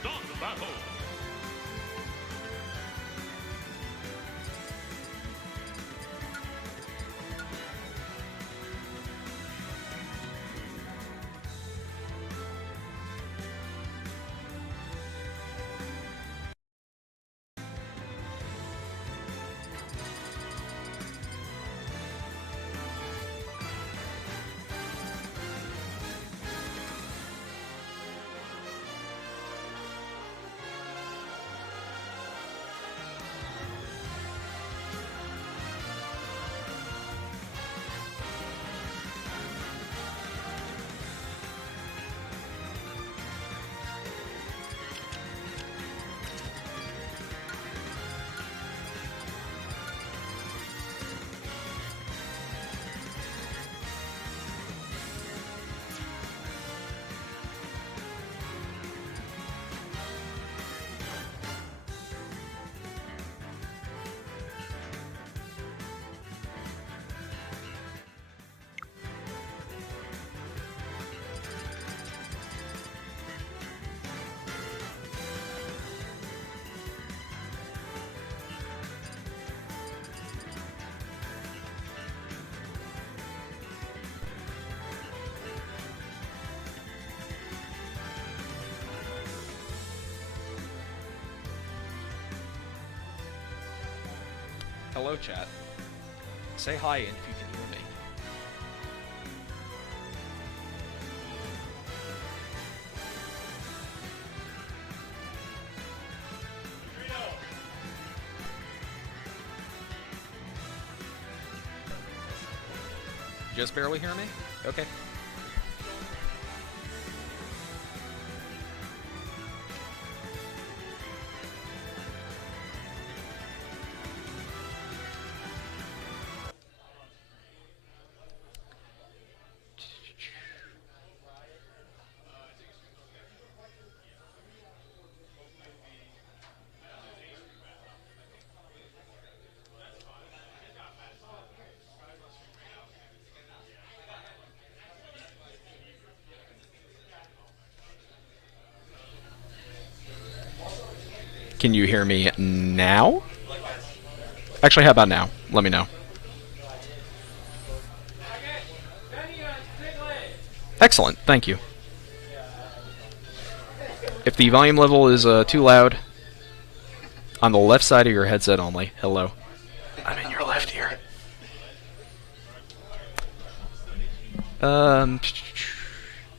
Start the battle! Hello, chat. Say hi if you can hear me. Just barely hear me? Okay. Can you hear me now? Actually, how about now? Let me know. Excellent, thank you. If the volume level is too loud, on the left side of your headset only, hello. I'm in your left ear.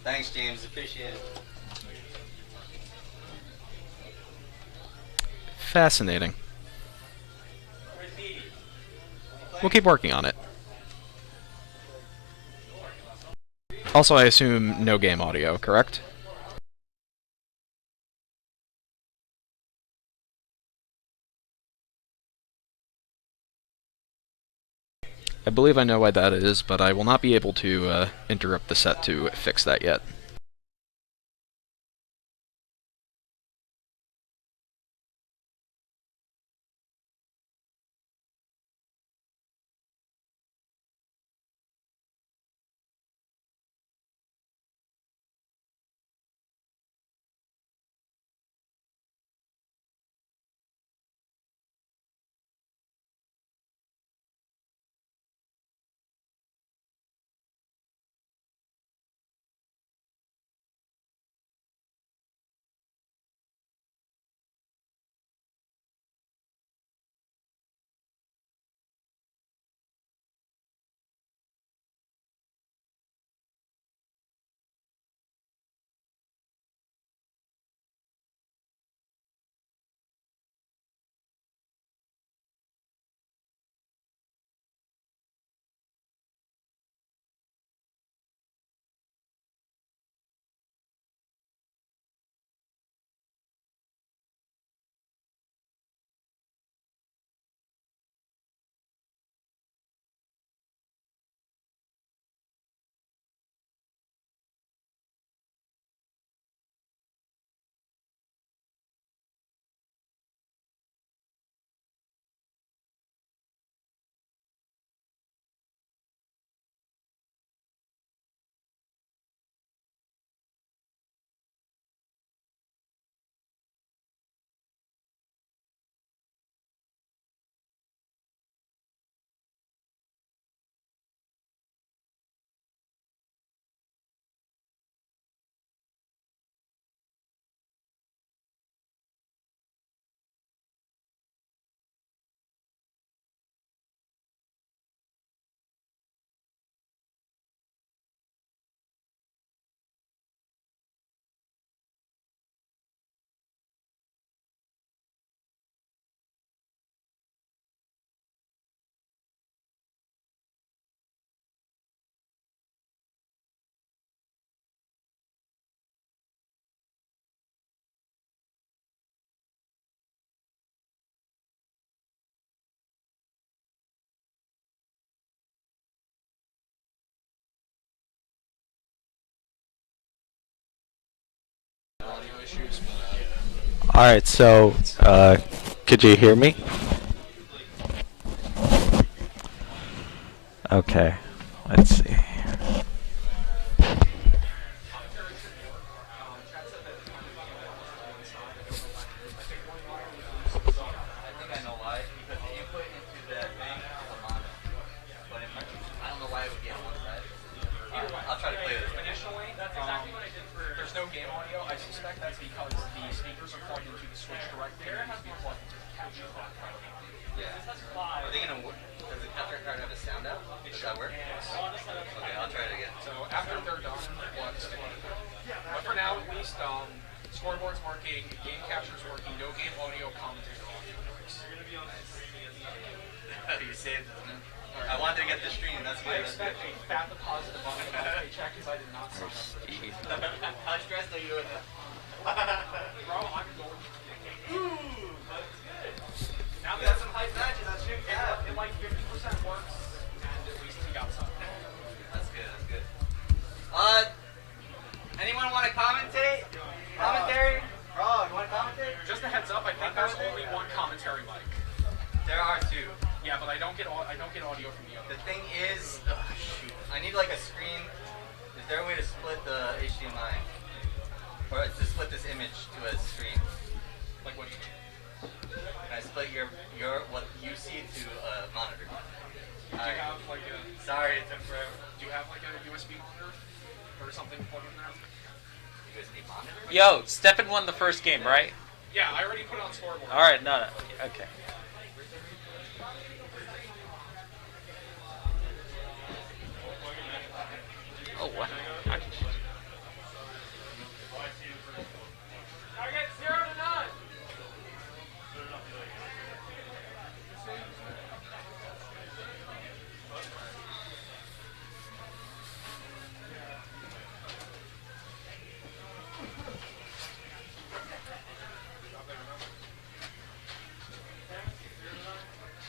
Thanks, James. Appreciate it. Fascinating. We'll keep working on it. Also, I assume no game audio, correct? I believe I know why that is, but I will not be able to interrupt the set to fix that yet. Alright, so, could you hear me? Okay, let's see. I think I know why. Because the input into that thing is a mono. But I don't know why it would be on one side. I'll try to play with it. Initially, that's exactly what I did for. There's no game audio. I suspect that's because the speakers are plugged into the switch directly. It needs to be plugged into the capture card. Yeah. Are they gonna? Does the capture card have a sound out? Does that work? Okay, I'll try it again. So after they're done, but for now at least, scoreboard's working, game capture's working, no game audio, commentator audio works. You saved it. I wanted to get the stream. That's I good. expect a fat deposit of money in my paycheck because I did not sign up. How stressed are you with that? Bro, I'm going. Now We got some hype matches. That's true. Yeah. it like 50% works, and at least we got something. That's good. That's good. Anyone want to commentate? Commentary? Bro, you want to commentate? Just a heads up, I think there's only one commentary mic. There are two. Yeah, but I don't get audio from the other. The thing is, shoot, I need like a screen. Is there a way to split the HDMI? Or to split this image to a screen? Like what do you mean? Can I split your what you see to a monitor? Do you have like a Sorry, it took forever. Do you have like a USB monitor or something plugged in there? USB monitor? Yo, Steffen won the first game, right? Yeah, I already put it on scoreboard. Alright, no, okay. Oh, what? Target 0 to 9.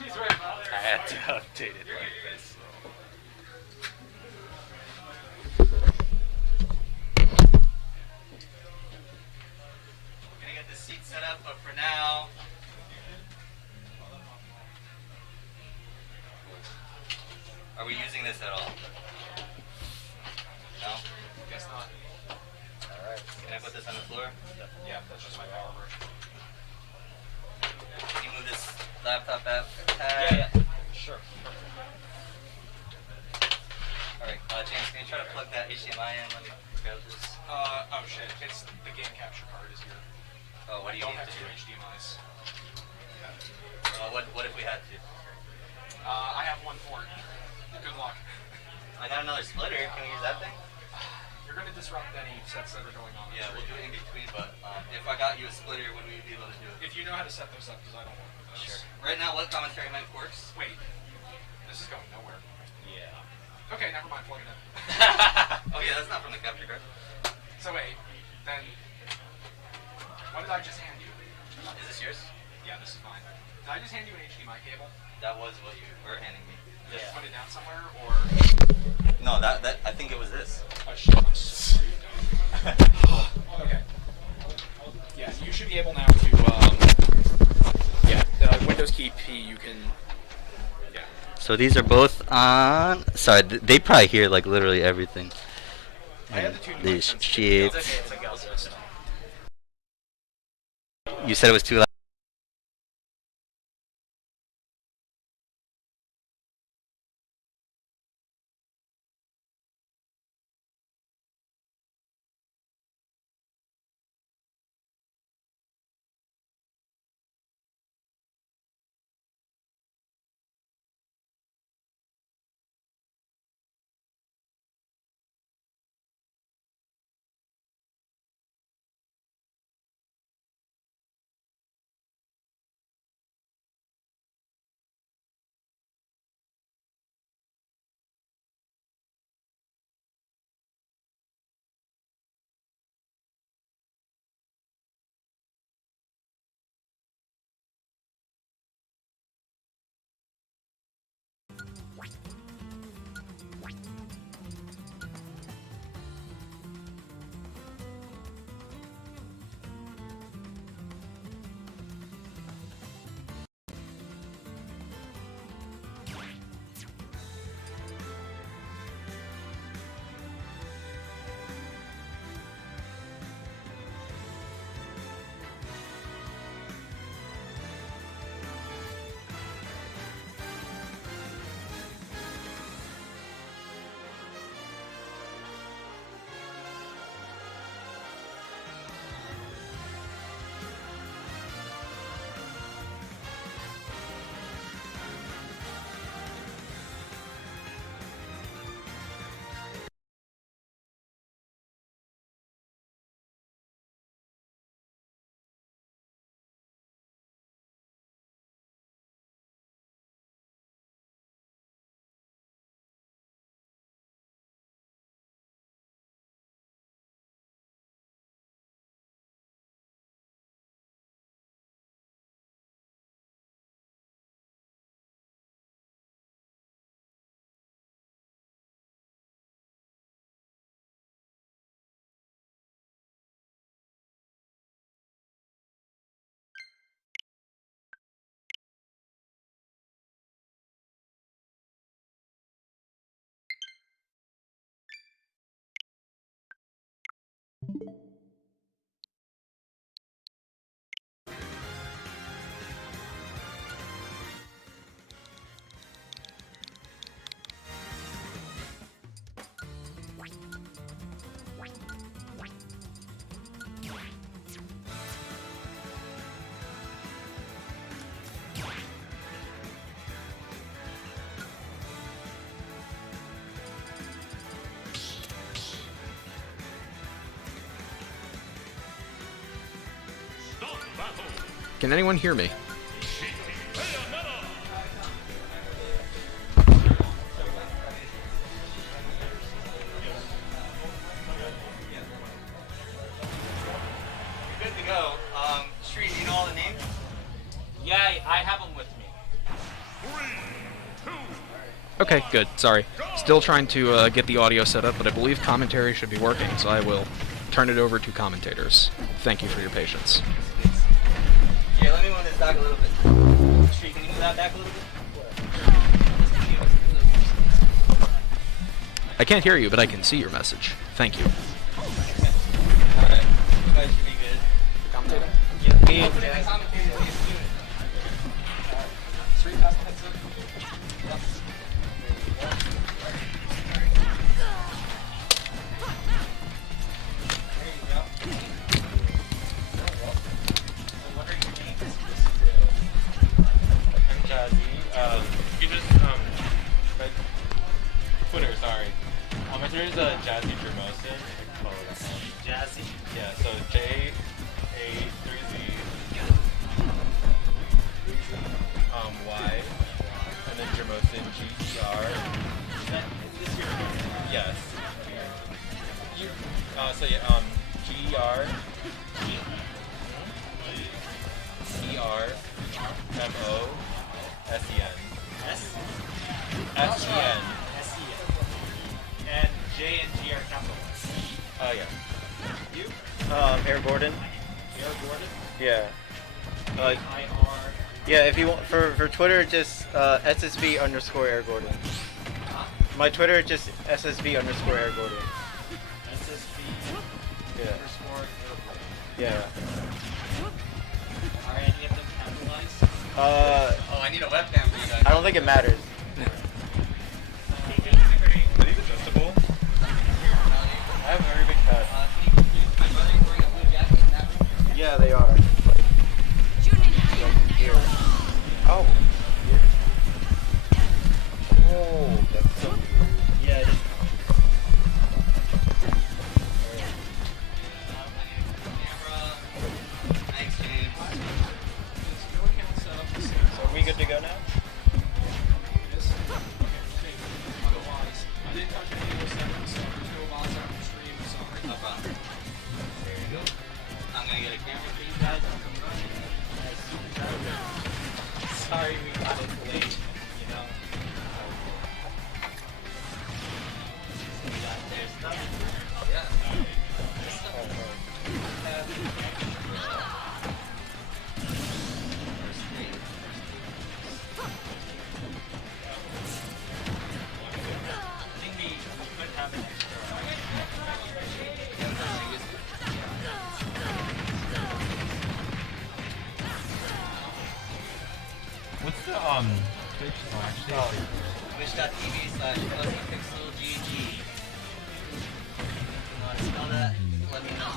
He's right. I had to update it like this. Gonna get the seat set up, but for now. Are we using this at all? No? Guess not. Alright. Can I put this on the floor? Yeah, that's just my power version. Can you move this laptop out? Yeah. Sure. Alright, James, can you try to plug that HDMI in? Let me grab this. Oh shit, it's the game capture card is here. Oh, what do you don't need have to two do? HDMI's. What if we had to? I have one port. Good luck. I got another splitter. Can we use that thing? You're gonna disrupt any sets that are going on. Yeah, we'll do it in between, but if I got you a splitter, would we be able to do it? If you know how to set those up, because I don't work with those. Sure. Right now, what commentary mic works? Wait, this is going nowhere. Yeah. Okay, never mind. Plug it in. Oh yeah, that's not from the capture card. So wait, then what did I just hand you? Is this yours? Yeah, this is mine. Did I just hand you an HDMI cable? That was what you were handing me. Just Yeah. put it down somewhere, or No, that I think it was this. oh shit, I'm so dumb. Okay. Yeah, you should be able now to Windows key P. You can. Yeah. So these are both on. Sorry, they probably hear like literally everything. I had the two new These licenses. shit. It's like L system. You said it was too loud. Can anyone hear me? Good to go. Street, you know all the names? Yeah, I have them with me. Okay, good. Sorry. Still trying to get the audio set up, but I believe commentary should be working, so I will turn it over to commentators. Thank you for your patience. Yeah, let me move this back a little bit. Street, can you move that back a little bit? I can't hear you, but I can see your message. Thank you. Alright, you guys should be good. Commentator? Yeah, me and the commentator is doing it. Street, pass the headset. Yep. There you go. What are your names? I'm Jazzy. You just my Twitter, sorry. My Twitter is Jazzy Jermosin. Jazzy. Yeah, so J-A-3-Z Y and then Jermosin G-E-R. Is this your Yes. You so yeah, G-E-R E-R-M-O-S-E-N. S? S-E-N. S-E-N. And J and G are capitalized. Yeah. You? Air Gordon. Air Gordon? Yeah. I-R. Yeah, if you want for Twitter, just SSB underscore Air Gordon. My Twitter just SSB underscore Air Gordon. SSB Yeah. underscore Air Gordon. Yeah. Are any of them capitalized? Oh, I need a webcam for you guys. I don't think it matters. Are these adjustable? I have a very big head. Can you my brother bring a blue jacket in that room? Yeah, they are. Here. Oh. Oh, that's so weird. Yeah, it is. Thanks, James. Your account set up the same. So are we good to go now? Yes. Okay. Otherwise, I didn't touch any of those settings, so there's no bots on the stream. Sorry. No problem. There you go. I'm gonna get a camera for you guys. Sorry we got it late, you know. There's stuff. Yeah. There's I think we could have an extra. What's the Twitch? Oh, actually, Twitch.tv/fuzzypixelgg. You want to spell that? Let me know.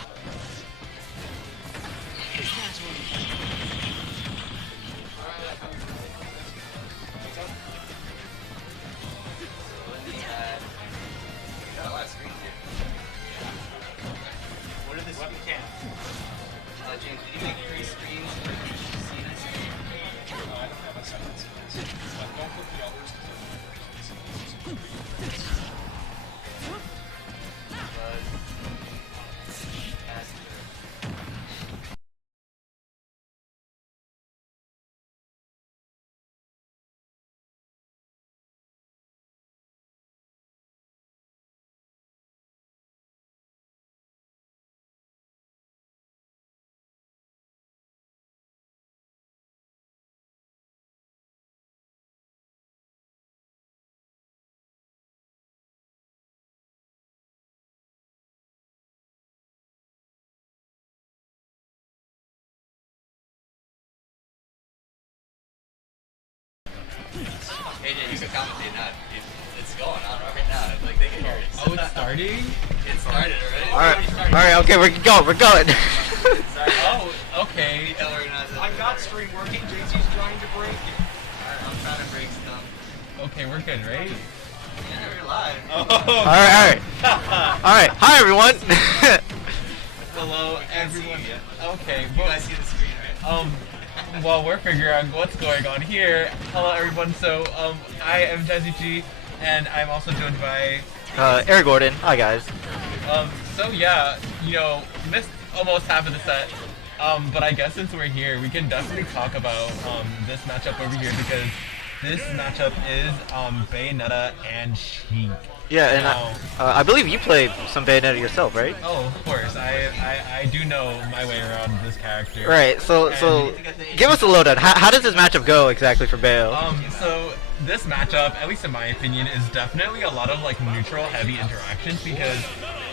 Got a lot of screens here. What are the webcams? James, did you make 3 screens for each scene? I don't have a second series. But don't put the others AJ, you can commentate now. It's going on right now. Like they can hear it. oh, it's starting. It started already. Alright, okay, we're going. Oh, okay. I got stream working. JC's trying to break it. I'm trying to break stuff. Okay, we're good, right? Yeah, we're live. Alright. Alright, hi everyone. Hello, everyone. Okay, You guys see the screen, right? While we're figuring out what's going on here, hello everyone. So, I am JoeysWorldTour, and I'm also joined by, Eric Gordon. Hi guys. So yeah, you know, missed almost half of the set. But I guess since we're here, we can definitely talk about, this matchup over here, because this matchup is, Bayonetta and Sheik. Yeah, and Now, I believe you play some Bayonetta yourself, right? oh, of course, I do know my way around this character. Right. So give us a lowdown. How does this matchup go exactly for Bayo? So this matchup, at least in my opinion, is definitely a lot of like neutral heavy interactions because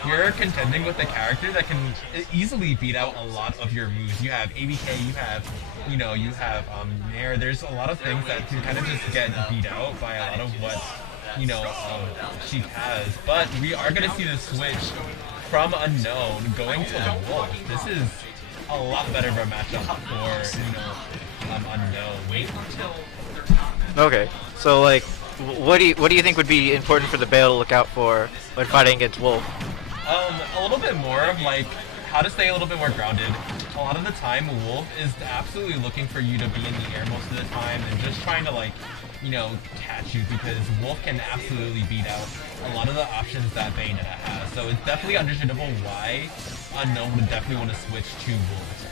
you're contending with a character that can easily beat out a lot of your moves. You have ABK, you have Nair. There's a lot of things that can kind of just get beat out by a lot of what she has. But we are gonna see the switch from Unknown going to Wolf. This is a lot better of a matchup for Unknown. Okay. So like, what do you think would be important for the Bayo to look out for when fighting against Wolf? A little bit more of like how to stay a little bit more grounded. A lot of the time, Wolf is absolutely looking for you to be in the air most of the time and just trying to like, catch you because Wolf can absolutely beat out a lot of the options that Bayonetta has. So it's definitely understandable why Unknown would definitely want to switch to Wolf.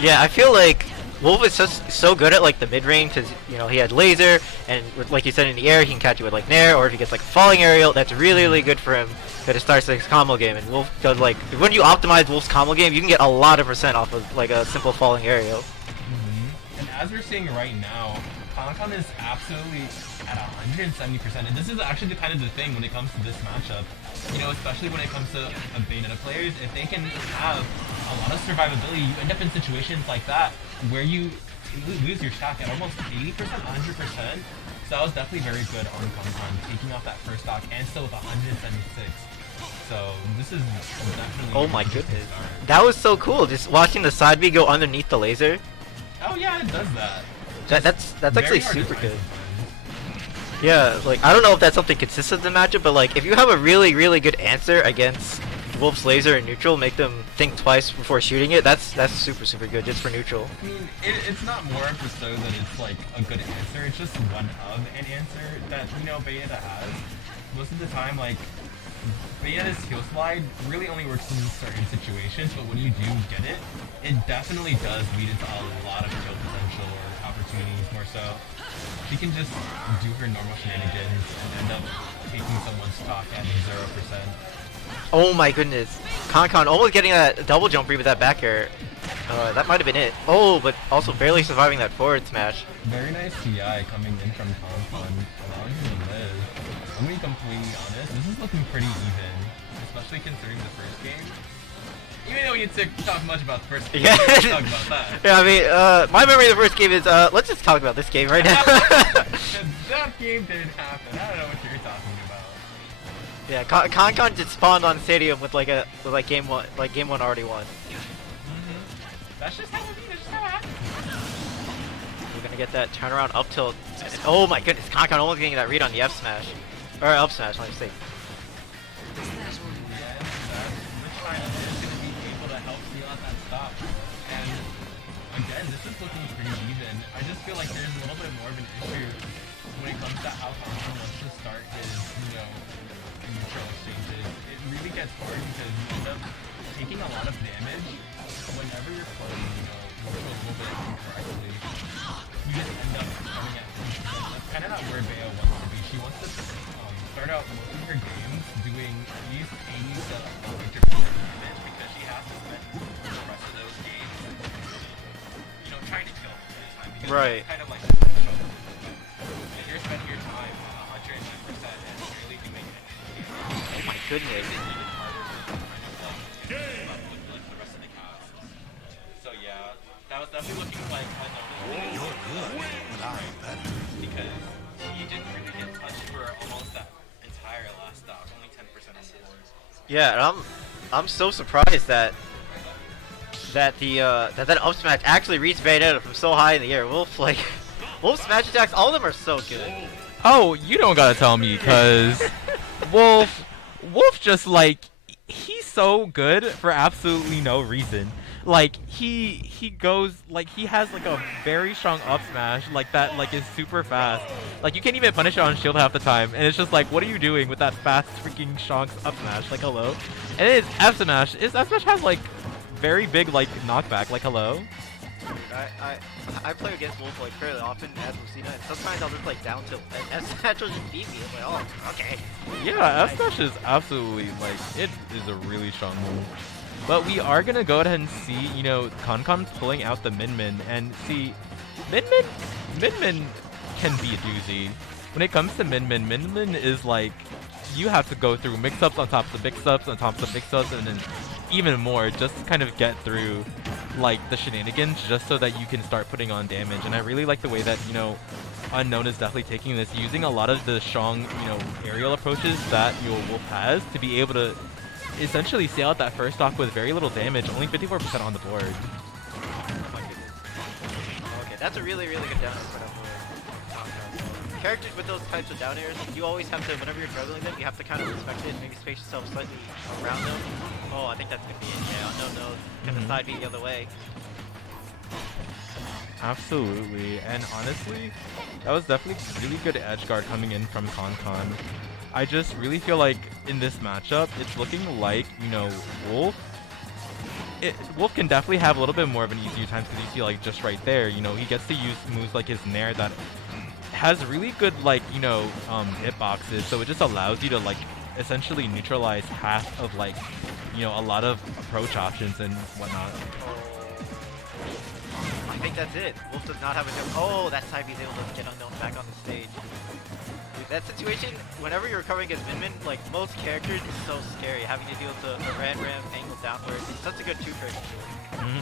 Yeah, I feel like Wolf is so good at like the mid range because he had laser and like you said in the air he can catch you with like Nair, or if he gets like falling aerial, that's really good for him because it starts his combo game. And Wolf does like when you optimize Wolf's combo game, you can get a lot of percent off of like a simple falling aerial. And as we're seeing right now, Concon is absolutely at 170%, and this is actually kind of the thing when it comes to this matchup. Especially when it comes to Bayonetta players, if they can have a lot of survivability, you end up in situations like that where you lose your stack at almost 80%, 100%. So that was definitely very good on Concon, taking off that first stock and still with 176. So this is definitely. Oh my goodness, that was so cool! Just watching the side B go underneath the laser. Oh yeah, it does that. That's actually Very hard to super find good. Yeah, like I don't know if that's something consistent in the matchup, but like if you have a really good answer against Wolf's laser in neutral, make them think twice before shooting it. That's super good just for neutral. I mean, it's not more of just so that it's like a good answer. It's just one of an answer that Bayonetta has. Most of the time, like Bayonetta's heal slide really only works in certain situations, but when you do get it, it definitely does lead into a lot of kill potential or opportunities more so. She can just do her normal shenanigans and end up taking someone's stock at 0%. Oh my goodness, Concon almost getting that double jump read with that back air. That might have been it. Oh, but also barely surviving that forward smash. Very nice TI coming in from Concon, allowing him to live. I'm gonna be completely honest, this is looking pretty even, especially considering the first game. Even though we didn't talk much about the first game, let's talk about that. Yeah, I mean, my memory of the first game is, let's just talk about this game right now. That game didn't happen. I don't know what you're talking about. Yeah, Concon just spawned on Stadium with game one already won. That's just how it is. That's just how it happens. We're gonna get that turnaround up tilt. Oh my goodness, Concon almost getting that read on the F smash. Or up smash, let me say. Again, this is looking pretty even. I just feel like there's a little bit more of an issue when it comes to how Concon wants to start his, neutral exchanges. It really gets hard because you end up taking a lot of damage whenever you're playing, neutral a little bit incorrectly. You just end up coming at That's kind of not where Bayo wants to be. She wants to start out most of her games doing at least 80 to 100% damage because she has to spend the rest of those games trying to kill him at the time. Because right. Kind of like if you're spending your time 110% and really doing anything. Oh my goodness. The rest of the cast. So yeah, that was definitely looking like because he didn't really get touched for almost that entire last stock, only 10% on the board. Yeah, and I'm so surprised that that up smash actually reached Bayonetta from so high in the air. Wolf smash attacks, all of them are so good. Oh, you don't gotta tell me, cause Wolf just like he's so good for absolutely no reason. like he goes like he has like a very strong up smash like that like is super fast. Like you can't even punish it on shield half the time, and it's just like, what are you doing with that fast freaking strong up smash? Like hello, and it is F smash. Is F smash has like very big like knockback. Like hello. I play against Wolf like fairly often as Lucina, and sometimes I'll just like down tilt, and S-Smash will just beat me. I'm like, oh, okay. Yeah, F smash is absolutely like it is a really strong move. But we are gonna go ahead and see, you know, Concon's pulling out the Min, and see, Min can be a doozy. When it comes to Min is like, you have to go through mix-ups on top of the mix-ups on top of the mix-ups, and then even more just to kind of get through like the shenanigans just so that you can start putting on damage. And I really like the way that, you know, Unknown is definitely taking this, using a lot of the strong, you know, aerial approaches that your Wolf has to be able to essentially sail out that first stock with very little damage, only 54% on the board. Oh my goodness. Okay, that's a really, really good down air setup for characters with those types of down airs. You always have to, whenever you're juggling them, you have to kind of respect it, maybe space yourself slightly around them. Oh, I think that's gonna be it. Yeah, Unknown knows. Gonna side beat the other way. Absolutely, and honestly, that was definitely really good edge guard coming in from Concon. I just really feel like in this matchup, it's looking like, you know, Wolf can definitely have a little bit more of an easier time, because you see like just right there, you know, he gets to use moves like his Nair that has really good like, you know, hitboxes, so it just allows you to like essentially neutralize half of like, you know, a lot of approach options and whatnot. I think that's it. Wolf does not have a jump. Oh, that side B's able to get Unknown back on the stage. Dude, that situation, whenever you're recovering against Min, like most characters, is so scary. Having to deal with the ram angle downwards. It's such a good two-trade.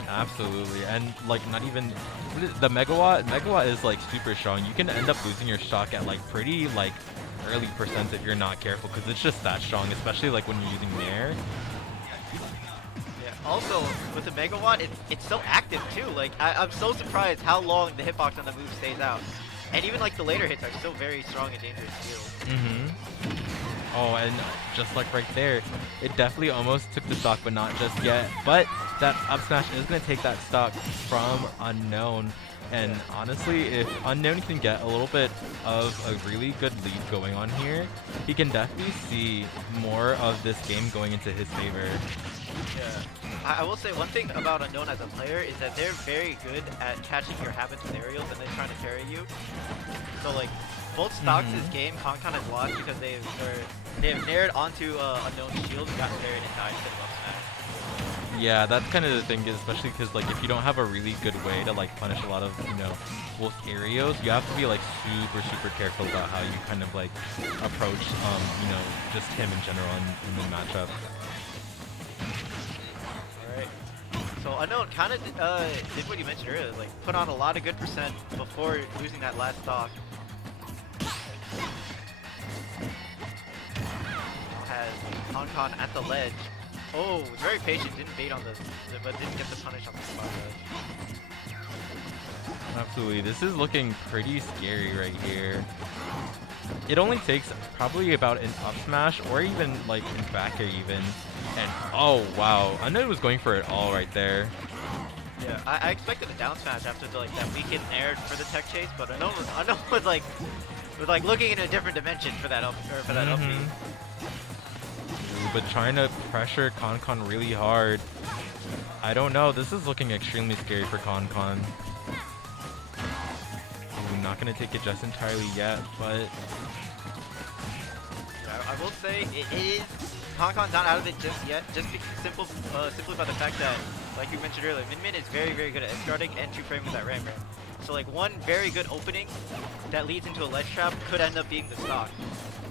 Absolutely, and like not even the megawatt is like super strong. You can end up losing your stock at like pretty like early percents if you're not careful, because it's just that strong, especially like when you're using Nair. Also, with the Megawatt, it's so active too. Like, I'm so surprised how long the hitbox on the move stays out. And even like the later hits are still very strong and dangerous too. Oh, and just like right there, it definitely almost took the stock, but not just yet. But that up smash is going to take that stock from Unknown. And honestly, if Unknown can get a little bit of a really good lead going on here, he can definitely see more of this game going into his favor. Yeah. I will say one thing about Unknown as a player is that they're very good at catching your habits with aerials and then trying to carry you. So like, both stocks this game, Concon has lost because they've nared onto Unknown's shield and gotten buried and died instead of up smash. Yeah, that's kind of the thing, especially because like if you don't have a really good way to like punish a lot of, you know, Wolf aerials, you have to be like super careful about how you kind of like approach, you know, just him in general in the matchup. So Unknown kind of did what you mentioned earlier, like put on a lot of good percent before losing that last stock. Has Concon at the ledge. Oh, was very patient, didn't bait on but didn't get the punish on the spot ledge. Absolutely, this is looking pretty scary right here. It only takes probably about an up smash or even like in back air even. And oh wow, Unknown was going for it all right there. Yeah, I expected a down smash after the, like that weekend aired for the tech chase, but Unknown was like looking in a different dimension for that up B. But trying to pressure Concon really hard. I don't know, this is looking extremely scary for Concon. I'm not gonna take it just entirely yet, but I will say it is Concon's not out of it just yet, just simply by the fact that, like you mentioned earlier, Min is very good at guarding and two-framing with that ram. So like one very good opening that leads into a ledge trap could end up being the stock,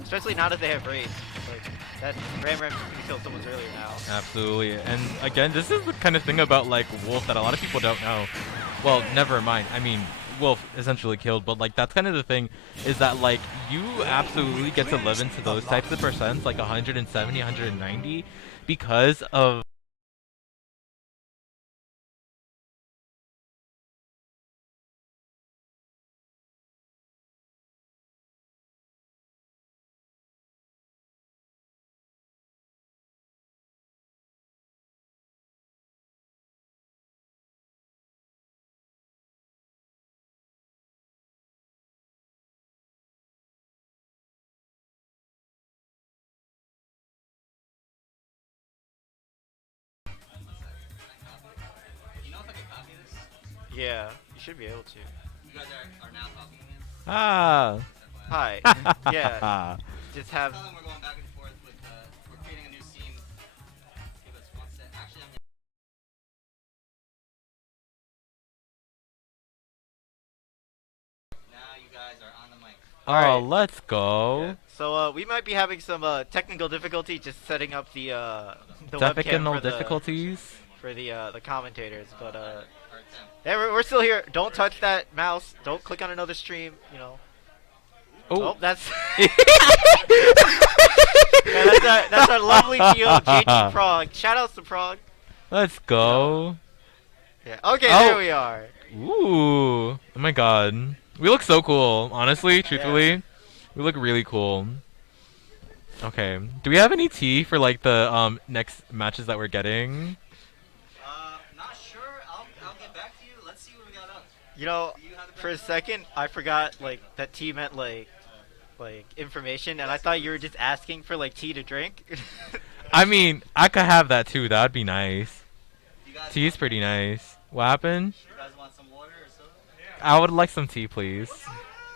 especially now that they have raised. Like that ram can kill someone's earlier now. absolutely. And again, this is the kind of thing about like Wolf that a lot of people don't know. Well, never mind. I mean, Wolf essentially killed, but like that's kind of the thing, is that like you absolutely get to live into those types of percents, like 170, 190, because of Yeah, you should be able to. You guys are now talking again? Ah. Hi. Yeah. Just have. Tell them we're going back and forth with, we're creating a new scene. Give us one sec. Actually, I'm now you guys are on the mic. Oh, Alright. let's go. Yeah. So we might be having some technical difficulty just setting up the webcam Technical for the difficulties. the commentators, but Or Tim. yeah, we're still here. Don't touch that mouse. Don't click on another stream. You know. Oh, that's yeah, that's our lovely PO JT Prague. Shout outs to Prague. Let's go. Yeah. Okay, Oh. there we are. Ooh. Oh my god. We look so cool. Honestly, truthfully. We look really cool. Okay. Do we have any tea for like the next matches that we're getting? Not sure. I'll get back to you. Let's see what we got up. You know, Do you have the for a second, I forgot like that tea meant like information, and I thought you were just asking for like tea to drink. I mean, I could have that too. That'd be nice. You guys Tea's pretty nice. What happened? You guys want some water or soda? I would like some tea, please.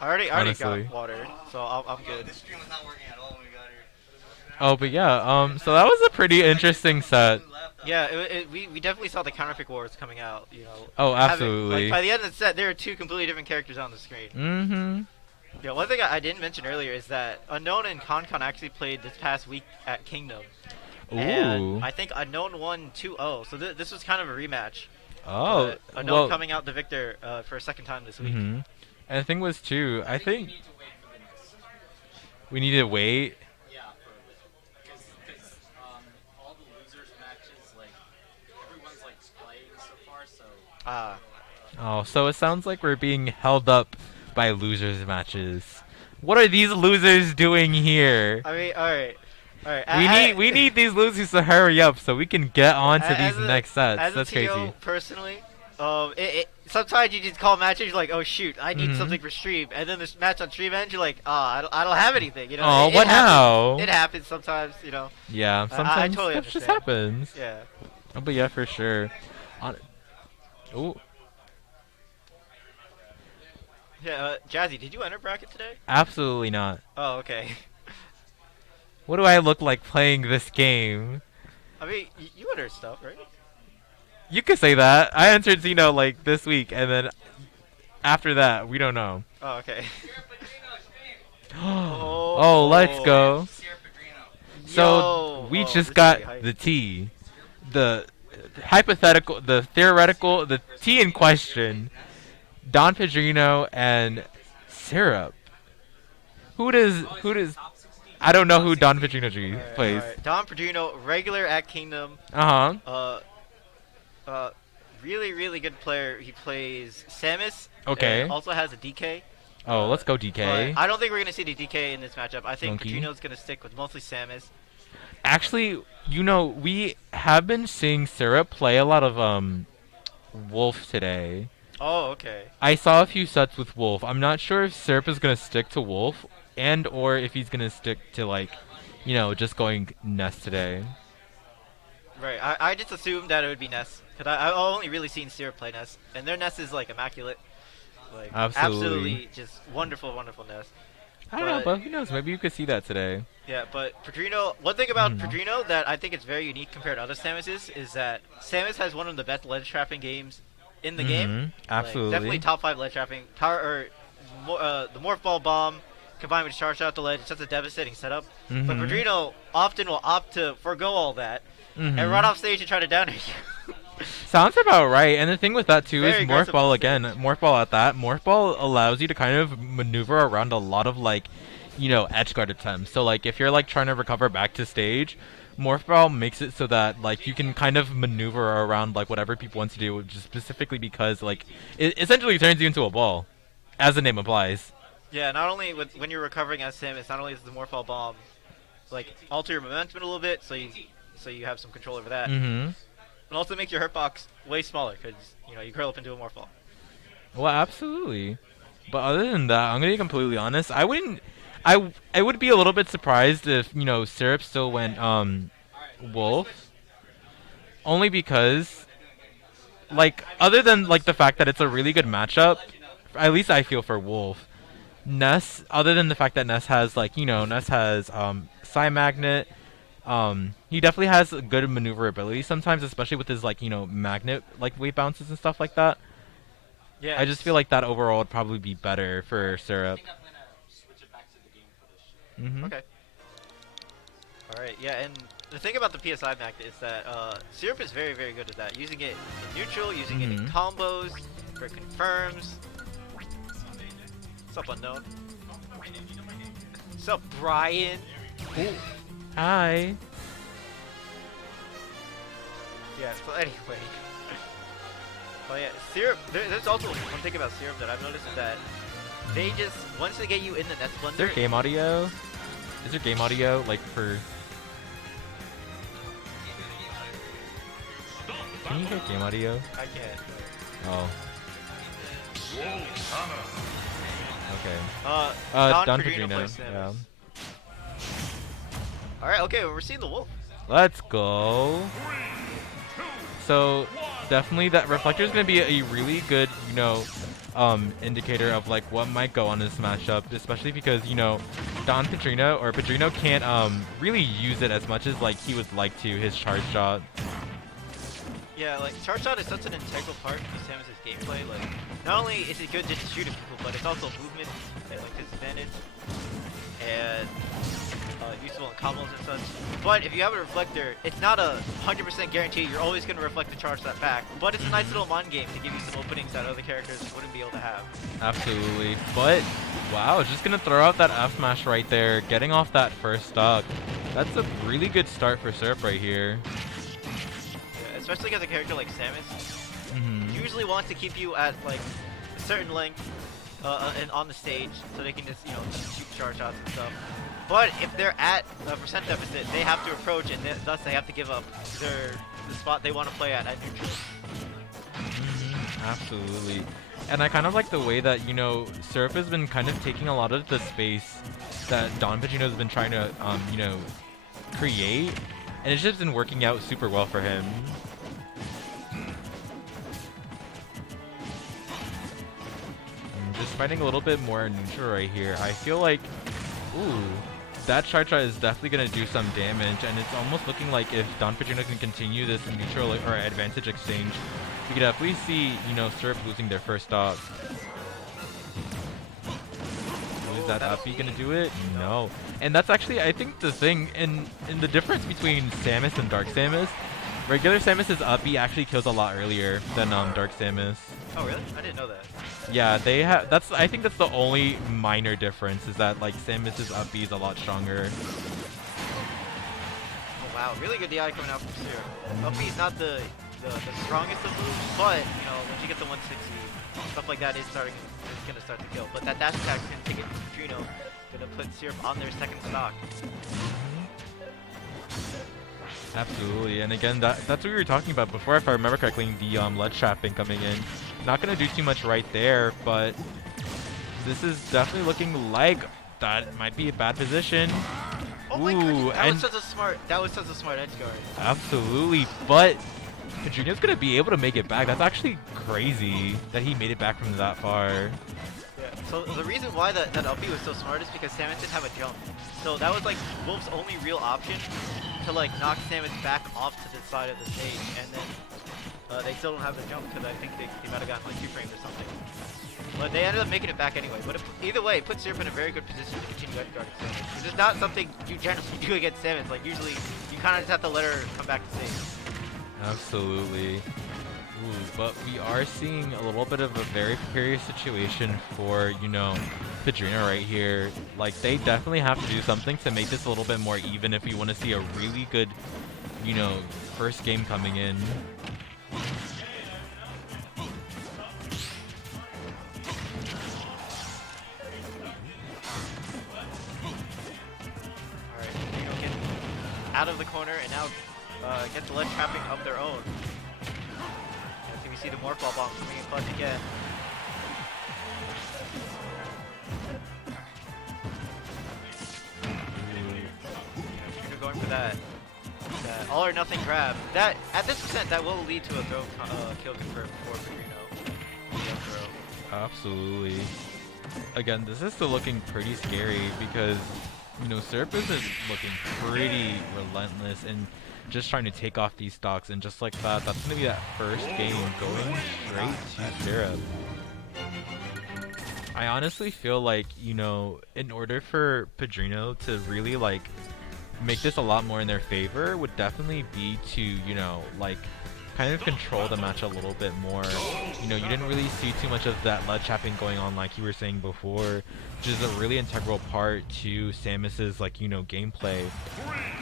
I already Honestly. got water, so I'm Oh, good. this stream was not working at all when we got here. Oh, but yeah. So that was a pretty interesting set. Yeah, we definitely saw the counterpick wars coming out. You know. Oh, Having- absolutely. like by the end of the set, there are two completely different characters on the screen. Mm-hmm. Yeah, one thing I didn't mention earlier is that Unknown and Concon actually played this past week at Kingdom. Ooh. And I think Unknown won 2-0, so this was kind of a rematch. Oh. But Unknown Well. coming out the victor for a second time this week. Mm-hmm. And the thing was too. I think We need to wait for the next. we need to wait. Yeah, because all the losers matches, like everyone's like playing so far, so Ah. Oh, so it sounds like we're being held up by losers matches. What are these losers doing here? I mean, alright. We need these losers to hurry up so we can get on to As these a- next sets. As That's a TO, crazy. personally, sometimes you just call matches, you're like, oh shoot, I need Mhm. something for stream, and then this match on stream ends, you're like, I don't have anything, you know. Oh, it what happens. now? It happens sometimes, you know. Yeah, I sometimes totally that just understand. happens. Yeah. Oh, but yeah, for sure. Ooh, Yeah, Jazzy, did you enter bracket today? absolutely not. Oh, okay. What do I look like playing this game? I mean, you entered stuff, right? You could say that. I entered Xeno like this week, and then after that, we don't know. Oh, okay. Oh, let's go. So Yo. we Oh, just this got is hype. the T, the hypothetical, the theoretical, the T in question. Don Pedrino and Syrup. Who does? I don't know who Don Pedrino plays. Alright. Don Pedrino, regular at Kingdom. Uh huh. Really, really good player. He plays Samus. Okay. Also has a DK. Oh, let's go DK. But I don't think we're gonna see the DK in this matchup. I think Monkey. Pedrino's gonna stick with mostly Samus. Actually, you know, we have been seeing Syrup play a lot of Wolf today. Oh, okay. I saw a few sets with Wolf. I'm not sure if Syrup is gonna stick to Wolf, and or if he's gonna stick to like, you know, just going Nest today. Right. I just assumed that it would be Ness, cause I've only really seen Syrup play Ness, and their Ness is like immaculate. Like Absolutely. just wonderful, wonderful Ness. I don't know, but who knows? Maybe you could see that today. Yeah, but Pedrino. One thing about Mhm. Pedrino that I think is very unique compared to other Samuses is that Samus has one of the best ledge trapping games in the game. Mhm. Like, Absolutely. definitely top 5 ledge trapping. The Morph Ball Bomb combined with Charge Shot the ledge, it's such a devastating setup. But Mhm. Pedrino often will opt to forego all that and Mhm. run off stage and try to down you. Sounds about right. And the thing with that too Very is Morph aggressive Ball on again. Morph Ball at that. Morph Ball allows you to kind of maneuver around a lot of like, you know, edge guard attempts. So like if you're like trying to recover back to stage, Morph Ball makes it so that like you can kind of maneuver around like whatever people want to do, just specifically because like it essentially turns you into a ball, as the name implies. Yeah, not only when you're recovering as Samus, not only does the Morph Ball Bomb like alter your momentum a little bit, so you have some control over that. Mm-hmm. And also make your hurtbox way smaller because you know you curl up into a Morph Ball. Well, absolutely. But other than that, I'm gonna be completely honest. I would be a little bit surprised if, you know, Syrup still went Wolf. Only because like, other than like the fact that it's a really good matchup, at least I feel for Wolf. Ness, other than the fact that Ness has like, Ness has Psy Magnet. He definitely has good maneuverability sometimes, especially with his like, magnet like wave bounces and stuff like that. Yeah. I just feel like that overall would probably be better for Syrup. I think I'm gonna switch it back to the game footage. Mm-hmm. Okay. Alright, yeah, and the thing about the PSI Magnet is that Syrup is very, very good at that. Using it in neutral, using it in combos, for confirms. What's up, Unknown? What's up, Brian? Hi. Yeah, so anyway. Oh yeah, Syrup, there's also one thing about Syrup that I've noticed is that they just, once they get you in the Nest Blender... Is there game audio? Is there game audio, like, for... Can you hear game audio? I can't. Oh. Okay. Don Pedrino Pedrino, plays yeah. Samus. Alright, okay, we're seeing the Wolf. Let's go. So, definitely that Reflector is going to be a really good, indicator of like what might go on this matchup, especially because, Don Pedrino can't really use it as much as like he would like to, his charge shot. Yeah, like charge shot is such an integral part of Samus' gameplay. Like, not only is it good just to shoot at people, but it's also movement and like disadvantage and useful in combos and such. But if you have a reflector, it's not a 100% guarantee you're always going to reflect the charge that back. But it's a nice little mind game to give you some openings that other characters wouldn't be able to have. Absolutely. But wow, just gonna throw out that F smash right there, getting off that first stock. That's a really good start for Syrup right here. Yeah, especially because a character like Samus usually wants to keep you at like a certain length and on the stage, so they can just just shoot charge shots and stuff. But if they're at a percent deficit, they have to approach, and thus they have to give up the spot they want to play at neutral. Absolutely. And I kind of like the way that, Syrup has been kind of taking a lot of the space that Don Pedrino has been trying to, create. And it's just been working out super well for him. I'm just fighting a little bit more neutral right here. I feel like, ooh, that charge shot is definitely going to do some damage. And it's almost looking like if Don Pedrino can continue this neutral or advantage exchange, we could definitely see, Syrup losing their first stock. Is that uppy gonna do it? No. And that's actually, I think, the thing in the difference between Samus and Dark Samus. Regular Samus's uppy actually kills a lot earlier than Dark Samus. Oh really? I didn't know that. Yeah, they have. I think that's the only minor difference, is that like Samus's uppy is a lot stronger. Oh wow, really good DI coming out from Syrup. Uppy is not the strongest of moves, but once you get the 160, stuff like that is gonna start to kill. But that dash attack is gonna take it to Pedrino, gonna put Syrup on their second stock. Absolutely, and again, that's what we were talking about before, if I remember correctly, the ledge trapping coming in. Not gonna do too much right there, but this is definitely looking like that might be a bad position. Oh my goodness, that was such a smart edge guard. Absolutely, but Pedrino's gonna be able to make it back. That's actually crazy that he made it back from that far. Yeah, so the reason why that uppy was so smart is because Samus didn't have a jump. So that was like Wolf's only real option to like knock Samus back off to the side of the stage, and then they still don't have the jump because I think they might have gotten like 2 frames or something. But they ended up making it back anyway. But either way, it puts Syrup in a very good position to continue edge guarding Samus. This is not something you generally do against Samus. Like usually, you kind of just have to let her come back to stage. Absolutely. Ooh, but we are seeing a little bit of a very precarious situation for, Pedrino right here. Like, they definitely have to do something to make this a little bit more even if we want to see a really good, first game coming in. Alright, Pedrino getting out of the corner and now get the ledge trapping of their own. And so we see the Morph Ball bomb coming in clutch again. Pedrino going for that all or nothing grab. That at this percent, that will lead to a throw kill confirmed for Pedrino. Throw. Absolutely. Again, this is still looking pretty scary because, you know, Syrup is looking pretty relentless and just trying to take off these stocks, and just like that, that's gonna be that first game going straight to Syrup. I honestly feel like, you know, in order for Pedrino to really like make this a lot more in their favor would definitely be to, you know, like kind of control the match a little bit more. You know, you didn't really see too much of that ledge trapping going on like you were saying before, which is a really integral part to Samus's, like, you know, gameplay.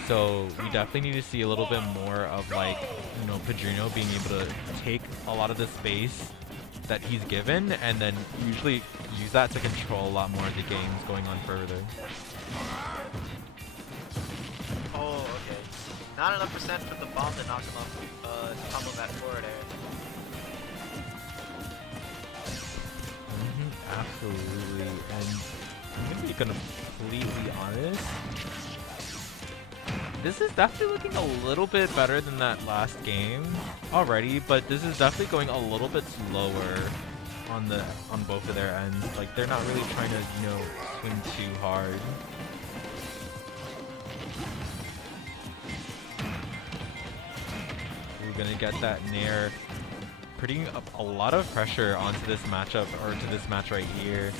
So we definitely need to see a little bit more of, like, you know, Pedrino being able to take a lot of the space that he's given and then usually use that to control a lot more of the games going on further. Oh, okay. Not enough percent for the bomb to knock him off combo that forward air. Absolutely, and I'm gonna be completely honest. This is definitely looking a little bit better than that last game already, but this is definitely going a little bit slower on both of their ends. Like, they're not really trying to, you know, swing too hard. We're gonna get that Nair, putting up a lot of pressure onto this matchup, or to this match right here.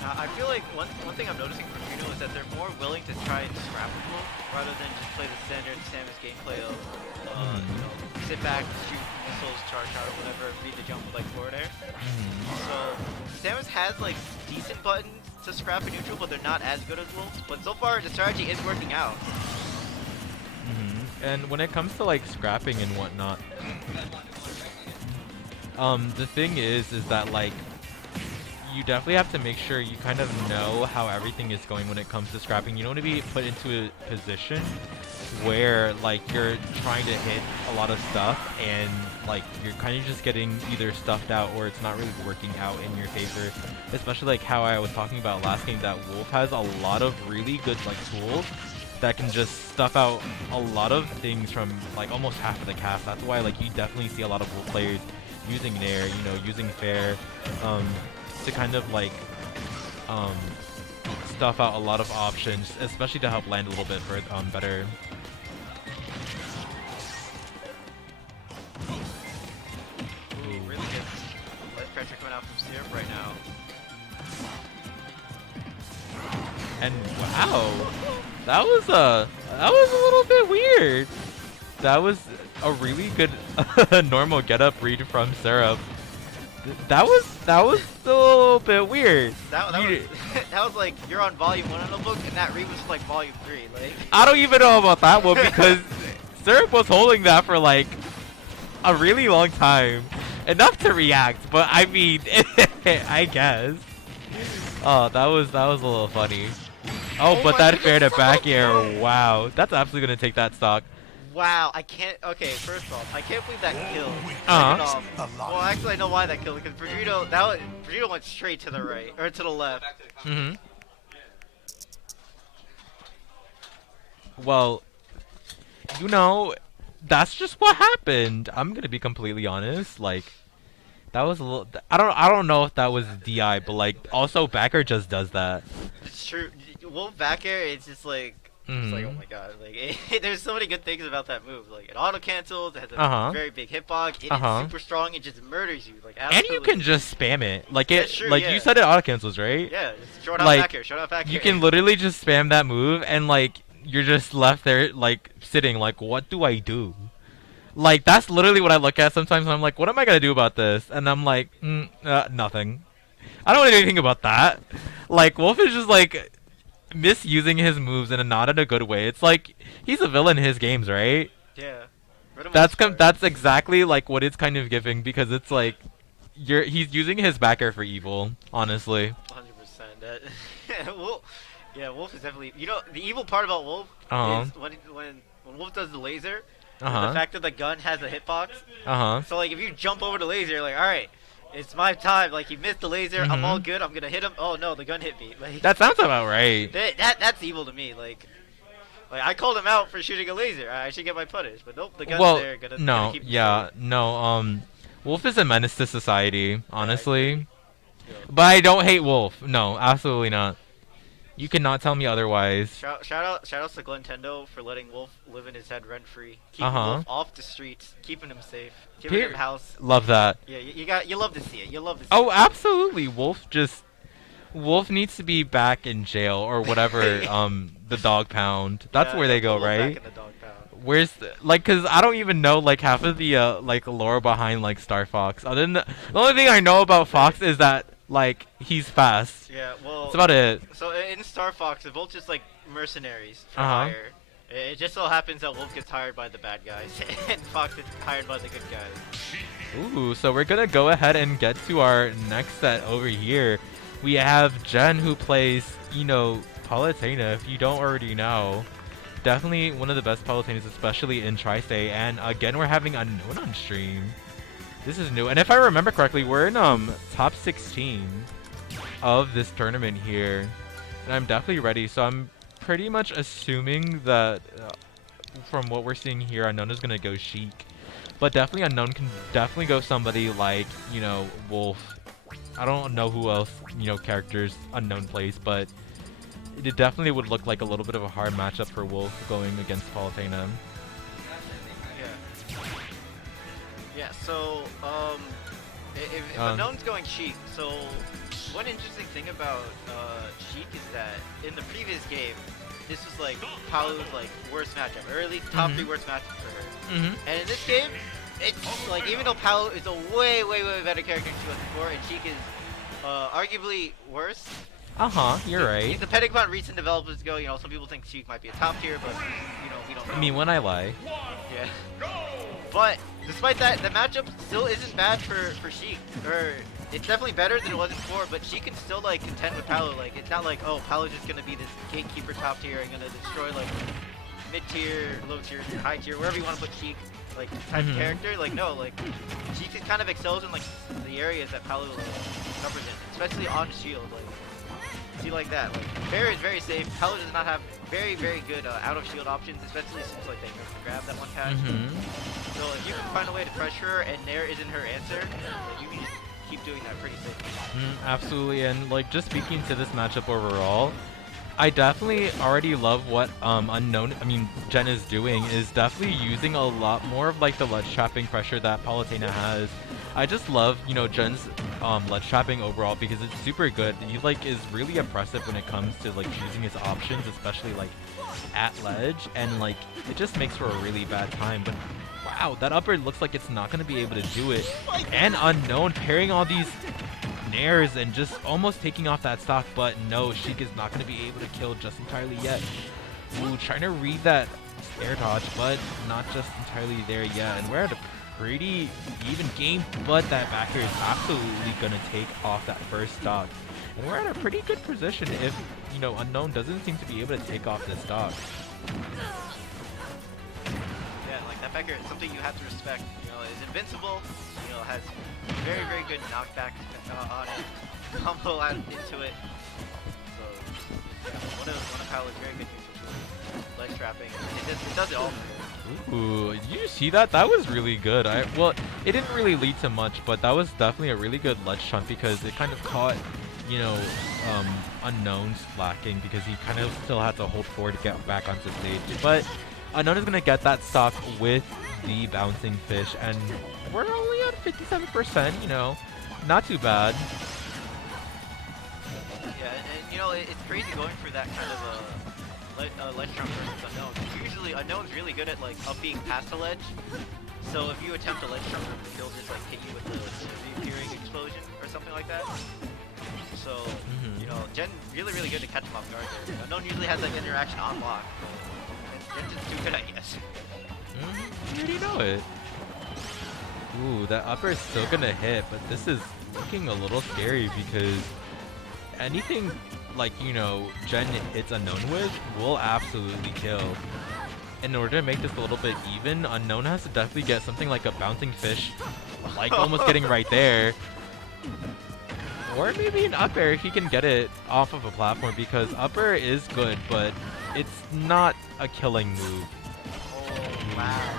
I feel like one thing I'm noticing from Pedrino is that they're more willing to try and scrap with Wolf rather than just play the standard Samus gameplay of you know, sit back, shoot missiles, charge out, or whatever, read the jump with like forward air. So Samus has like decent buttons to scrap and neutral, but they're not as good as Wolf. But so far the strategy is working out. And when it comes to like scrapping and whatnot, the thing is that like you definitely have to make sure you kind of know how everything is going when it comes to scrapping. You don't want to be put into a position where like you're trying to hit a lot of stuff and like you're kind of just getting either stuffed out or it's not really working out in your favor. Especially like how I was talking about last game, that Wolf has a lot of really good like tools that can just stuff out a lot of things from like almost half of the cast. That's why like you definitely see a lot of Wolf players using Nair, you know, using Fair, to kind of like stuff out a lot of options, especially to help land a little bit for better. Ooh, really good ledge pressure coming out from Syrup right now. And wow, that was a little bit weird. That was a really good normal get up read from Syrup. That was a little bit weird. That was that was like you're on volume 1 of the book, and that read was like volume 3. Like I don't even know about that one because Syrup was holding that for like a really long time, enough to react. But I mean, I guess. Oh, that was a little funny. Oh, but that fair to back air, wow, that's absolutely gonna take that stock. wow, I can't. Okay, first off, I can't believe that killed. Second off, well, actually, I know why that killed because Pedrino went straight to the right or to the left. Well, you know, that's just what happened. I'm gonna be completely honest. Like, that was a little. I don't know if that was DI, but like, also backer just does that. It's true. Wolf back air, it's just like. It's like, oh my god, like there's so many good things about that move. Like it auto cancels, it has a very big hitbox, it's super strong, it just murders you. Like absolutely. And you can just spam it. Like it, true, like yeah. you said, it auto cancels, right? Yeah, just short out Like, back air, short out back air. You can literally just spam that move, and like you're just left there, like sitting, like what do I do? Like that's literally what I look at sometimes. And I'm like, what am I gonna do about this? And I'm like, nothing. I don't want to do anything about that. Like Wolf is just like misusing his moves in not in a good way. It's like he's a villain in his games, right? Yeah. That's exactly like what it's kind of giving, because it's like he's using his back air for evil, honestly. 100%. Wolf is definitely. You know, the evil part about Wolf is when Wolf does the laser, the fact that the gun has a hitbox. So like if you jump over the laser, you're like, all right. It's my time. Like he missed the laser. I'm all good. I'm gonna hit him. Oh no, the gun hit me. Like that sounds about right. That's evil to me. Like Like I called him out for shooting a laser. I should get my punish, but nope, the gun's Well, there. Gonna no, keep him yeah, safe. no. Wolf is a menace to society, honestly. Yeah. But I don't hate Wolf. No, absolutely not. You cannot tell me otherwise. Shout outs to Glintendo for letting Wolf live in his head rent free, keeping Uh-huh. Wolf off the streets, keeping him safe, giving him house. Love that. Yeah, you love to see it. You love to see Oh, it. absolutely. Wolf needs to be back in jail or whatever. The dog pound. That's Yeah, where they go, Wolf back right? in the dog pound. Where's like, cause I don't even know like half of the like lore behind like Star Fox. Other than the only thing I know about Fox is that like he's fast. Yeah, well. That's about it. So in Star Fox, they're both just like mercenaries for Uh-huh. hire. It just so happens that Wolf gets hired by the bad guys, and Fox gets hired by the good guys. Ooh, so we're gonna go ahead and get to our next set over here. We have Jen who plays, Palutena, if you don't already know. Definitely one of the best Palutenas, especially in Tri-State. And again, we're having Unknown on stream. This is new. And if I remember correctly, we're in top 16 of this tournament here. And I'm definitely ready. So I'm pretty much assuming that from what we're seeing here, Unknown is going to go Sheik. But definitely Unknown can definitely go somebody like, Wolf. I don't know who else, characters Unknown plays, but it definitely would look like a little bit of a hard matchup for Wolf going against Palutena. Yeah, so, if Unknown's going Sheik, so one interesting thing about Sheik is that in the previous game, this was like Palu's like worst matchup, or at least top 3 worst matchup for her. And in this game, it's like even though Palu is a way better character than she was before, and Sheik is arguably worse. You're right. Depending upon recent developments go, some people think Sheik might be a top tier, but we don't know. I mean, when I lie. Yeah. But despite that, the matchup still isn't bad for Sheik. Or it's definitely better than it was before, but she can still like contend with Palu. Like it's not like, oh, Palu's just gonna be this gatekeeper top tier and gonna destroy like mid tier, low tier, high tier, wherever you want to put Sheik, like type of character. Like no, like Sheik kind of excels in like the areas that Palu like covers in, especially on shield. Like see like that. Like Fair is very safe. Palu does not have very good out of shield options, especially since like they missed the grab that one catch. So if you can find a way to pressure her and Nair isn't her answer, like, you can just keep doing that pretty safely. Absolutely, and like just speaking to this matchup overall, I definitely already love what Jen is doing, is definitely using a lot more of like the ledge trapping pressure that Palutena has. I just love, Jen's ledge trapping overall because it's super good. He like is really impressive when it comes to like choosing his options, especially like at ledge, and like it just makes for a really bad time. But wow, that upper looks like it's not going to be able to do it. And Unknown pairing all these nairs and just almost taking off that stock, but no, Sheik is not going to be able to kill just entirely yet. Ooh, trying to read that air dodge, but not just entirely there yet. And we're at a pretty even game, but that back air is absolutely going to take off that first stock. And we're at a pretty good position if, Unknown doesn't seem to be able to take off this stock. Yeah, like that back air is something you have to respect. It's invincible. Has very good knockback on it. Combo out into it. So yeah, one of Palu's very good uses ledge trapping. It does it all. Ooh, did you see that? That was really good. Well, it didn't really lead to much, but that was definitely a really good ledge trump because it kind of caught, Unknown slacking because he kind of still had to hold forward to get back onto stage. But Unknown is gonna get that stock with the bouncing fish, and we're only at 57%. Not too bad. Yeah, and it's crazy going for that kind of ledge trump versus Unknown. Usually Unknown's really good at like up being past the ledge. So if you attempt a ledge trump, he'll just like hit you with the reappearing explosion or something like that. So Jen really good to catch him off guard there. Unknown usually has like interaction on block. Jen's just too good, I guess. You already know it. Ooh, that upper is still gonna hit, but this is looking a little scary because anything like, Jen hits Unknown with will absolutely kill. In order to make this a little bit even, Unknown has to definitely get something like a bouncing fish, like almost getting right there. Or maybe an up air if he can get it off of a platform, because up air is good, but it's not a killing move. Oh wow.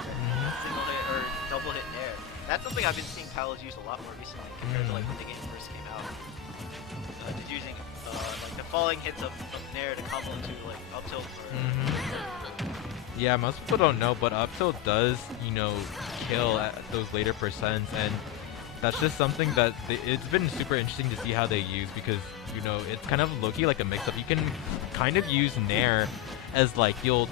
Single hit or double hit nair. That's something I've been seeing Palos use a lot more recently compared to like when the game first came out. Just using like the falling hits of nair to combo into like up tilt or Yeah, most people don't know, but up tilt does, you know, kill at those later percents, and that's just something that it's been super interesting to see how they use, because, you know, it's kind of low-key like a mix-up. You can kind of use nair as like you'll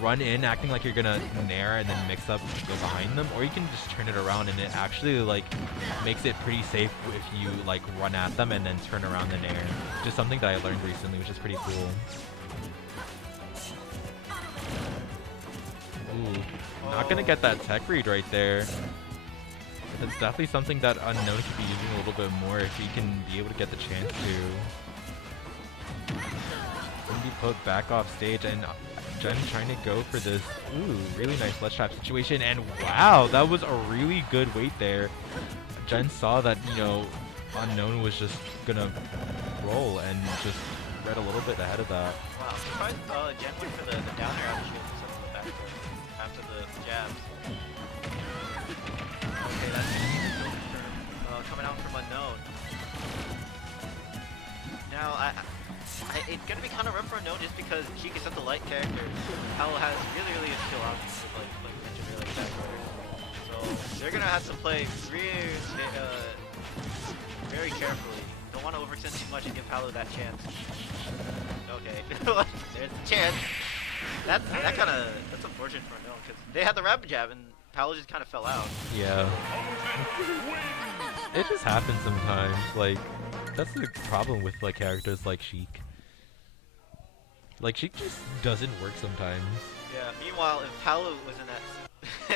run in acting like you're gonna nair and then mix up go behind them, or you can just turn it around and it actually like makes it pretty safe if you like run at them and then turn around the nair. Just something that I learned recently, which is pretty cool. Ooh, not gonna get that tech read right there. That's definitely something that Unknown could be using a little bit more if he can be able to get the chance to. Gonna be put back off stage, and Jen trying to go for this, ooh, really nice ledge trap situation, and wow, that was a really good wait there. Jen saw that, you know, Unknown was just gonna roll and just read a little bit ahead of that. wow. I'm surprised Jen went for the down air after the jabs. Okay, that's coming out from Unknown. Now, it's gonna be kind of rough for Unknown just because she is such a light character. Paolo has really good skill on like mentioned earlier backward. So they're gonna have to play very carefully. Don't want to overextend too much and give Paolo that chance. Okay, there's the chance. That's unfortunate for Unknown because they had the rapid jab and Paolo just kind of fell out. Yeah. It just happens sometimes. Like, that's the problem with like characters like Sheik. Like, Sheik just doesn't work sometimes. Yeah. Meanwhile, if Paolo was in that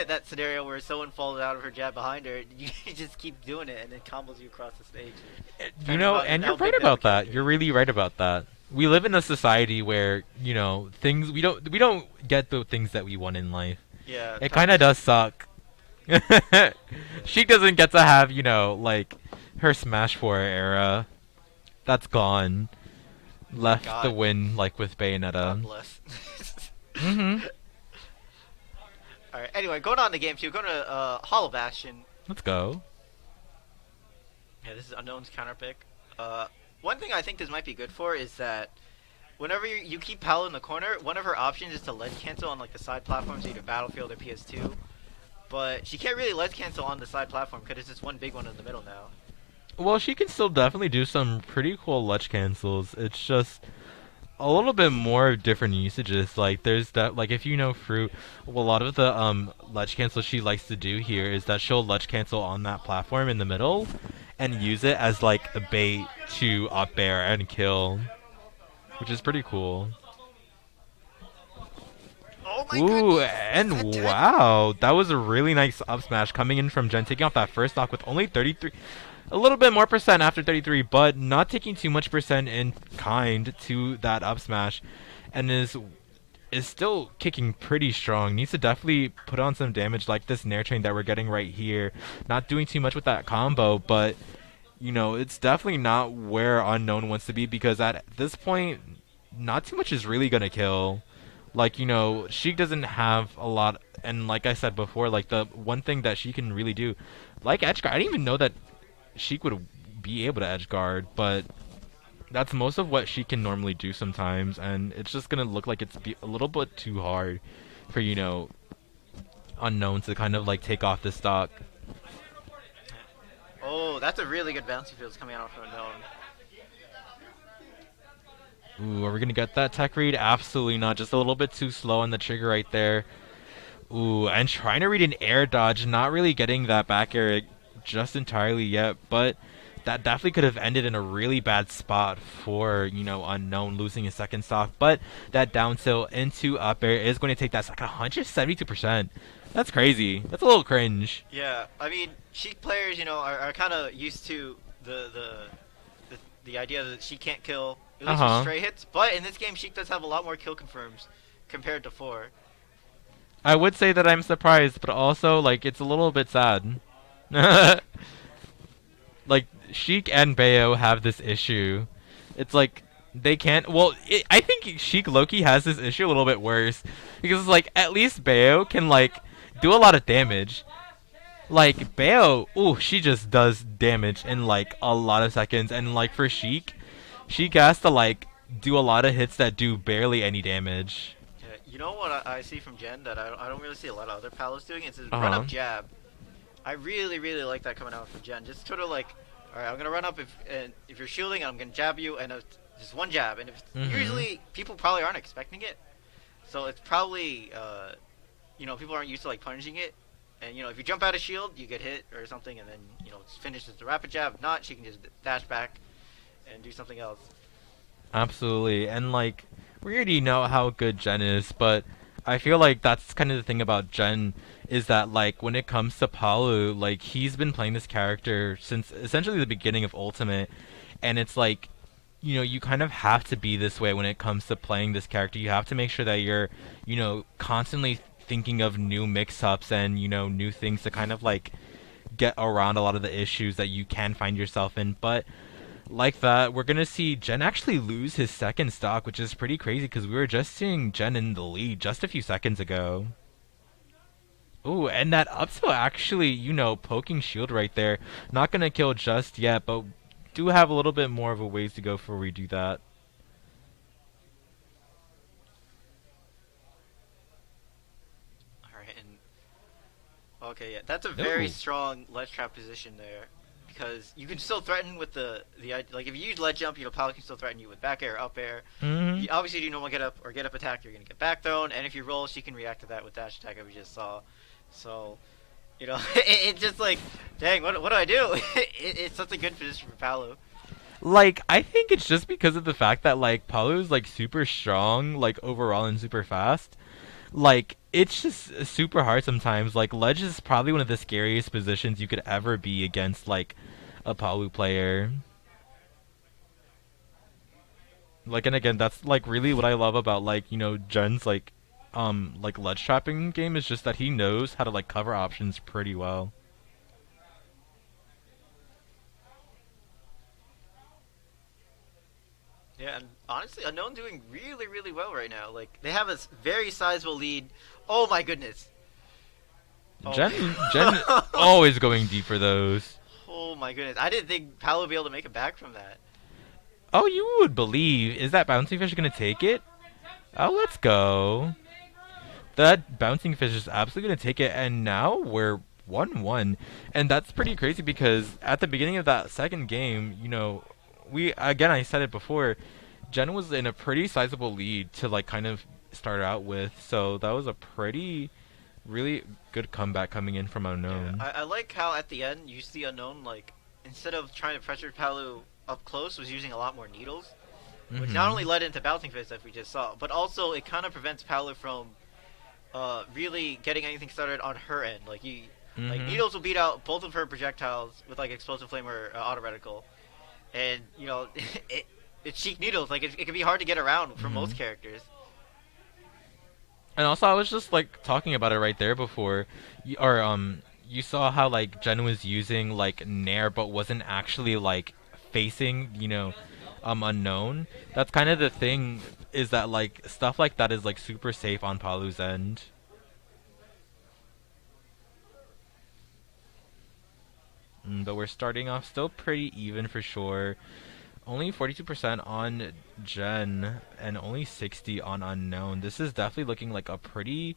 that scenario where someone falls out of her jab behind her, you just keep doing it and it combos you across the stage. You know, and you're right about that. You're really right about that. We live in a society where, you know, things we don't get the things that we want in life. Yeah. It kind of does suck. She doesn't get to have, you know, like her Smash 4 era. That's gone. Left God. the win like with Bayonetta. God bless. Mhm. Alright, anyway, going on to game 2, going to Hollow Bastion. Let's go. Yeah, this is Unknown's counter pick. One thing I think this might be good for is that whenever you keep Paolo in the corner, one of her options is to ledge cancel on like the side platforms, either Battlefield or PS2. But she can't really ledge cancel on the side platform because it's just one big one in the middle now. Well, she can still definitely do some pretty cool ledge cancels. It's just a little bit more different usages. Like, there's that, like, if you know Fruit, well, a lot of the ledge cancels she likes to do here is that she'll ledge cancel on that platform in the middle and use it as like a bait to up air and kill, which is pretty cool. Oh my Ooh, goodness. and wow, that was a really nice up smash coming in from Jen, taking off that first stock with only 33, a little bit more percent after 33, but not taking too much percent in kind to that up smash, and is still kicking pretty strong. Needs to definitely put on some damage like this Nair chain that we're getting right here. Not doing too much with that combo, but you know, it's definitely not where Unknown wants to be, because at this point, not too much is really gonna kill. Like, you know, she doesn't have a lot, and like I said before, like the one thing that she can really do, like edge guard, I didn't even know that Sheik would be able to edge guard, but that's most of what she can normally do sometimes, and it's just gonna look like it's a little bit too hard for, you know, Unknown to kind of like take off this stock. Oh, that's a really good bouncy fields coming out from Unknown. Ooh, are we gonna get that tech read? Absolutely not. Just a little bit too slow on the trigger right there. Ooh, and trying to read an air dodge, not really getting that back air just entirely yet, but that definitely could have ended in a really bad spot for, you know, Unknown losing his second stock. But that down tilt into up air is going to take that like 172%. That's crazy. That's a little cringe. Yeah, I mean, Sheik players, you know, are kind of used to the idea that she can't kill at least with stray hits. But in this game, Sheik does have a lot more kill confirms compared to 4. I would say that I'm surprised, but also, like, it's a little bit sad. Like, Sheik and Bayo have this issue. It's like They can't. Well, I think Sheik Loki has this issue a little bit worse because it's like at least Bayo can like do a lot of damage. Like Bayo, ooh, she just does damage in like a lot of seconds, and like for Sheik, Sheik has to like do a lot of hits that do barely any damage. Yeah, you know what I see from Jen that I don't really see a lot of other palos doing? It's his Uh-huh. run up jab. I really, really like that coming out from Jen. Just sort of like, alright, I'm gonna run up if you're shielding, I'm gonna jab you, and just one jab. And Mhm. usually people probably aren't expecting it, so it's probably people aren't used to like punishing it. And if you jump out of shield, you get hit or something, and then it's finishes the rapid jab. If not, she can just dash back and do something else. Absolutely, and like we already know how good Jen is, but I feel like that's kind of the thing about Jen is that like when it comes to Palu, like he's been playing this character since essentially the beginning of Ultimate, and it's like you kind of have to be this way when it comes to playing this character. You have to make sure that you're constantly thinking of new mix-ups and new things to kind of like get around a lot of the issues that you can find yourself in. But like that, we're gonna see Jen actually lose his second stock, which is pretty crazy because we were just seeing Jen in the lead just a few seconds ago. Ooh, and that up tilt actually, poking shield right there. Not gonna kill just yet, but do have a little bit more of a ways to go before we do that. Alright, and okay, yeah, that's a very Ooh. strong ledge trap position there. Because you can still threaten with like if you use ledge jump, Palo can still threaten you with back air, up air. Mm-hmm. You obviously do normal get up or get up attack, you're gonna get back thrown, and if you roll, she can react to that with dash attack as we just saw. So, it's just like, dang, what do I do? It's such a good position for Palo. Like, I think it's just because of the fact that like Palu's like super strong, like overall and super fast. Like, it's just super hard sometimes. Like, ledge is probably one of the scariest positions you could ever be against like a Palu player. Like, and again, that's like really what I love about like Jen's like ledge trapping game is just that he knows how to like cover options pretty well. Yeah, and honestly, Unknown doing really, really well right now. Like, they have a very sizable lead. Oh my goodness. Oh. Jen always going deep for those. Oh my goodness. I didn't think Palo would be able to make it back from that. Oh, you would believe. Is that bouncing fish gonna take it? Oh, let's go. That bouncing fish is absolutely gonna take it, and now we're 1-1, and that's pretty crazy because at the beginning of that second game, I said it before, Jen was in a pretty sizable lead to like kind of start out with, so that was a pretty, really good comeback coming in from Unknown. Yeah, I like how at the end you see Unknown, like, instead of trying to pressure Palu up close, was using a lot more needles, which not only led into bouncing fish as we just saw, but also it kind of prevents Palu from really getting anything started on her end. Like, like needles will beat out both of her projectiles with like explosive flame or auto reticle, and it's Sheik needles. Like, it can be hard to get around for most characters. And also, I was just like talking about it right there before, you saw how like Jen was using like Nair, but wasn't actually like facing, Unknown. That's kind of the thing, is that like stuff like that is like super safe on Palu's end. But we're starting off still pretty even for sure. Only 42% on Jen and only 60 on Unknown. This is definitely looking like a pretty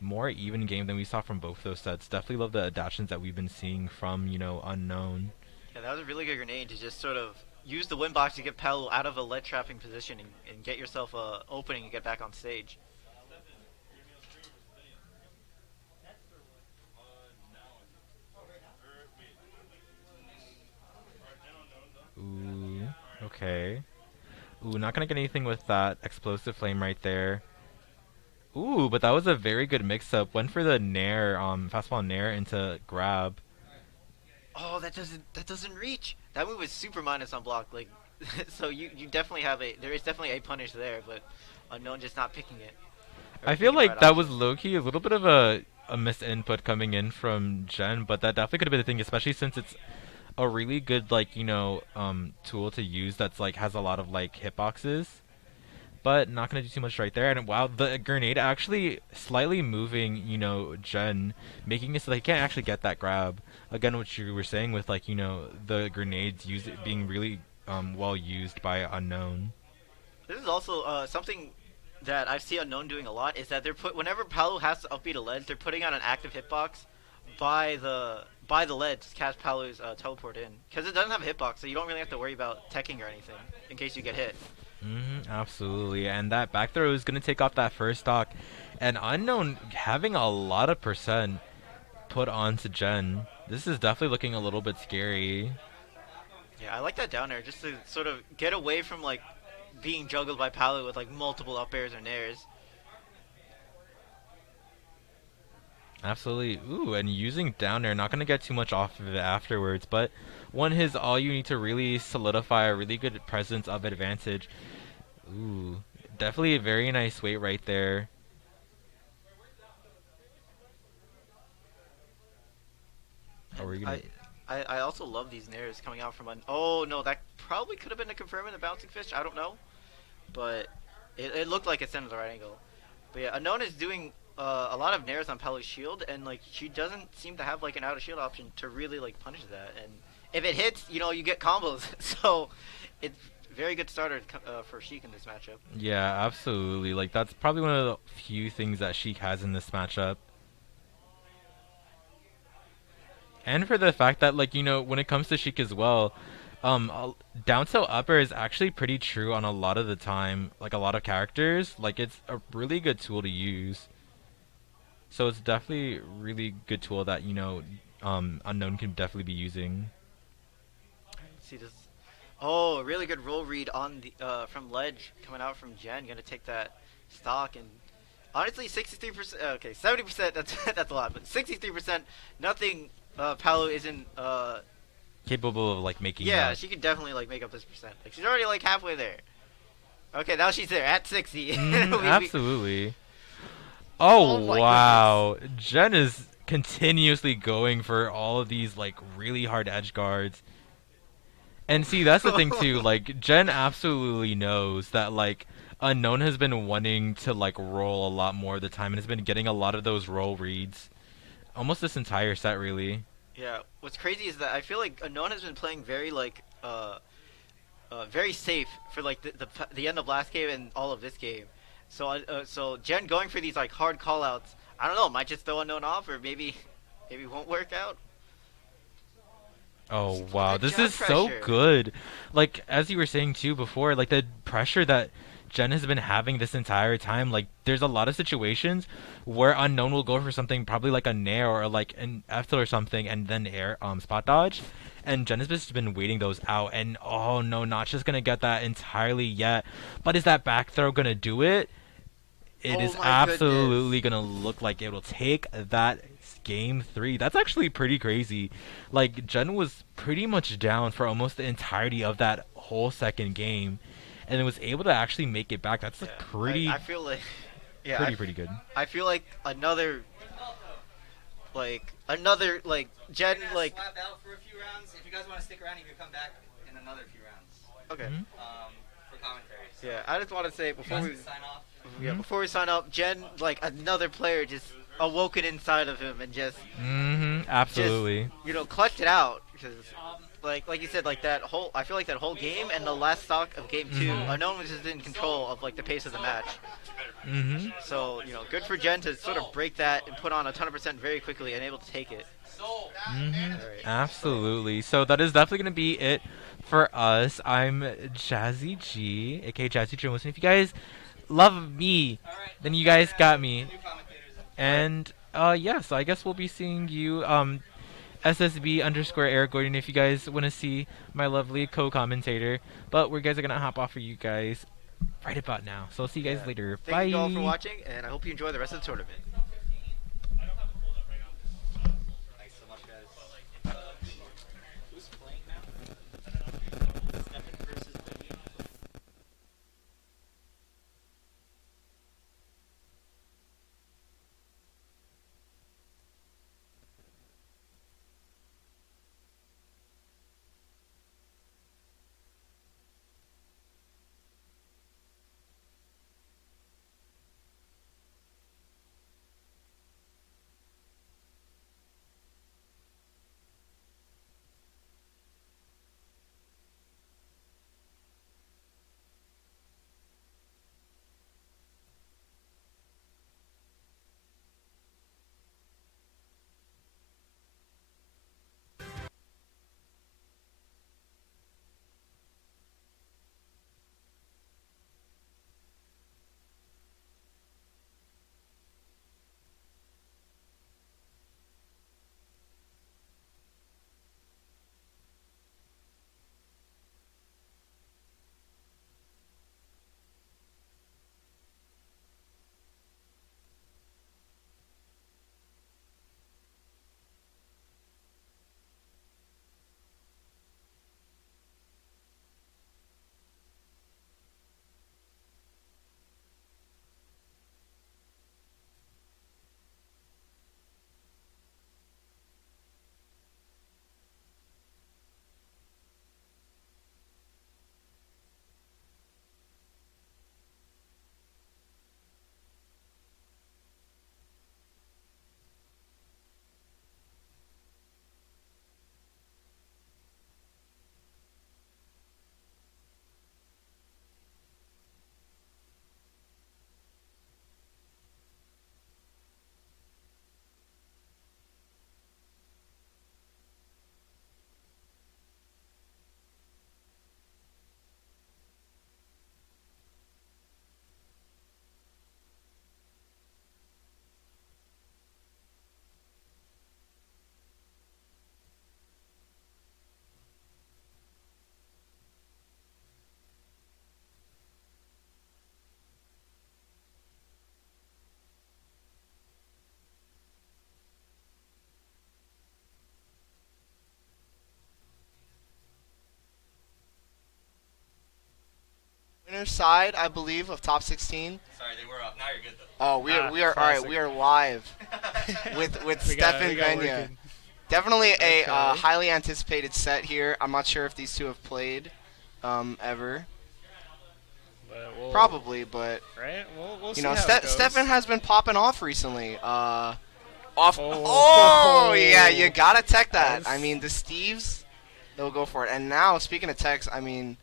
more even game than we saw from both those sets. Definitely love the adaptations that we've been seeing from, Unknown. Yeah, that was a really good grenade to just sort of use the win box to get Palu out of a lead trapping position and get yourself a opening and get back on stage. Ooh, okay. Ooh, not gonna get anything with that explosive flame right there. Ooh, but that was a very good mix-up. Went for the Nair, fastball Nair into grab. Oh, that doesn't reach. That move is super minus on block. Like, so you definitely have there is definitely a punish there, but Unknown just not picking it. I feel like that was low-key a little bit of a misinput coming in from Jen, but that definitely could have been a thing, especially since it's a really good like tool to use that's like has a lot of like hitboxes, but not gonna do too much right there. And wow, the grenade actually slightly moving Jen, making it so they can't actually get that grab. Again, what you were saying with like the grenades being really well used by Unknown. This is also something that I've seen Unknown doing a lot is that whenever Palu has to upbeat a ledge, they're putting out an active hitbox by the ledge to catch Palu's teleport in, because it doesn't have a hitbox, so you don't really have to worry about teching or anything in case you get hit. Absolutely, and that back throw is gonna take off that first stock, and Unknown having a lot of percent put onto Jen. This is definitely looking a little bit scary. Yeah, I like that down air just to sort of get away from like being juggled by Palu with like multiple up airs or nairs. Absolutely. Ooh, and using down air, not gonna get too much off of it afterwards, but one his all you need to really solidify a really good presence of advantage. Ooh, definitely a very nice weight right there. Are we gonna... I also love these nairs coming out from oh no, that probably could have been a confirm in the bouncing fish, I don't know. But it looked like it's in the right angle. But yeah, Unknown is doing a lot of nairs on Palu's shield, and like she doesn't seem to have like an out of shield option to really like punish that. And if it hits, you get combos. So it's very good starter for Sheik in this matchup. Yeah, absolutely. Like that's probably one of the few things that Sheik has in this matchup. And for the fact that like when it comes to Sheik as well, down tilt upper is actually pretty true on a lot of the time, like a lot of characters. Like it's a really good tool to use. So it's definitely a really good tool that Unknown can definitely be using. See this? Oh, really good roll read on the from ledge coming out from Jen. Gonna take that stock, and honestly, 63%. Okay, 70%. That's a lot, but 63%. Nothing. Palu isn't Capable of like making. Yeah, that. she could definitely like make up this percent. Like she's already like halfway there. Okay, now she's there at 60. Absolutely. Oh my wow, Jen is continuously going for all of these like really hard edge guards. And see, that's the thing too. Like Jen absolutely knows that like Unknown has been wanting to like roll a lot more of the time and has been getting a lot of those roll reads, almost this entire set really. Yeah, what's crazy is that I feel like Unknown has been playing very like very safe for like the end of last game and all of this game. So Jen going for these like hard callouts, I don't know, might just throw Unknown off, or maybe won't work out. Oh wow, That this jab is so pressure. good. Like as you were saying too before, like the pressure that Jen has been having this entire time, like there's a lot of situations where Unknown will go for something probably like a nair or like an F tilt or something and then air spot dodge. And Jen has just been waiting those out, and oh no, not just gonna get that entirely yet. But is that back throw gonna do it? It Oh is my absolutely goodness. gonna look like it will take that game 3. That's actually pretty crazy. Like Jen was pretty much down for almost the entirety of that whole second game, and was able to actually make it back. That's a Yeah, pretty, I feel like pretty good. I feel like another Jen like Swap out for a few rounds. If you guys want to stick around, you can come back in another few rounds. okay. Mhm. For commentary. So Yeah, I just want to say before we sign off. before we sign up, Jen like another player just awoken inside of him and just Absolutely. clutched it out, because like you said, like that whole I feel like that whole game and the last stock of game 2, Unknown was just in control of like the pace of the match. So good for Jen to sort of break that and put on a ton of percent very quickly and able to take it. Alright. Absolutely. So that is definitely going to be it for us. I'm Jazzy G, aka Jazzy G. Listen, if you guys love me, then you guys got me. And yeah, so I guess we'll be seeing you SSB underscore Eric Gordon if you guys want to see my lovely co-commentator. But we guys are gonna hop off for you guys right about now. So I'll see you guys later. Bye. Thank you all for watching, and I hope you enjoy the rest of the tournament. Thanks so much, guys. Who's playing now? Steffen versus Venia. winner's side, I believe, of top 16. Sorry, they were up. Now you're good though. Oh, we are all right. We are live with Steffen Venia. Definitely a highly anticipated set here. I'm not sure if these two have played ever. But we'll, Probably, but right? We'll you see know, how it goes. Steffen has been popping off recently. Off. Oh. Oh, yeah, you gotta tech that. Yes. I mean, the Steves, they'll go for it. And now, speaking of techs, I mean,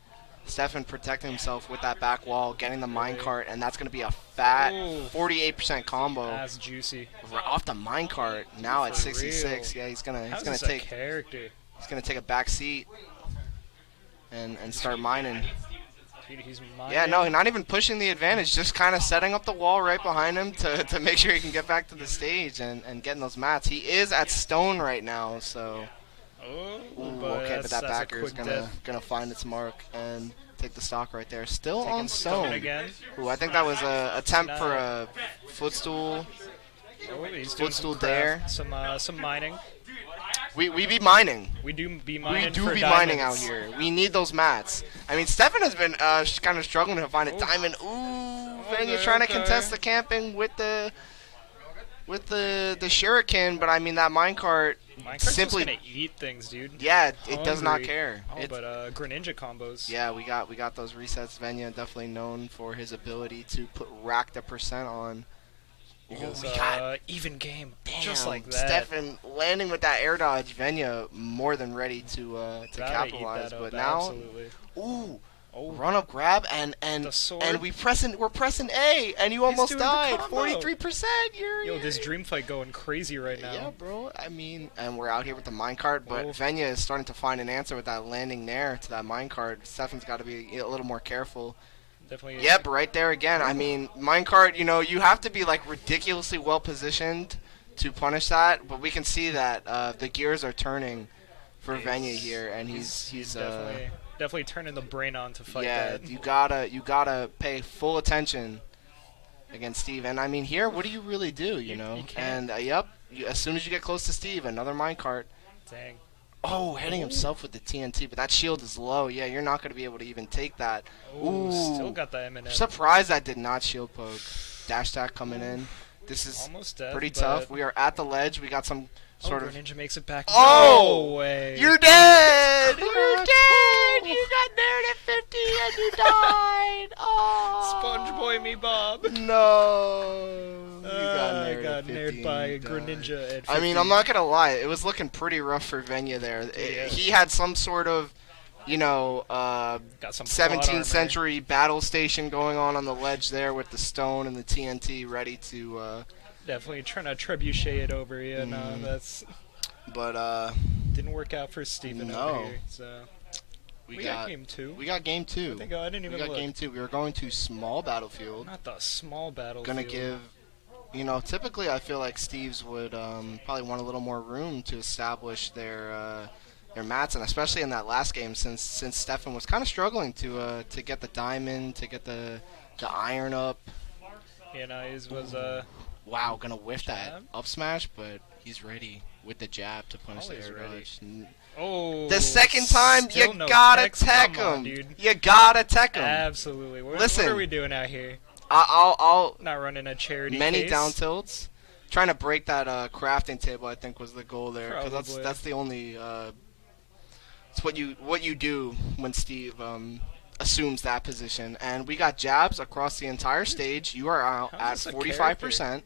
Steffen protecting himself with that back wall, getting the minecart, and that's gonna be a fat Ooh. 48% combo That's juicy. off the minecart. Now at For 66, real. yeah, he's gonna How's this a character? take a back seat and start mining. Dude, he's mining. Yeah, no, not even pushing the advantage, just kind of setting up the wall right behind him to make sure he can get back to the stage and getting those mats. He is at stone right now, so. Oh, Ooh, but okay, but that's that a backer is quick gonna death. find its mark and take the stock right there. Still Taking on stone stone. again. Ooh, I think that was a attempt for a footstool. Oh, he's doing Footstool some there. some mining. We be mining. We do be mining. We do for be mining out diamonds. here. We need those mats. I mean, Steffen has been kind of struggling to find a diamond. Ooh, Venia trying to contest the camping with the shuriken, but I mean that minecart Minecart's simply. just gonna eat things, dude. Yeah, it does not Hungry. care. Oh, It's- but Greninja combos. Yeah, we got those resets. Venia definitely known for his ability to rack the percent on. He Oh, goes, we got even game, damn, just like that. Steffen landing with that air dodge. Venia more than ready to Gotta capitalize. eat that But up, now, absolutely. ooh, Oh, run up grab and The sword. we're pressing A and you almost doing the died. combo. 43%. Yo, this dream fight going crazy right now. Yeah, bro. I mean, and we're out here with the minecart, but Oh. Venia is starting to find an answer with that landing there to that minecart. Steffen's got to be a little more careful. Definitely. Yep, right there again. I mean, minecart, you have to be like ridiculously well positioned to punish that, but we can see that the gears are turning for Venia here, and he's definitely turning the brain on to fight yeah, that. you gotta pay full attention against Steve. And I mean, here, what do you really do, you know? you can't. And yep, as soon as you get close to Steve, another minecart. Dang. Oh, hitting himself with the TNT, but that shield is low. Yeah, you're not gonna be able to even take that. Ooh, Ooh. still got the M&M. Surprised that did not shield poke. Dash attack coming in. This is Almost dead. pretty but- tough. We are at the ledge. We got some sort of. Greninja makes it back. Oh! No way. You're dead! You're dead! You got nared at 50 and you died! Oh! Sponge boy me Bob. No! You I nared got at 50 nared by and you died. Greninja at 50. I mean, I'm not gonna lie. It was looking pretty rough for Venia there. Yeah. He had some sort of, Got some plot 17th armor. century battle station going on the ledge there with the stone and the TNT ready to. Definitely trying to trebuchet it over. Yeah, no, that's But didn't work out for Steven No. over here. So we we got game 2. We got game 2. I think I didn't We even got look. game 2. We were going to small battlefield. Not the small battle. Gonna give. Typically I feel like Steve's would probably want a little more room to establish their mats, and especially in that last game, since Steffen was kind of struggling to get the diamond, to get the iron up. You know, his was Wow, gonna whiff that Jab? up smash, but he's ready with the jab to punish the Always air ready. dodge. oh. The second time, still you no gotta techs? tech Come on, him. dude. You gotta tech him. Absolutely. What Listen. are we doing out here? I'll Not running a charity many case. down tilts. Trying to break that crafting table, I think, was the goal there, because Probably. that's the only. It's what you do when Steve assumes that position. And we got jabs across the entire stage. You are out How's at this a 45%.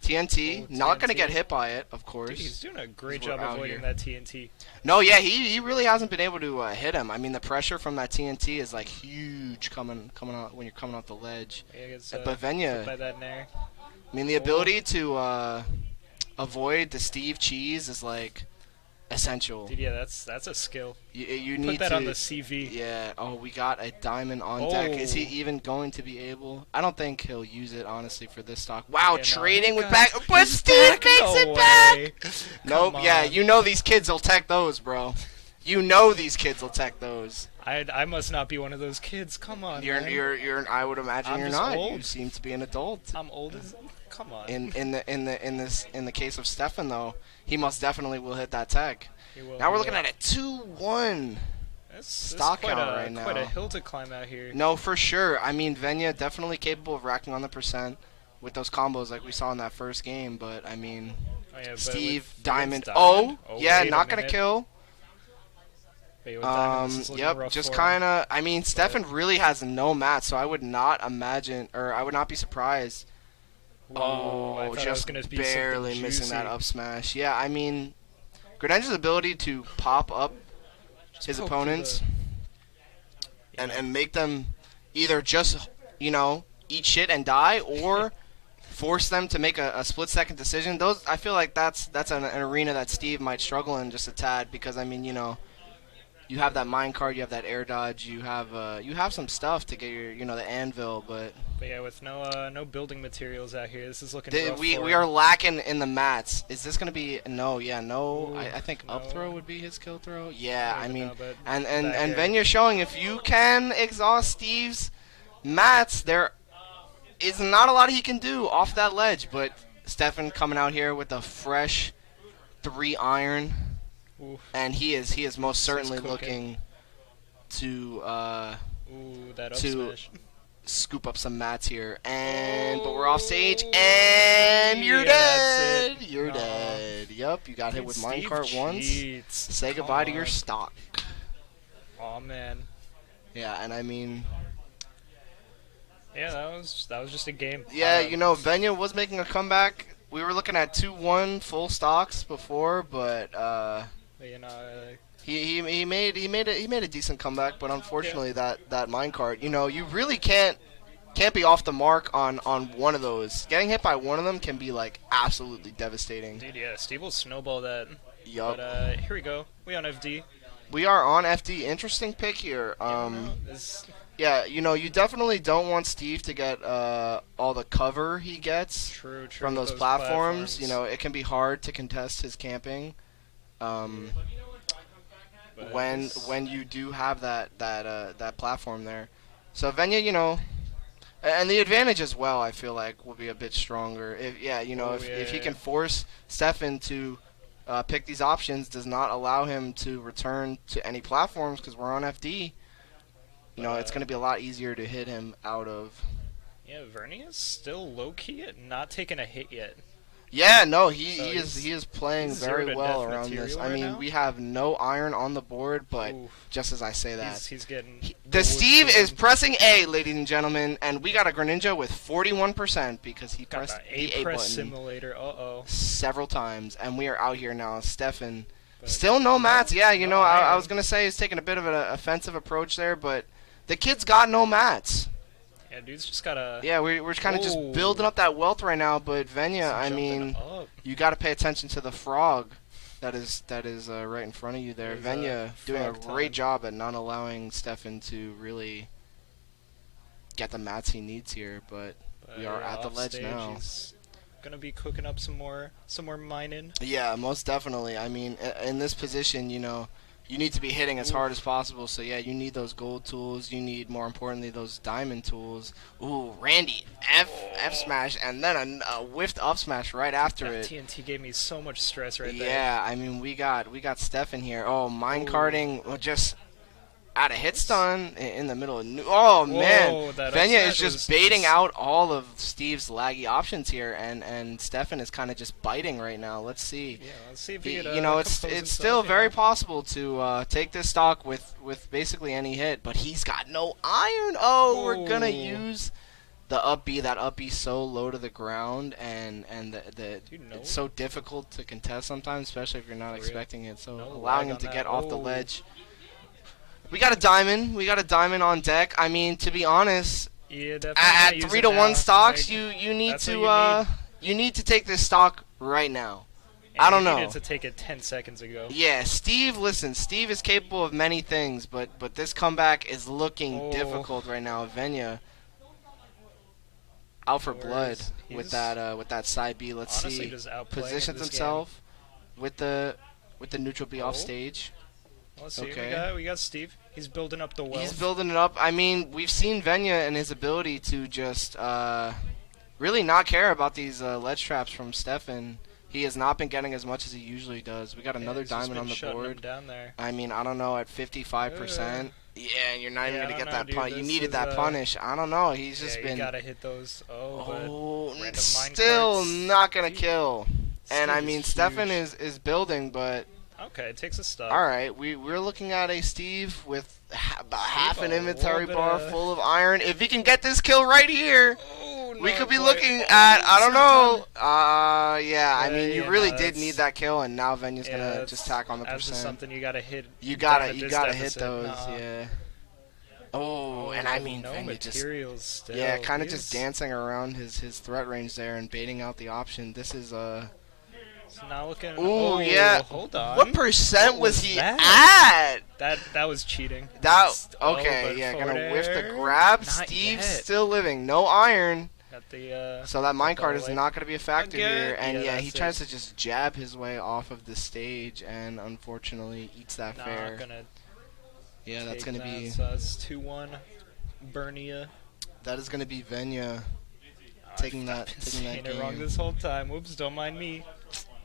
TNT, Oh, not gonna TNT. get hit by it, of course. Dude, he's doing a great we're job out avoiding here. that TNT. No, yeah, he really hasn't been able to hit him. I mean, the pressure from that TNT is like huge coming out when you're coming off the ledge. Yeah, it's, But Venia, by that nair. I mean, the ability to avoid the Steve cheese is like essential. Dude, yeah, that's a skill. You Put need that to. on the CV. Yeah. Oh, we got a diamond on deck. Is he Oh. even going to be able? I don't think he'll use it honestly for this stock. Wow, Yeah, no, trading he with got- back, but he's Steve back? makes No it back. way. Nope. Come Yeah, on. you know these kids will tech those, bro. You know these kids will tech those. I must not be one of those kids. Come on. You're man. I would imagine I'm you're just not. You old. seem to be an adult. I'm old as. Come on. In the case of Steffen though, he most definitely will hit that tech. He will, Now he we're looking will. at a 2-1. stock quite count a, right now. Quite a hill to climb out here. No, for sure. I mean, Venia definitely capable of racking on the percent with those combos like we saw in that first game. But I mean, Oh, yeah, but Steve with Diamond. against Oh, Oh, yeah, wait a not gonna minute. kill. Wait, with Diamond, this is looking Yep, rough just for him. kind of. I mean, Steffen really has no mats, so I would not imagine, or I would not be surprised. Ooh, I thought I was Just gonna be something barely missing that juicy. up smash. Yeah, I mean, Greninja's ability to pop up his poke through opponents and make them either just, eat shit and die, or force them to make a split-second decision. Those, I feel like that's an arena that Steve might struggle in just a tad, because I mean, you have that mine card, you have that air dodge, you have some stuff to get your, the anvil, but yeah, with no building materials out here, this is looking rough we for we him. are lacking in the mats. Is this gonna be no? Yeah, no. Ooh, I think up no. throw would be his kill throw. Yeah, I I don't mean, know, but and back air. Venia's showing if you can exhaust Steve's mats, there is not a lot he can do off that ledge. But Steffen coming out here with a fresh 3 iron, Oof. and he is most certainly cooking. looking to Ooh, that up to- smash. scoop up some mats here. And but we're off stage, and you're Yeah, that's dead. it. You're Nah. dead. Yup, you got hit Dude, with Steve minecart once. cheats. Say Come goodbye to your on. stock. Aw, man. Yeah, and I mean, Yeah, that was just a game. yeah, Venia was making a comeback. We were looking at 2-1 full stocks before, but he made a decent comeback. But unfortunately, that minecart, you really can't be off the mark on one of those. Getting hit by one of them can be like absolutely devastating. dude, yeah, Steve will snowball that. Yup. But here we go. We on FD. We are on FD. Interesting pick here. Yeah, you definitely don't want Steve to get all the cover he gets True. from with those platforms. It can be hard to contest his camping. But When you do have that platform there. So Venia, and the advantage as well, I feel like will be a bit stronger. If he can force Steffen to pick these options, does not allow him to return to any platforms because we're on FD. It's going to be a lot easier to hit him out of. Yeah, Vernia's still low key at not taking a hit yet. Yeah, no, So he is playing he's very zero to well death around this. material I right mean, now? we have no iron on the board, but Oof. just as I say that, He's getting the wood Steve is sword. pressing A, ladies and gentlemen, and we got a Greninja with 41% because he Got pressed the the A press button simulator. several times, and we are out here now. Steffen, But still no mats. Yeah, no I iron. was gonna say he's taking a bit of an offensive approach there, but the kid's got no mats. Yeah, dude's just gotta. Yeah, we're kind of just Ooh. building up that wealth right now, but Venia, I jumping mean, up. you got to pay attention to the frog that is right in front of you there. There's, Venia doing a frog great time. job at not allowing Steffen to really get the mats he needs here, but we are yeah, at the off ledge stage, now. He's gonna be cooking up some more mining. Yeah, most definitely. I mean, in this position, you need to be hitting as hard as possible. So yeah, you need those gold tools. You need, more importantly, those diamond tools. Ooh, Randy, F smash, and then a whiffed up smash right after That it. TNT gave me so much stress right there. Yeah, I mean, we got Steffen here. Oh, mine carting, just out of hit stun in the middle of oh man, that up Venia is smash just was baiting out all of Steve's laggy options here, and Steffen is kind of just biting right now. Let's see. Yeah, let's see if he could, It's compose himself, still you very know? possible to take this stock with basically any hit, but he's got no iron. Oh, we're gonna Ooh. use the up B. That up B so low to the ground, and Dude, no. it's so difficult to contest sometimes, especially if you're not For real. expecting it. So No allowing lag him on to that. get off the Oh. ledge. We got a diamond. We got a diamond on deck. I mean, to be honest, Yeah, definitely at gonna use 3 it to 1 now. stocks, Like, you need that's to what you need to take this stock right now. and I don't he know. needed to take it 10 seconds ago. Yeah, Steve. Listen, Steve is capable of many things, but this comeback is looking Oh. difficult right now. Venia out for No blood worries. with He's that side B. Let's honestly see. just outplaying Positions this game. himself with the neutral B off Oh. stage. Let's see. Okay. We got Steve. He's building up the wealth. He's building it up. I mean, we've seen Venia and his ability to just really not care about these ledge traps from Steffen. He has not been getting as much as he usually does. We got another He's just diamond been on the shutting board. him down there. I mean, I don't know, at 55%. Yeah, you're not even Yeah, I going to don't get know, that dude. punish. You This needed is, that punish. I don't know. He's just Yeah, been... you gotta hit those. Oh, random still minecarts. not going to kill. And Still I mean, just Steffen huge. is building, but... Okay, it takes a stop. Alright, we're looking at a Steve with about half an a inventory little bit bar of- full of iron. If he can get this kill right here... Oh, We not could be quite. looking at, I don't know. Sometime. Yeah, I mean, you Yeah, really no, did that's- need that kill, and now Venia's Yeah, gonna that's- just tack on the that's just percent. something you gotta hit. You down gotta at this hit deficit. those, Nuh-uh. yeah. Oh, and I mean, no Venia just, materials still. yeah, kind of just He's- dancing around his threat range there and baiting out the option. This is He's not looking. Ooh, oh, yeah. Hold on. What percent What was was he that? at? That was cheating. That Oh, okay, but yeah, forward gonna whiff the air? grab. Not Steve yet. still living, no iron. Got the. So that minecart is like, not going to be a factor again? here, and Yeah, yeah, he that's tries it. to just jab his way off of the stage, and unfortunately eats that Not fair. gonna. Yeah, that's take going to that, be So that's 2-1. Bernia. that is going to be Venia taking I've that been taking saying that it wrong game. this whole time. Whoops! Don't mind me.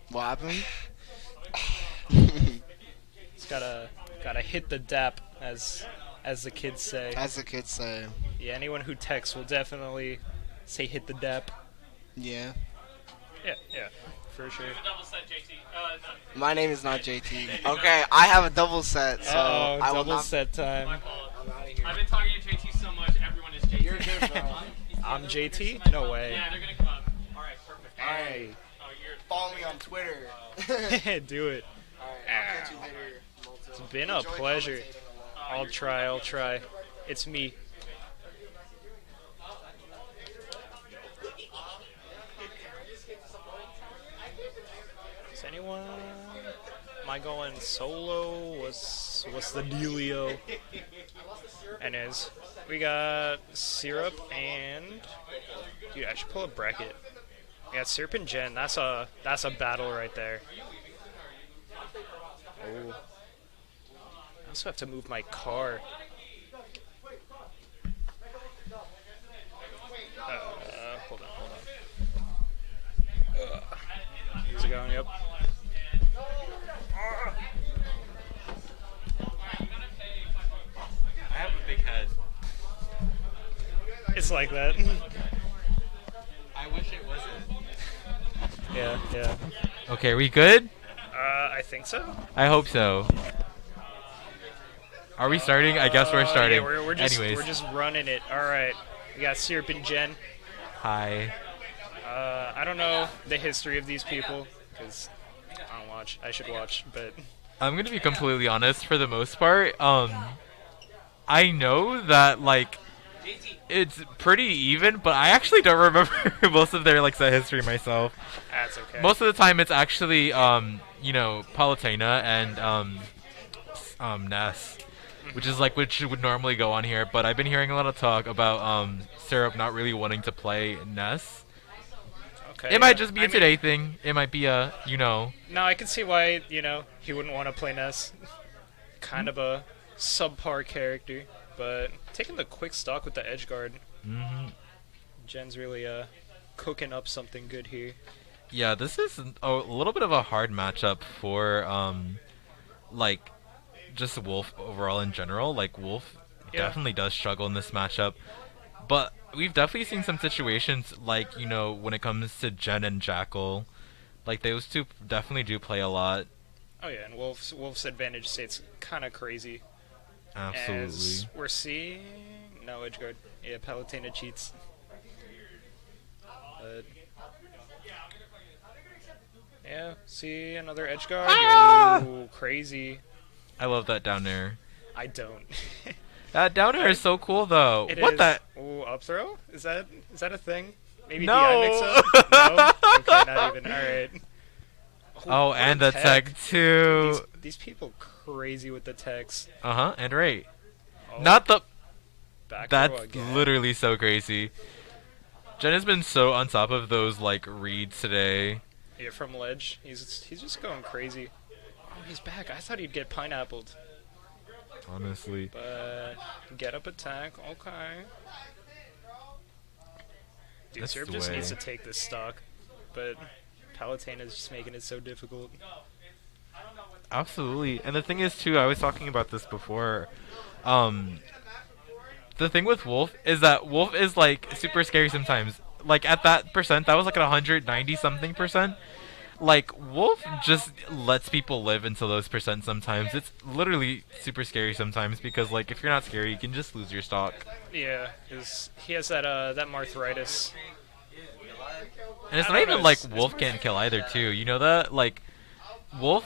What happened? It's gotta hit the dap, as the kids say. As the kids say. Yeah, anyone who texts will definitely say hit the dap. Yeah. Yeah, for sure. My name is not JT. Okay, I have a double set, so Uh-oh, I will double not. set time. I'm out of here. I've been talking to JT so much, everyone is JT. You're good, bro. I'm JT? No way. Yeah, they're gonna come up. Alright, perfect. Alright, Oh, you're. follow me on Twitter. Do it. Alright, I'll catch you later. It's been a pleasure. I'll try. It's me. Is anyone? Am I going solo? What's the dealio? Anyways, we got Syrup and dude, I should pull a bracket. Yeah, Syrup and Jen. That's a battle right there. Oh. I also have to move my car. Hold on. How's it going? Yep. I have a big head. It's like that. I wish it wasn't. Yeah. Okay, are we good? I think so. I hope so. Are we starting? I guess we're starting. Yeah, we're just Anyways, we're just running it. All right. We got Syrup and Jen. hi. I don't know the history of these people because I don't watch. I should watch, but I'm gonna be completely honest. For the most part, I know that like it's pretty even, but I actually don't remember most of their like set history myself. that's okay. Most of the time, it's actually Palutena and Ness, which is like which would normally go on here. But I've been hearing a lot of talk about Syrup not really wanting to play Ness. Okay, It might just be I a mean, today thing. It might be a No, I can see why he wouldn't want to play Ness. Kind of a subpar character, but taking the quick stock with the edge guard. Mhm. Jen's really cooking up something good here. Yeah, this is a little bit of a hard matchup for like just Wolf overall in general. Like Wolf Yeah. definitely does struggle in this matchup, but we've definitely seen some situations like when it comes to Jen and Jackal, like those two definitely do play a lot. Oh yeah, and Wolf's advantage state's kind of crazy. Absolutely. As we're seeing no edge guard. Yeah, Palutena cheats. But yeah, see another edge guard. Ooh, crazy. I love that down there. I don't. That down air is so cool though. It What is. the? Ooh, up throw? Is that a thing? Maybe No. DI mix up? No? Okay, not even. Alright. Oh, what and a the tech too. These people crazy with the techs. And right. Oh, Not the. back That's row again. literally so crazy. Jen has been so on top of those like reads today. Yeah, from ledge. He's just going crazy. Oh, he's back. I thought he'd get pineappled. Honestly. But get up attack. Okay. Dude, That's Syrup the just way. needs to take this stock. But Palutena is just making it so difficult. Absolutely. And the thing is too, I was talking about this before. Um, the thing with Wolf is that Wolf is like super scary sometimes. Like at that percent, that was like at 190 something percent. Like Wolf just lets people live until those percent sometimes. It's literally super scary sometimes because like if you're not scary, you can just lose your stock. Yeah, because he has that Marthritis. And it's I not don't know, even like it's Wolf can't kill either too. You know that? Like Wolf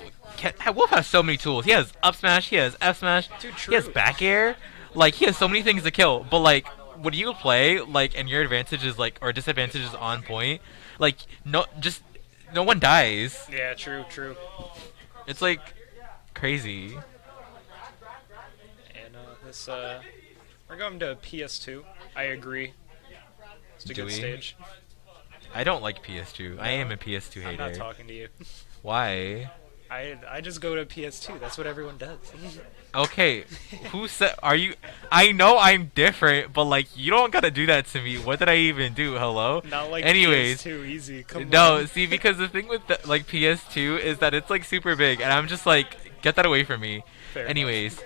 Wolf has so many tools. He has up smash, he has F smash, Dude, he has true. back air. Like he has so many things to kill. But like when you play like and your advantage is like or disadvantage is on point, like no one dies. Yeah, true. It's like crazy. And this we're going to PS2. I agree. It's a Do good we? stage. I don't like PS2. I am a PS2 I'm hater. not talking to you. Why? I just go to PS2. That's what everyone does. Okay, who said? Are you? I know I'm different, but like you don't gotta do that to me. What did I even do? Hello. Not like Anyways, PS2 easy. Come no. on. See, because the thing with like PS2 is that it's like super big, and I'm just like, get that away from me. Fair enough. Anyways,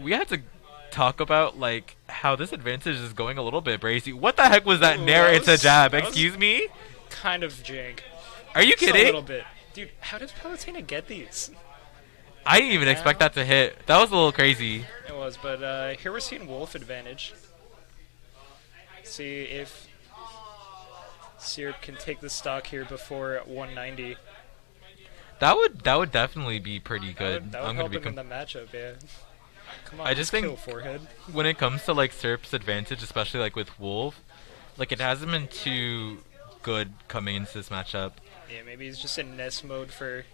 we have to talk about like how this advantage is going a little bit brazy. What the heck was that Ooh, nair that into was- jab? that was- Excuse me? Kind of jank. Are you Just a kidding? little bit. Dude, how does Palutena get these? I didn't even expect that to hit. That was a little crazy. It was, but here we're seeing Wolf advantage. See if Syrup can take the stock here before 190. That would definitely be pretty good. That would I'm help gonna be him in the matchup, yeah. Come on, I just kill think forehead. when it comes to like Syrup's advantage, especially like with Wolf, like it hasn't been too good coming into this matchup. Yeah, maybe he's just in Ness mode for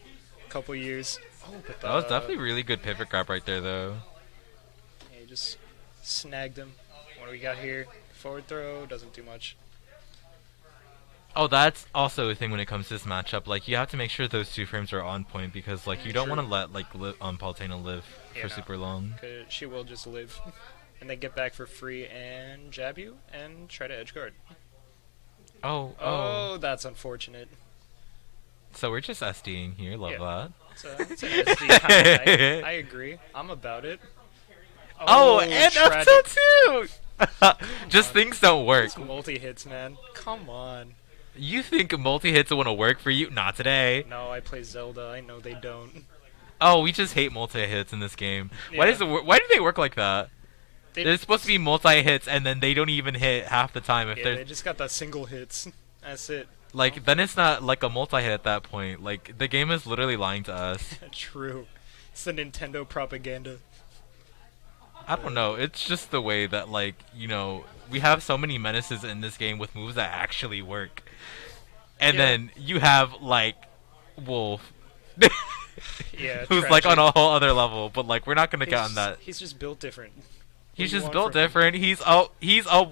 a couple years. Oh, but That was definitely really good pivot grab right there, though. Yeah, he just snagged him. What do we got here? Forward throw doesn't do much. Oh, that's also a thing when it comes to this matchup. Like you have to make sure those 2 frames are on point because like you don't True. want to let like Palutena live Yeah, for no. super long. 'Cause she will just live. And then get back for free and jab you and try to edge guard. Oh. That's unfortunate. So we're just SDing here. Love Yeah. that. It's an SD kind of night. I agree. I'm about it. Oh, and tragic. up too. Just things don't work. It's multi-hits, man. Come on. You think multi-hits want to work for you? Not today. No, I play Zelda. I know they don't. Oh, we just hate multi-hits in this game. Why Yeah. does why do they work like that? They're supposed to be multi-hits, and then they don't even hit half the time. If Yeah, they're they just got that single hits. That's it. like, then it's not like a multi-hit at that point. Like the game is literally lying to us. True. It's the Nintendo propaganda. I don't know. It's just the way that like we have so many menaces in this game with moves that actually work, and Yeah. then you have like Wolf. Yeah, Who's like on tragic. a whole other level, but like we're not gonna get on He's- that. He's just built different. What He's do you just want built from him? different. He's a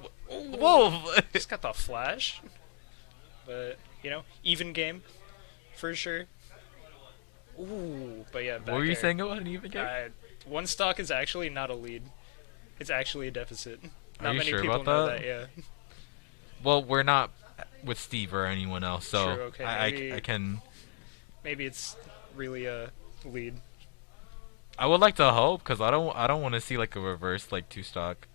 wolf. He's got the flash. But, even game. For sure. Ooh, but yeah, back What were you air. saying about an even game? One stock is actually not a lead. It's actually a deficit. Not you many sure people about know that? that, yeah. Well, we're not with Steve or anyone else, so True, okay, I maybe- can. Maybe it's really a lead. I would like to hope because I don't want to see like a reverse like 2 stock.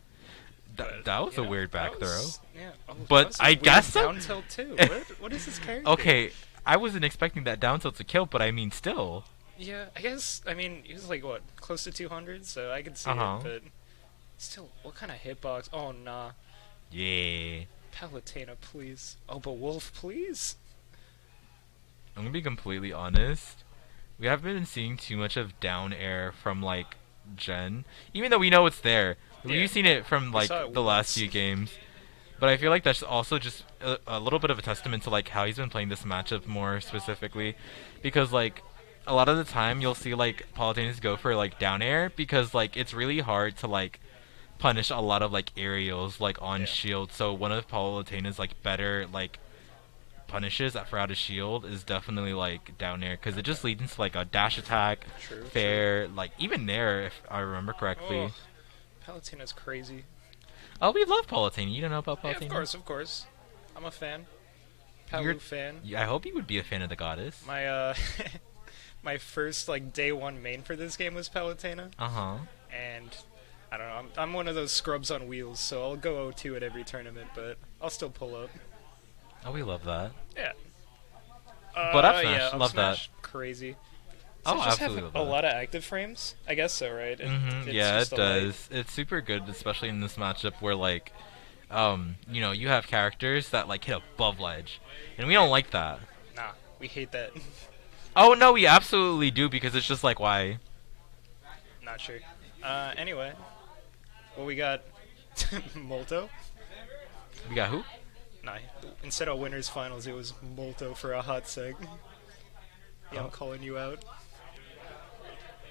But, That was you a know, weird back that throw. was- Yeah. Oh, But that was a I weird guess so- down tilt too. What is this character? Okay, I wasn't expecting that down tilt to kill, but I mean still. Yeah, I guess. I mean, he was like what, close to 200, so I could see Uh-huh. it. But still, what kind of hitbox? Oh nah, Yeah. Palutena, please. Oh, but Wolf, please. I'm gonna be completely honest. We haven't been seeing too much of down air from like Jen, even though we know it's there. Yeah. We've seen it from We like saw it the last once. few games, but I feel like that's also just a little bit of a testament to like how he's been playing this matchup more specifically, because like a lot of the time you'll see like Palutenas go for like down air because like it's really hard to like punish a lot of like aerials like on Yeah. shield. So one of Palutena's like better like punishes for out of shield is definitely like down air because it just leads into like a dash attack, True. fair, like even nair if I remember correctly. Oh, Palutena's crazy. Oh, we love Palutena. You don't know about Yeah, Palutena? of course. I'm a fan. Palu fan. Yeah, I hope you would be a fan of the goddess. My my first like day one main for this game was Palutena, Uh-huh. and I don't know. I'm one of those scrubs on wheels, so I'll go 0-2 at every tournament, but I'll still pull up. Oh, we love that. Yeah. But up smash, yeah, up love smash, crazy. Oh, Does it just absolutely have love a that. lot of active frames? I guess so, right? It's Yeah, it just a light- does. It's super good, especially in this matchup where like, you know, you have characters that like hit above ledge, and we don't like that. Nah, we hate that. Oh no, we absolutely do because it's just like why. Not sure. Anyway, well we got Molto. We got who? Nah, instead of winners finals, it was Molto for a hot seg. Yeah, I'm Oh. calling you out.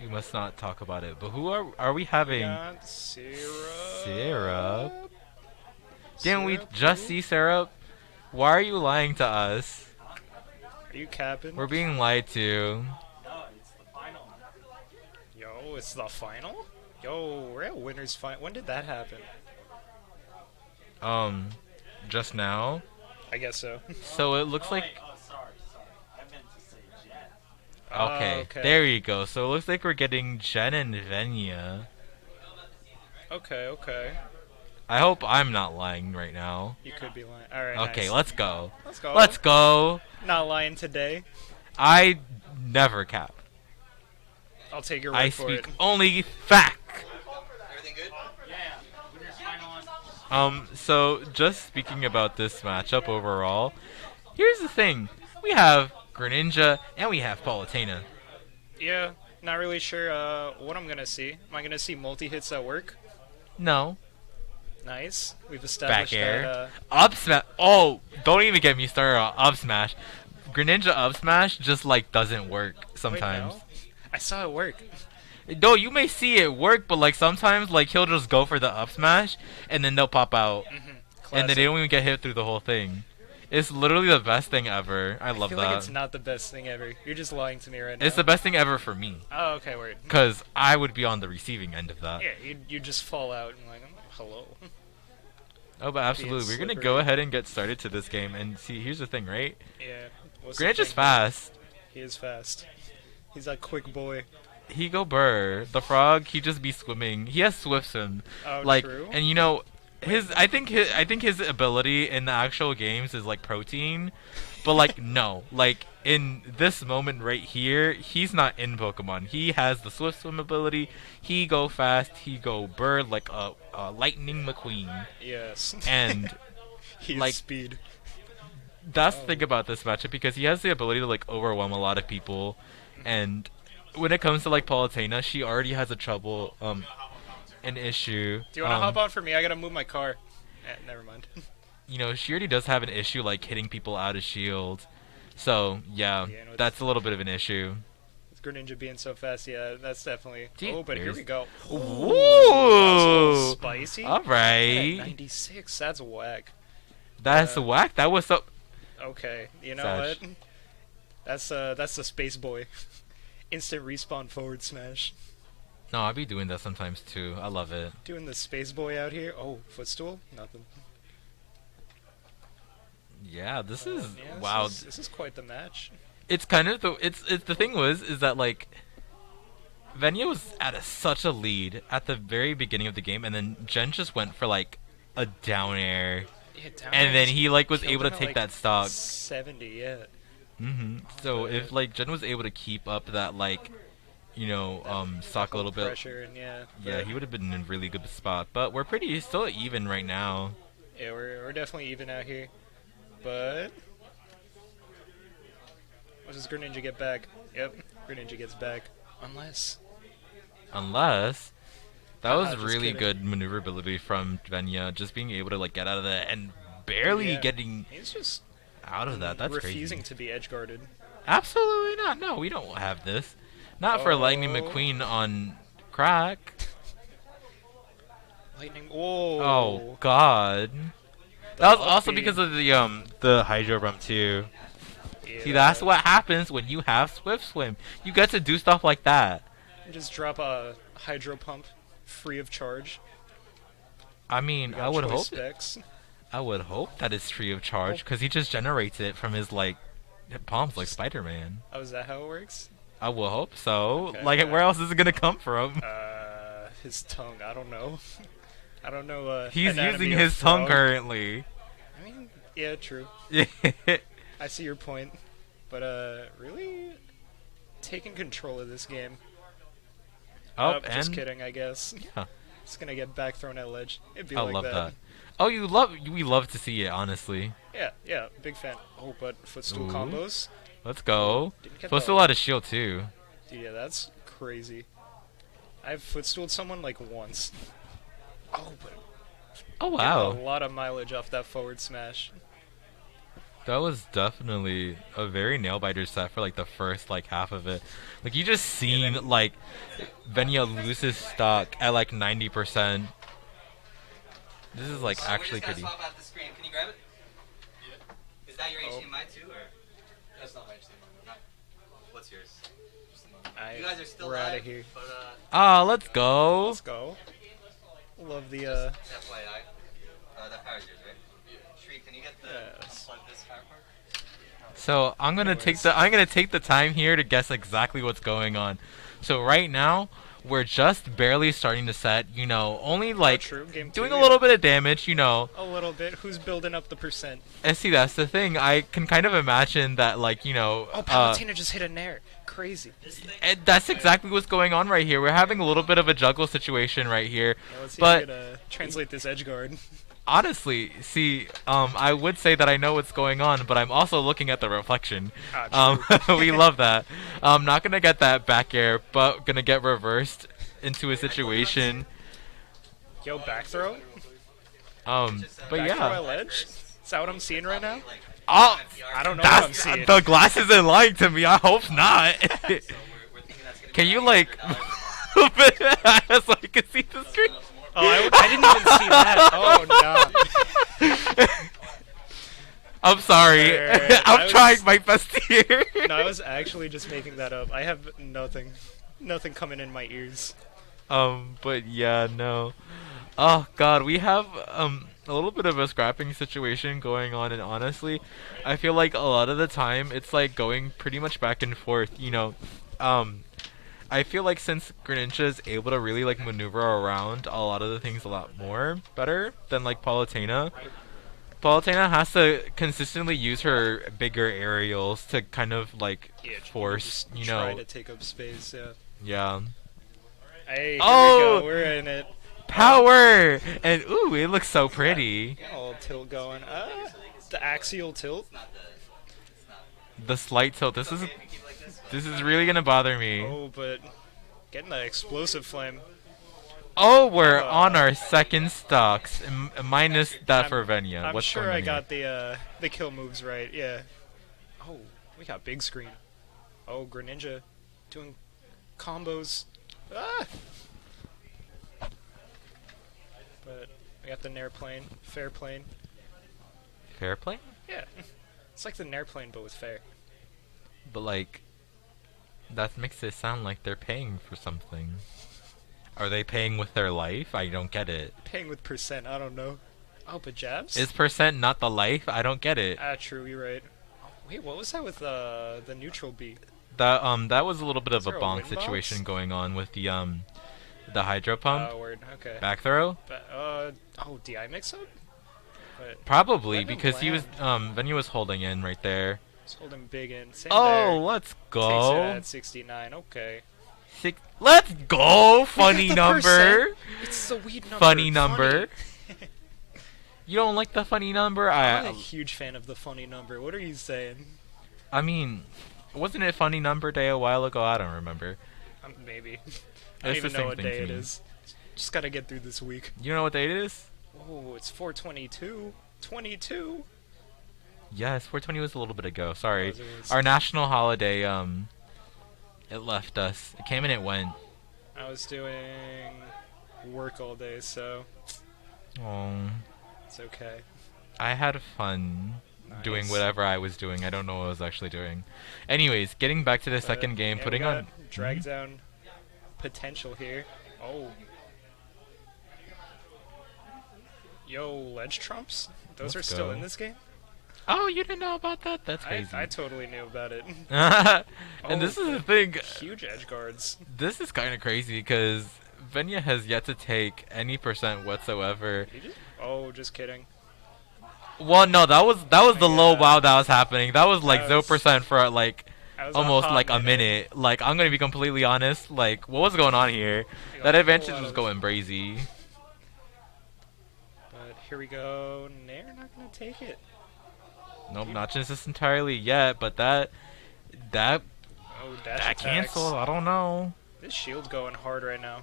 We must not talk about it. But who are we having? Got Syrup. Syrup. Didn't we Syrup, just who? see Syrup? Why are you lying to us? Are you capping? We're being lied to. Yo, it's the final? Yo, we're at winners final. When did that happen? Just now. I guess so. So it looks like. Okay, okay. there you go. So it looks like we're getting Jen and Venia. Okay, okay. I hope I'm not lying right now. You could be lying. Alright, Okay, nice. let's go. Let's go. Let's go. Not lying today. I never cap. I'll take your word I for speak it. only fact. Everything good? So just speaking about this matchup overall, here's the thing. We have Greninja and we have Palutena. Yeah, not really sure what I'm gonna see. Am I gonna see multi-hits at work? No. Nice. We've established Back air. that, Up smash. Oh, don't even get me started on up smash. Greninja up smash just like doesn't work sometimes. Wait, no? I saw it work. No, you may see it work, but like sometimes like he'll just go for the up smash and then they'll pop out. And then they don't even get hit through the whole thing. It's literally the best thing ever. I love feel that. like it's not the best thing ever. You're just lying to me right now. It's the best thing ever for me. Oh, okay, word. Because I would be on the receiving end of that. Yeah, you just fall out and like, hello. Oh, but absolutely. We're going to go slippery. ahead and get started to this game. And see, here's the thing, right? Yeah. what's the Greninja's thing? fast. He is fast. He's a quick boy. He go burr. The frog, he just be swimming. He has swift swim. Oh, Like, true. and you know, I think his ability in the actual games is like protein, but like no, like in this moment right here, he's not in Pokemon. He has the swift swim ability. He go fast. He go bird like a lightning McQueen. Yes. And He like is speed. that's the thing about this matchup because he has the ability to like overwhelm a lot of people, and when it comes to like Palutena, she already has an issue. Do you want to hop on for me? I gotta move my car. Never mind. You know, she already does have an issue like hitting people out of shield. So yeah, Yeah, no, that's a little bit of an issue. With Greninja being so fast, yeah, that's definitely. Gee, Oh, but here here's- we go. Ooh, That was a little spicy. all At right, 96. That's whack. that's whack. That was so. Okay, you know Sag. what? That's the space boy. Instant respawn forward smash. No, I'll be doing that sometimes too. I love it. Doing the space boy out here. Oh, footstool? Nothing. Yeah, this is Yeah, wow. This is quite the match. It's kind of it's the thing is that like Venia was at such a lead at the very beginning of the game, and then Jen just went for like a down air, Yeah, down and then airs he like was killed able to him at, take like, that stock. 70, yeah. So But- if like Jen was able to keep up that like, you know, stock a little bit, Pressure and yeah. yeah, but- he would have been in a really good spot. But we're pretty still even right now. Yeah, we're definitely even out here. But what does Greninja get back? Yep, Greninja gets back. Unless that was just really kidding. good maneuverability from Venia, just being able to like get out of that and barely Yeah. getting He's just out of that. That's refusing crazy. to be edge guarded. Absolutely not. No, we don't have this. Not for Lightning Oh. McQueen on crack. Lightning. Whoa. Oh God. That was also because of the Hydro Rum too. Yeah, See, that's what happens when you have Swift Swim. You get to do stuff like that. Just drop a hydro pump, free of charge. I mean, You I got would choice hope. specs. I would hope that it's free of charge, because he just generates it from his, like, palms like Spider-Man. Oh, is that how it works? I will hope so. Okay, Like, yeah. where else is it gonna come from? His tongue. I don't know. I don't know. He's anatomy using of his tongue frog. currently. I mean, yeah, true. I see your point. But, really? Taking control of this game. Oh, Just and kidding, I guess. yeah, It's gonna get back thrown at ledge. It'd be I like love that. that. Oh, we love to see it, honestly. Yeah, big fan. Oh, but footstool Ooh. combos? Let's go. Didn't get Supposed the- to lot of shield too. Dude, yeah, that's crazy. I've footstooled someone like once. Oh, but Oh getting wow, a lot of mileage off that forward smash. that was definitely a very nail biter set for like the first like half of it. Like you just seen like Venia lose his stock at like 90%. This is like actually we just pretty. gotta swap out the screen. Can you grab it? Yeah. Is that your HDMI too, or? That's not my HDMI. What's yours? You guys are still We're live, out of here. but Ah, let's go. Let's go. Love the FYI, that power's yours, right? Shri, can you get the Yes. unplug this power cord? So I'm gonna take the time here to guess exactly what's going on. So right now we're just barely starting to set. You know, only like true. Game doing two, a yeah. little bit of damage. You know, a little bit. Who's building up the percent? and see that's the thing. I can kind of imagine that like you know. Oh, Palutena just hit a nair. Crazy. And that's exactly what's going on right here. We're having a little bit of a juggle situation right here. Yeah, let's see But if we could translate this edge guard. honestly, see, I would say that I know what's going on, but I'm also looking at the reflection. We love that. I'm not gonna get that back air, but gonna get reversed into a situation. Yo, back throw? But Back throw yeah. at ledge? Is that what I'm seeing right now? Oh, I don't know what I'm that's seeing. the glass isn't lying to me. I hope not. Can you like move it so I can see the screen? Oh, I didn't even see that. Oh, no. I'm sorry. Alright, I'm I trying was- my best here. No, I was actually just making that up. I have nothing coming in my ears. But yeah, no. Oh god, we have a little bit of a scrapping situation going on, and honestly, I feel like a lot of the time it's like going pretty much back and forth, you know. I feel like since Greninja is able to really like maneuver around a lot of the things a lot more better than like Palutena. Palutena has to consistently use her bigger aerials to kind of like force, just you try know. to take up space, yeah. Yeah. Hey, here Oh! we go. We're in it. Power! And ooh, it looks so pretty. All tilt going. The axial tilt. The slight tilt. This is really gonna bother me. Oh, but getting the explosive flame. Oh, we're on our second stocks, minus that for Venia. I'm What's sure going on I here? got the kill moves right. Yeah. Oh, we got big screen. Oh, Greninja doing combos. Ah! But we got the Nair plane, fair plane. Fair play? Yeah. It's like the Nair plane, but with fair. But like, that makes it sound like they're paying for something. Are they paying with their life? I don't get it. Paying with percent, I don't know. Oh, but jabs? Is percent not the life? I don't get it. Ah, true, you're right. Oh, wait, what was that with the neutral B? That was a little bit of Is a there a bonk win box? situation going on with the hydro pump. Oh, word, okay. Back throw? Oh, DI mix-up? But Probably, let him because he was, land. Venia was holding in right there. It's holding big in. Same Oh, there. let's Takes it go. at 69, okay. Let's go, We got funny the number. percent. It's the weed number. Funny number. You don't like the funny number? I'm a huge fan of the funny number. What are you saying? I mean, wasn't it funny number day a while ago? I don't remember. Maybe. I don't It's the even know same what thing day to it me. is. Just gotta get through this week. You know what date it is? Oh, it's 422. 22. Yes, 420 was a little bit ago. Sorry. It was. Our national holiday, it left us. It came and it went. I was doing work all day, so Oh, it's okay. I had fun doing Nice. whatever I was doing. I don't know what I was actually doing. Anyways, getting back to the second game, yeah, putting we got on. drag down potential here. Oh. Yo, ledge trumps? Those are Let's still go. in this game? Oh, you didn't know about that? That's crazy. I totally knew about it. And this is the but thing. Huge edge guards. This is kind of crazy because Venia has yet to take any percent whatsoever. Just kidding. Well, no, that was the low Yeah. wow that was happening. That was like That was- 0% for like That was almost hot like a minute. Like I'm gonna be completely honest. Like what was going on here? That advantage was going brazy. But here we go. Nair not gonna take it. Nope, not just this entirely yet, but that Oh, dash that attacks. cancel. I don't know. This shield's going hard right now.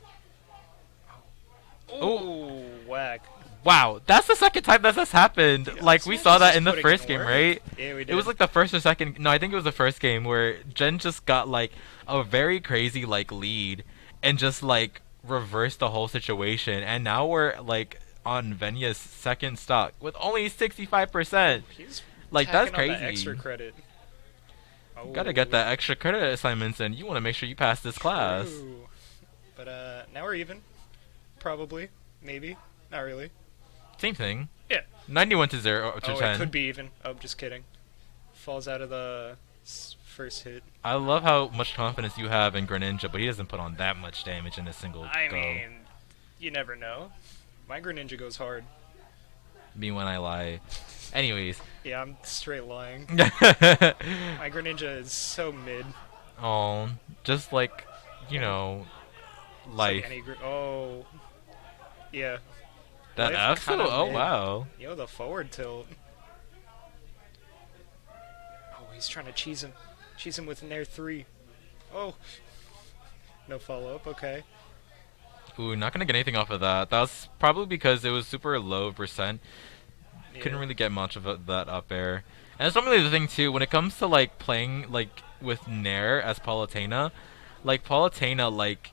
Oh. Ooh, whack. Wow, that's the second time that's happened. Yeah, Like this we match saw is that just in the putting first in game, work. right? Yeah, we did. It was like the first or second. No, I think it was the first game where Jen just got like a very crazy like lead and just like reversed the whole situation. And now we're like on Venia's second stock with only 65%. He's Like that's tacking on that crazy. extra credit. Oh, Gotta get that extra credit assignments in. You want to make sure you pass this class. true. But now we're even. Probably. Maybe. Not really. Same thing. Yeah. 91 to 0 to 10. It could be even. Oh, just kidding. Falls out of the first hit. I love how much confidence you have in Greninja, but he doesn't put on that much damage in a single I go. mean, you never know. My Greninja goes hard. Me when I lie. Anyways. Yeah, I'm straight lying. My Greninja is so mid. Oh, just like, you know, It's life. like any oh. Yeah. That life absolute. kinda Oh mid. wow. Yo, the forward tilt. Oh, he's trying to cheese him. Cheese him with Nair 3. Oh. No follow-up, okay. Ooh, not gonna get anything off of that. That's probably because it was super low percent. Couldn't Yeah. really get much of that up air. And that's normally the thing too. When it comes to like playing like with Nair as Palutena, like Palutena, like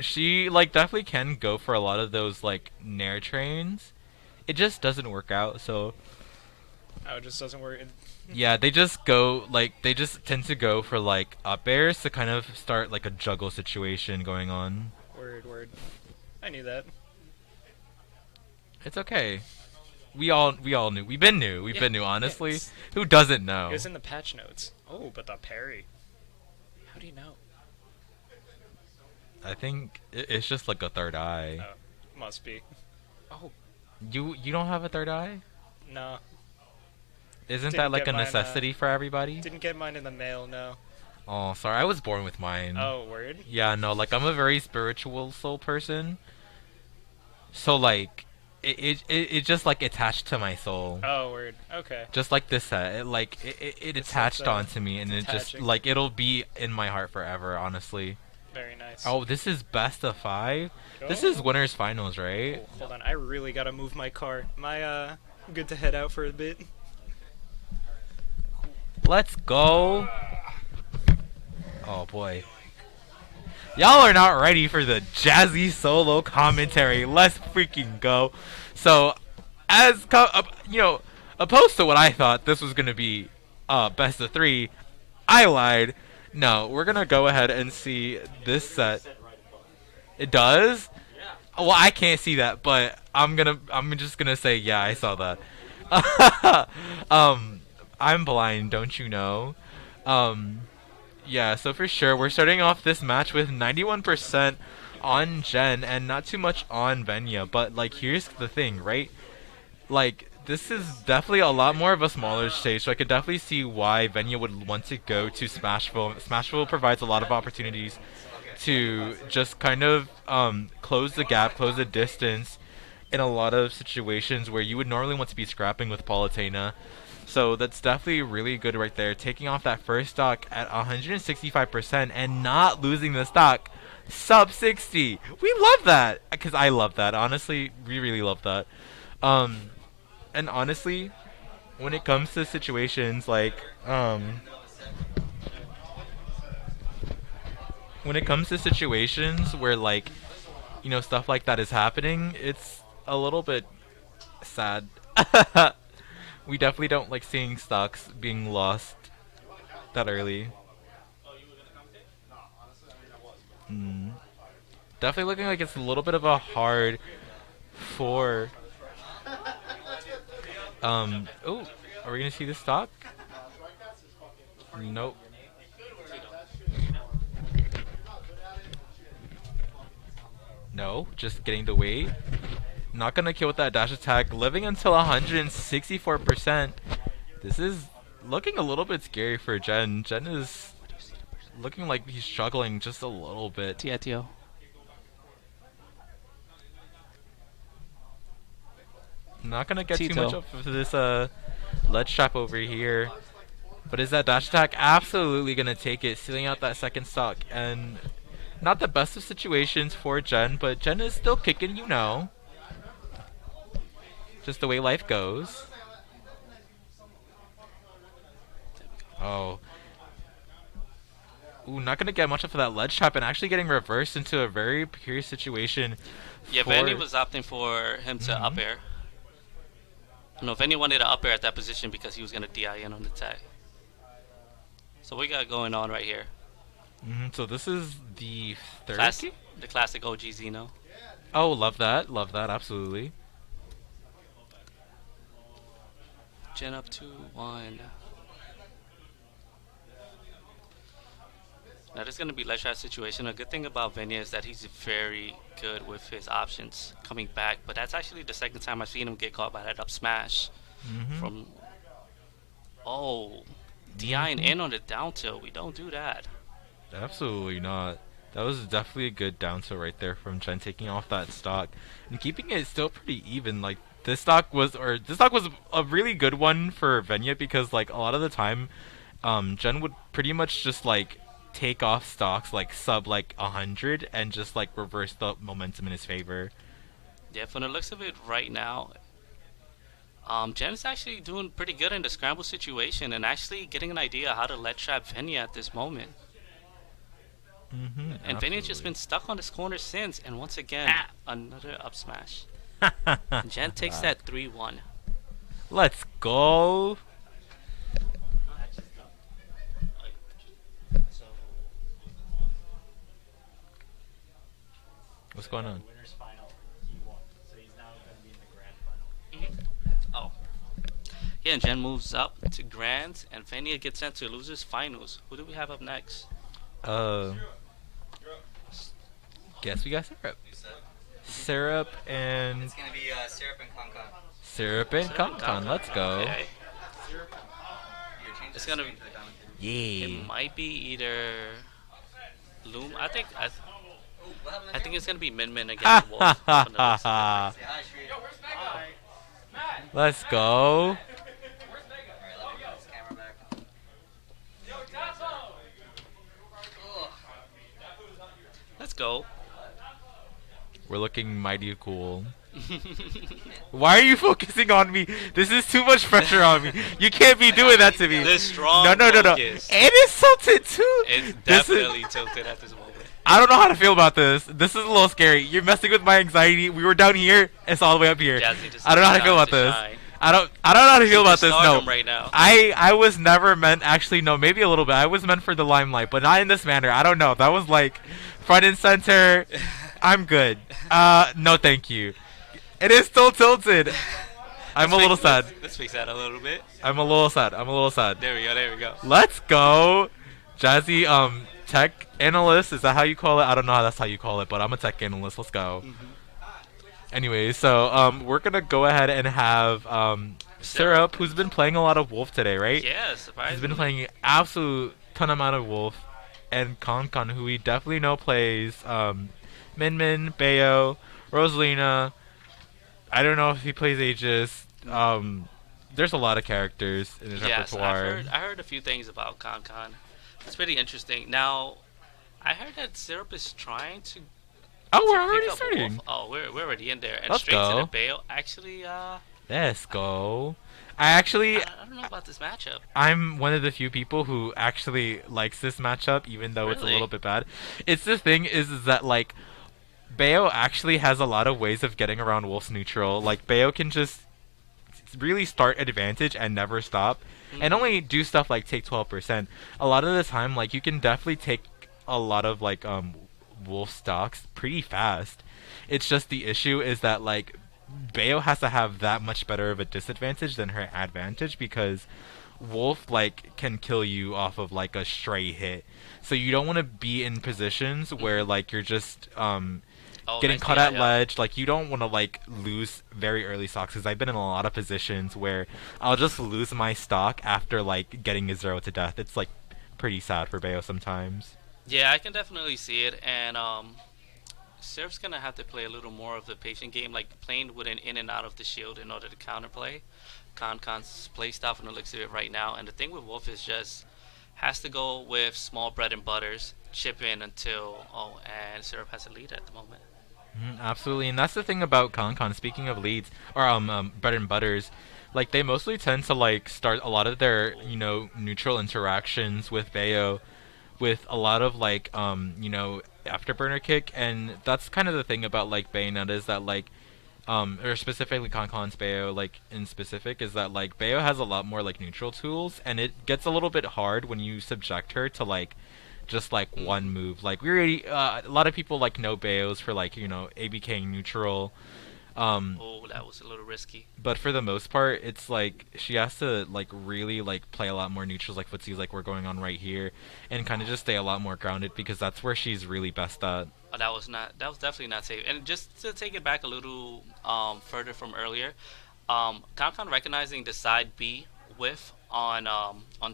she like definitely can go for a lot of those like Nair trains. It just doesn't work out. So Oh, it just doesn't work. yeah, they just go like they just tend to go for like up airs to kind of start like a juggle situation going on. Word. I knew that. It's okay. We all knew. We've been new. We've Yeah, been new. Honestly, it's- who doesn't know? It was in the patch notes. Oh, but the parry. How do you know? I think it's just like a third eye. Oh, must be. Oh, You don't have a third eye? no. Isn't Didn't that like get a mine, necessity for everybody? Didn't get mine in the mail, no. Oh, sorry. I was born with mine. Oh, word? Yeah, no. Like I'm a very spiritual soul person. So like, it just like attached to my soul. Oh, word. Okay. Just like this set, it It's attached like, onto me, and it just detaching. like it'll be in my heart forever. Honestly. Very nice. Oh, this is best of 5. This is winners finals, right? Oh, hold on. I really gotta move my car. Am I, good to head out for a bit? Let's go. Oh boy. Y'all are not ready for the jazzy solo commentary. Let's freaking go. So, as opposed to what I thought this was gonna be, best of 3, I lied. No, we're gonna go ahead and see this set. It does? Well, I can't see that, but I'm just gonna say yeah, I saw that. I'm blind, don't you know? Yeah, so for sure, we're starting off this match with 91% on Jen and not too much on Venia. But, like, here's the thing, right? Like, this is definitely a lot more of a smaller stage, so I could definitely see why Venia would want to go to Smashville. Smashville provides a lot of opportunities to just kind of close the gap, close the distance in a lot of situations where you would normally want to be scrapping with Palutena. So that's definitely really good right there. Taking off that first stock at 165% and not losing the stock sub 60. We love that because I love that. Honestly, we really love that. And honestly, when it comes to situations like when it comes to situations where like stuff like that is happening, it's a little bit sad. We definitely don't like seeing stocks being lost that early. Definitely looking like it's a little bit of a hard for Oh, are we gonna see the stock? Nope. No, just getting the weight. Not gonna kill with that dash attack. Living until 164%. This is looking a little bit scary for Jen. Jen is looking like he's struggling just a little bit. Tietio. Not gonna get too Tito. much of this ledge trap over here. But is that dash attack absolutely gonna take it, sealing out that second stock? And not the best of situations for Jen, but Jen is still kicking, you know. Just the way life goes. Oh. Ooh, not gonna get much of that ledge trap and actually getting reversed into a very precarious situation. Yeah, for- Venia was opting for him to up air. No, Venia wanted to up air at that position because he was gonna DI in on the tag. So we got going on right here. So this is the third. The classic OG Xeno. Oh, love that, absolutely. Gen up 2-1. Now this is gonna be ledge trap situation. A good thing about Venia is that he's very good with his options coming back. But that's actually the second time I've seen him get caught by that up smash from. Oh, DIing in on the down tilt. We don't do that. Absolutely not. That was definitely a good down tilt right there from Jen, taking off that stock and keeping it still pretty even. Like this stock was a really good one for Venia because like a lot of the time, Jen would pretty much just like take off stocks like sub like 100 and just like reverse the momentum in his favor. Yeah, from the looks of it right now, Jen is actually doing pretty good in the scramble situation and actually getting an idea how to ledge trap Venia at this moment. And Venia's just been stuck on this corner since, and once again, another up smash. Jen takes that 3-1. Let's go. What's going on? Oh. Yeah, and Jen moves up to Grands, and Venia gets sent to Losers Finals. Who do we have up next? Guess we got Syrup. Syrup and... It's gonna be Syrup and Concon. Syrup and Concon, let's go. Okay. It's gonna be... Yeah. It might be either... Loom... I think it's gonna be Min against Wolf. Let's go. Let's go. We're looking mighty cool. Why are you focusing on me? This is too much pressure on me. You can't be doing that to me. The strong No. focus. It is tilted too. It's definitely tilted at this moment. I don't know how to feel about this. This is a little scary. You're messing with my anxiety. We were down here. It's all the way up here. I don't know how to feel about this. I don't know how to feel about this. No. Right now. I was never meant. Actually, no. Maybe a little bit. I was meant for the limelight, but not in this manner. I don't know. That was like front and center. I'm good. No, thank you. It is still tilted. I'm a little sad. Let's fix that a little bit. I'm a little sad. There we go. Let's go. Jazzy, tech analyst. Is that how you call it? I don't know how that's how you call it, but I'm a tech analyst. Let's go. Anyway, so we're gonna go ahead and have Syrup, who's been playing a lot of Wolf today, right? Yeah, surprisingly. He's been playing an absolute ton amount of Wolf, and Concon, who we definitely know plays Min, Bayo, Rosalina. I don't know if he plays Aegis. There's a lot of characters in his repertoire. I heard a few things about Concon. It's pretty interesting. Now, I heard that Syrup is trying to. Oh, we're pick already up starting. Wolf. Oh, we're already in there. And Let's straight to go. the Bayo. Actually, Let's go. I don't know about this matchup. I'm one of the few people who actually likes this matchup, even though it's a Really? little bit bad. It's the thing is that like Bayo actually has a lot of ways of getting around Wolf's neutral. Like Bayo can just really start advantage and never stop, and only do stuff like take 12%. A lot of the time, like you can definitely take a lot of like Wolf stocks pretty fast. It's just the issue is that like Bayo has to have that much better of a disadvantage than her advantage because Wolf like can kill you off of like a stray hit. So you don't want to be in positions where like you're just getting caught at ledge. Like you don't want to like lose very early stocks because I've been in a lot of positions where I'll just lose my stock after like getting a 0 to death. It's like pretty sad for Bayo sometimes. Yeah, I can definitely see it, and Syrup's gonna have to play a little more of the patient game, like playing with an in and out of the shield in order to counterplay. Concon's play style from the looks of it right now, and the thing with Wolf is just has to go with small bread and butters, chip in until and Syrup has a lead at the moment. Absolutely, and that's the thing about Concon. Speaking of leads or bread and butters, like they mostly tend to like start a lot of their neutral interactions with Bayo with a lot of like afterburner kick, and that's kind of the thing about like Bayonetta is that like or specifically Concon's Bayo like in specific is that like Bayo has a lot more like neutral tools, and it gets a little bit hard when you subject her to like just like one move. Like we already a lot of people like know Bayos for like ABK neutral. Oh, that was a little risky. But for the most part, it's like she has to like really like play a lot more neutrals, like footsies, like we're going on right here, and kind of just stay a lot more grounded because that's where she's really best at. Oh, that was definitely not safe. And just to take it back a little further from earlier, Concon recognizing the side B whiff on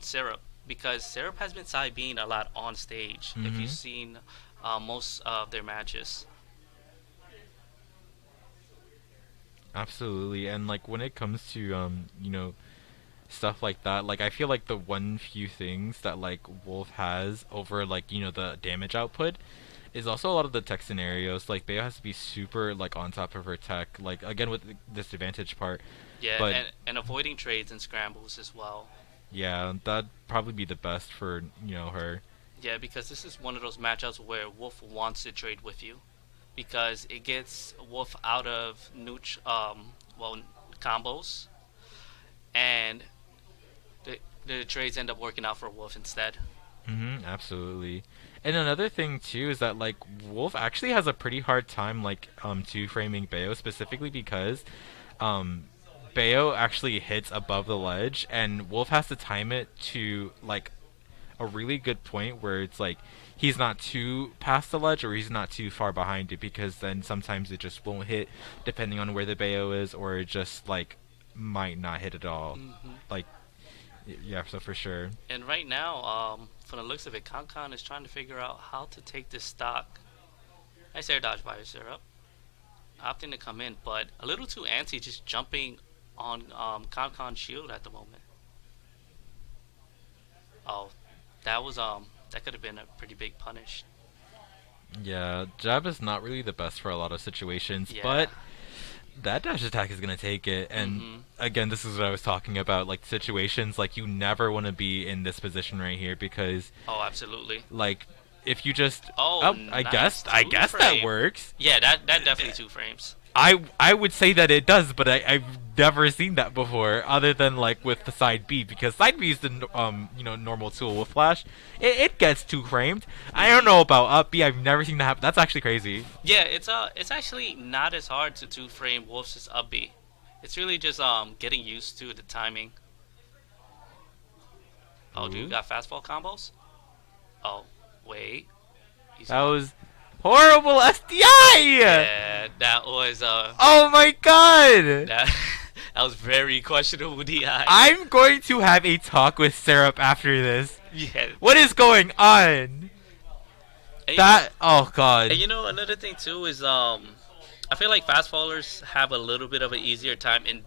Syrup because Syrup has been side B'ing a lot on stage. If you've seen most of their matches. Absolutely, and like when it comes to stuff like that, like I feel like the one few things that like Wolf has over like the damage output is also a lot of the tech scenarios. Like Bayo has to be super like on top of her tech, like again with the disadvantage part. Yeah, but and avoiding trades and scrambles as well. Yeah, that'd probably be the best for her. Yeah, because this is one of those matchups where Wolf wants to trade with you, because it gets Wolf out of combos, and the trades end up working out for Wolf instead. Absolutely. And another thing too is that like Wolf actually has a pretty hard time like two framing Bayo specifically because Bayo actually hits above the ledge and Wolf has to time it to like a really good point where it's like he's not too past the ledge or he's not too far behind it, because then sometimes it just won't hit depending on where the Bayo is, or it just like might not hit at all. Like yeah, so for sure. And right now, from the looks of it, Concon is trying to figure out how to take this stock. Nice air dodge by Syrup, opting to come in, but a little too antsy, just jumping on Concon's shield at the moment. Oh, that was that could have been a pretty big punish. Yeah, jab is not really the best for a lot of situations, but that dash attack is going to take it. And again, this is what I was talking about, like situations like you never want to be in this position right here because absolutely. Like if you just I nice guess that works. Yeah, that definitely 2 frames. I would say that it does, but I've never seen that before, other than like with the side B, because side B is the normal tool with flash. It gets 2 framed. I don't know about up B. I've never seen that happen. That's actually crazy. Yeah, it's actually not as hard to 2 frame Wolf's up B. It's really just getting used to the timing. Oh, dude, got fastball combos. Oh, wait. That was horrible SDI! Yeah, that was oh my god! That was very questionable DI. I'm going to have a talk with Syrup after this. Yeah. What is going on? Oh god. And another thing too is I feel like fast fallers have a little bit of an easier time in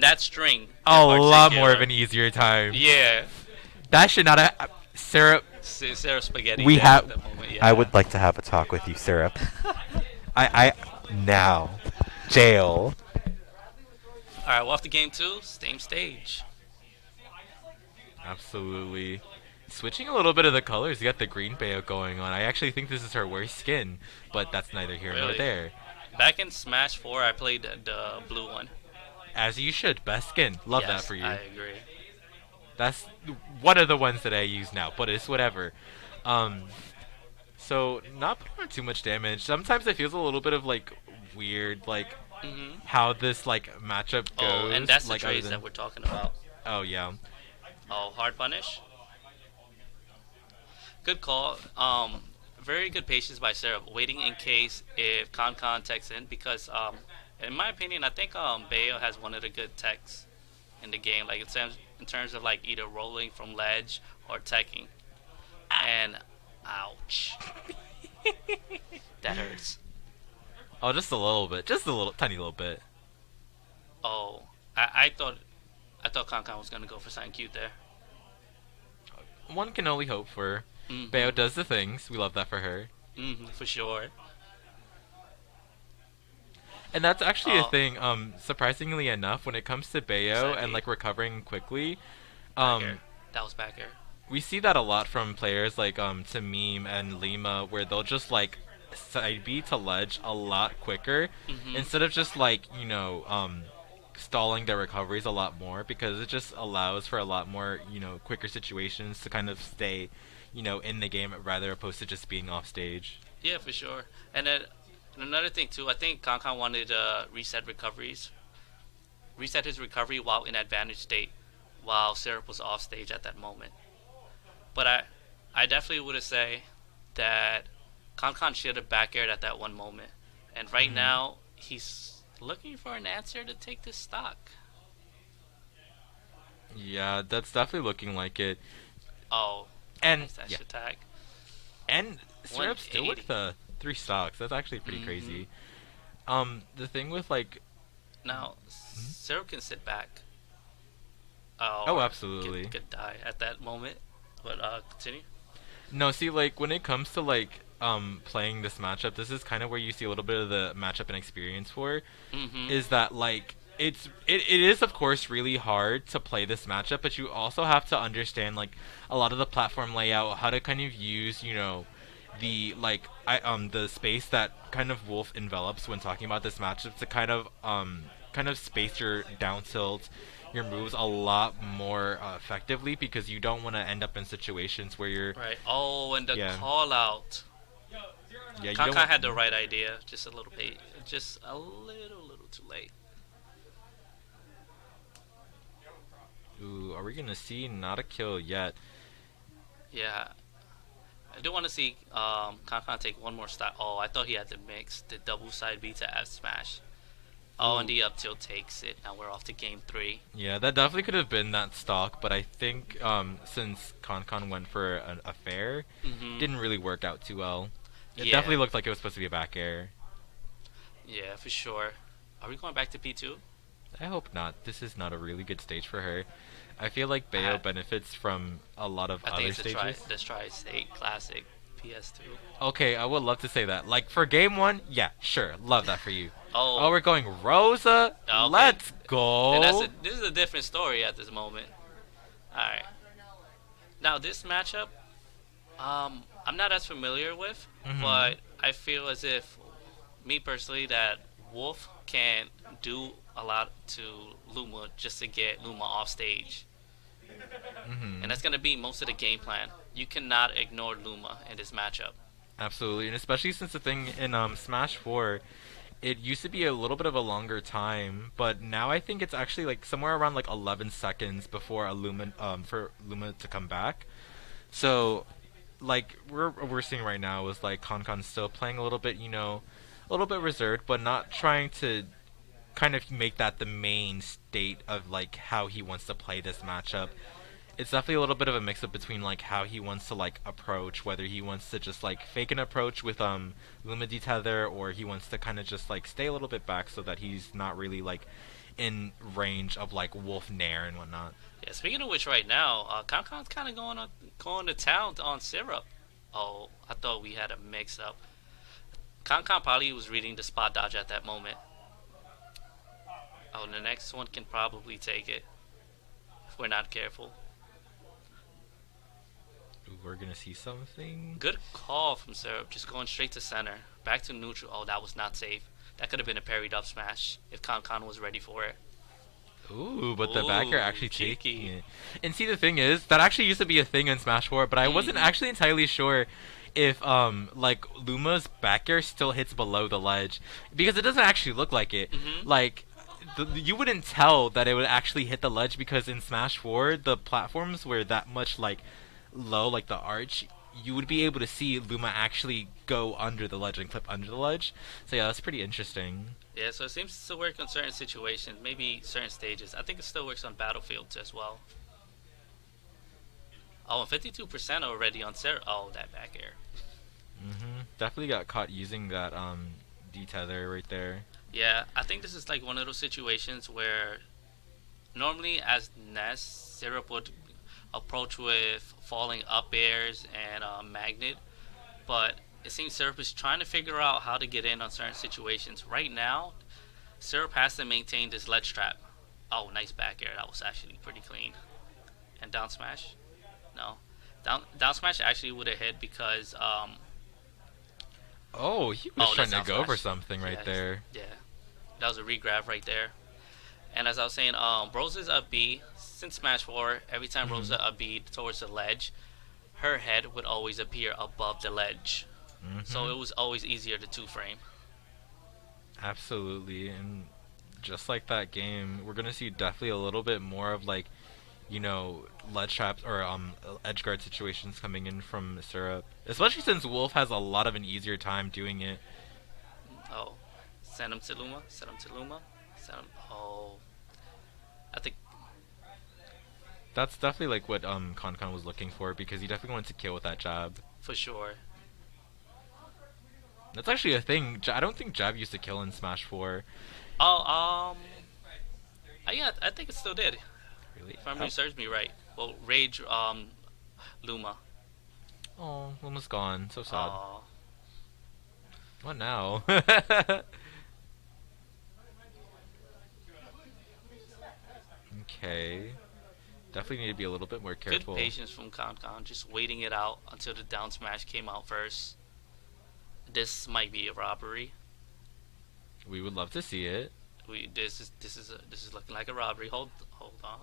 that string. A lot more of an easier time. Yeah. That should not have Syrup. Syrup spaghetti. We have. At the moment, yeah. I would like to have a talk with you, Syrup. I now jail. All right, well, off to game 2, same stage. Absolutely. Switching a little bit of the colors, you got the green Bayo going on. I actually think this is her worst skin, but that's neither here nor there. Back in Smash 4, I played the blue one. As you should. Best skin. Love that for you. I agree. That's one of the ones that I use now, but it's whatever. So not putting on too much damage. Sometimes it feels a little bit of like weird, like how this like matchup goes. Oh, and that's the like other trades than- that we're talking about. Oh yeah. Oh, hard punish. Good call. Very good patience by Syrup, waiting in case if Concon techs in because in my opinion, I think Bayo has one of the good techs in the game, like in terms of like either rolling from ledge or teching. And ouch, that hurts. Oh, just a little bit, just a little, tiny little bit. Oh, I thought Concon was gonna go for something cute there. One can only hope for. Mhm. Bayo does the things. We love that for her. For sure. And that's actually a Oh. thing. Surprisingly enough, when it comes to Bayo Exactly. and like recovering quickly, Back air. That was back air. we see that a lot from players like Tamim and Lima, where they'll just like side B to ledge a lot quicker instead of just like stalling their recoveries a lot more, because it just allows for a lot more quicker situations to kind of stay in the game rather opposed to just being off stage. Yeah, for sure. And then another thing too, I think Concon wanted to reset his recovery while in advantage state, while Syrup was off stage at that moment. But I definitely would say that Concon should have back aired at that one moment. And right now, he's looking for an answer to take this stock. Yeah, that's definitely looking like it. Oh, And nice dash yeah, attack. and Syrup's still with 180. the 3 stocks. That's actually pretty crazy. The thing with like Now, Syrup can sit back. Oh, or absolutely. Could die at that moment. But continue. No, see, like when it comes to like playing this matchup, this is kind of where you see a little bit of the matchup and experience for. Is that like it is of course really hard to play this matchup, but you also have to understand like a lot of the platform layout, how to kind of use the the space that kind of Wolf envelops when talking about this matchup to kind of space your down tilt, your moves a lot more effectively, because you don't want to end up in situations where you're Right. Oh, and the Yeah. call out. yeah you don't Concon want- had the right idea, just a little bit, just a little too late. Ooh, are we gonna see not a kill yet? Yeah. I do want to see Concon take one more stop. Oh, I thought he had to mix the double side B to F smash. Oh, and the up tilt takes it. Now we're off to game 3. Yeah, that definitely could have been that stock, but I think since Concon went for a fair, didn't really work out too well. It Yeah. definitely looked like it was supposed to be a back air. Yeah, for sure. Are we going back to P2? I hope not. This is not a really good stage for her. I feel like Bayo benefits from a lot of I other think it's stages. the Tri-State Classic PS2. Okay, I would love to say that. Like for game 1, yeah, sure, love that for you. Oh. We're going Rosa. Okay. Let's go. And this is a different story at this moment. Alright. Now, this matchup, I'm not as familiar with, but I feel as if, me personally, that Wolf can do a lot to Luma just to get Luma off stage. And that's going to be most of the game plan. You cannot ignore Luma in this matchup. Absolutely, and especially since the thing in Smash 4, it used to be a little bit of a longer time, but now I think it's actually like somewhere around like 11 seconds before for Luma to come back. So, like we're seeing right now is like Concon still playing a little bit, a little bit reserved, but not trying to kind of make that the main state of like how he wants to play this matchup. It's definitely a little bit of a mix-up between like how he wants to like approach, whether he wants to just like fake an approach with Luma detether, or he wants to kind of just like stay a little bit back so that he's not really like in range of like Wolf Nair and whatnot. Yeah, speaking of which, right now, Concon's kind of going to town on Syrup. Oh, I thought we had a mix-up. Concon probably was reading the spot dodge at that moment. Oh, the next one can probably take it if we're not careful. Ooh, we're gonna see something. Good call from Syrup, just going straight to center. Back to neutral. Oh, that was not safe. That could have been a parried up smash if Concon was ready for it. Ooh, but the backer actually cheeky. taking it. And see, the thing is, that actually used to be a thing in Smash 4, but I wasn't actually entirely sure if like Luma's back air still hits below the ledge, because it doesn't actually look like it. Mm-hmm. Like you wouldn't tell that it would actually hit the ledge because in Smash 4 the platforms were that much like low, like the arch. You would be able to see Luma actually go under the ledge and clip under the ledge. So yeah, that's pretty interesting. Yeah, so it seems to work on certain situations, maybe certain stages. I think it still works on battlefields as well. Oh, and 52% already on Sarah. Oh, that back air. Definitely got caught using that detether right there. Yeah, I think this is like one of those situations where normally as Ness, Syrup would approach with falling up airs and magnet, but it seems Syrup is trying to figure out how to get in on certain situations. Right now, Syrup has to maintain this ledge trap. Oh, nice back air. That was actually pretty clean. And down smash? No. Down smash actually would have hit because Oh, he was trying to down go for smash. something right there. Yeah. That was a regrab right there. And as I was saying, Rose is up B. Since Smash 4, every time Rose is up B towards the ledge, her head would always appear above the ledge. So it was always easier to two-frame. Absolutely, and just like that game, we're gonna see definitely a little bit more of like, you know, ledge traps or edge guard situations coming in from Syrup, especially since Wolf has a lot of an easier time doing it. Oh. Send him to Luma. Send him to Luma. Send him. Oh. I think. That's definitely like what Concon was looking for, because he definitely wanted to kill with that jab. For sure. That's actually a thing. I don't think jab used to kill in Smash 4. Oh, yeah, I think it still did. Really? If memory serves me right. Well, Rage, Luma. Oh, Luma's gone. So sad. Aw. What now? Okay. Definitely need to be a little bit more careful. Good patience from Concon, just waiting it out until the down smash came out first. This might be a robbery. We would love to see it. This is looking like a robbery. Hold on.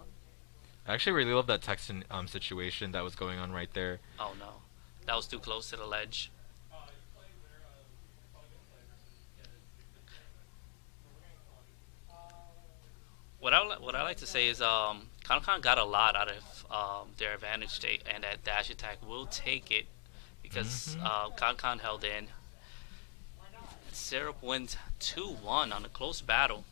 I actually really love that Texan situation that was going on right there. Oh no, that was too close to the ledge. What I like to say is Concon got a lot out of their advantage state, and that dash attack will take it because Concon held in. Syrup wins 2-1 on a close battle.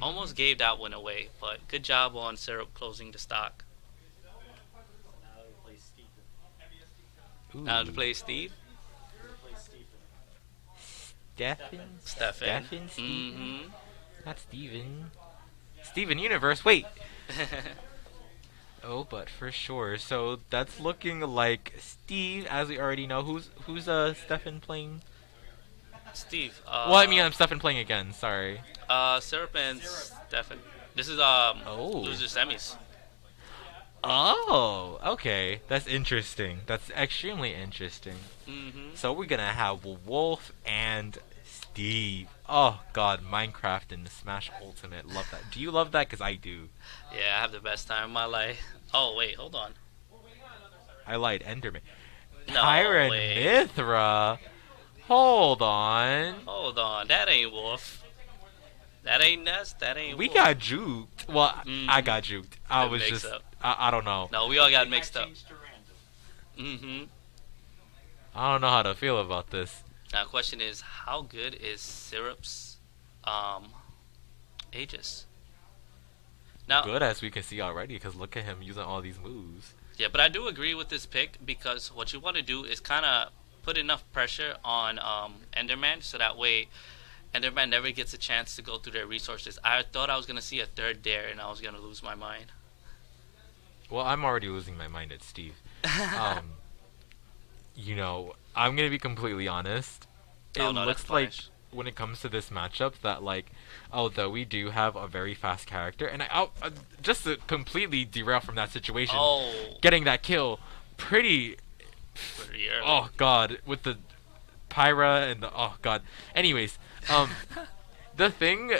Almost gave that one away, but good job on Syrup closing the stock. Ooh. Now to play Steve. Steffen? Steffen. Steve? Not Steven. Steven Universe, wait! Oh, but for sure. So that's looking like Steve, as we already know. Who's Steffen playing? Steve. Well, I mean, I'm Steffen playing again. Sorry. Syrup and Steffen. This is loser semis. Oh, okay. That's interesting. That's extremely interesting. So we're gonna have Wolf and Steve. Oh God, Minecraft and Smash Ultimate. Love that. Do you love that? Cause I do. Yeah, I have the best time of my life. Oh wait, hold on. I lied. Enderman. No Tyron way. Mithra. Hold on. Hold on. That ain't Wolf. That ain't Nest. That ain't We Wolf. got juked. Well, I got juked. I Good was mix just. up. I don't know. No, we all got mixed up. I don't know how to feel about this. Now, question is, how good is Syrup's Aegis? Now, Good, as we can see already, because look at him using all these moves. yeah, but I do agree with this pick because what you want to do is kind of put enough pressure on Enderman so that way Enderman never gets a chance to go through their resources. I thought I was going to see a third dare and I was going to lose my mind. Well, I'm already losing my mind at Steve. You know, I'm gonna be completely honest. It looks like when it comes to this matchup that like, although we do have a very fast character, and just to completely derail from that situation, getting that kill pretty early. Oh God, with the Pyra and the oh God. Anyways, the thing,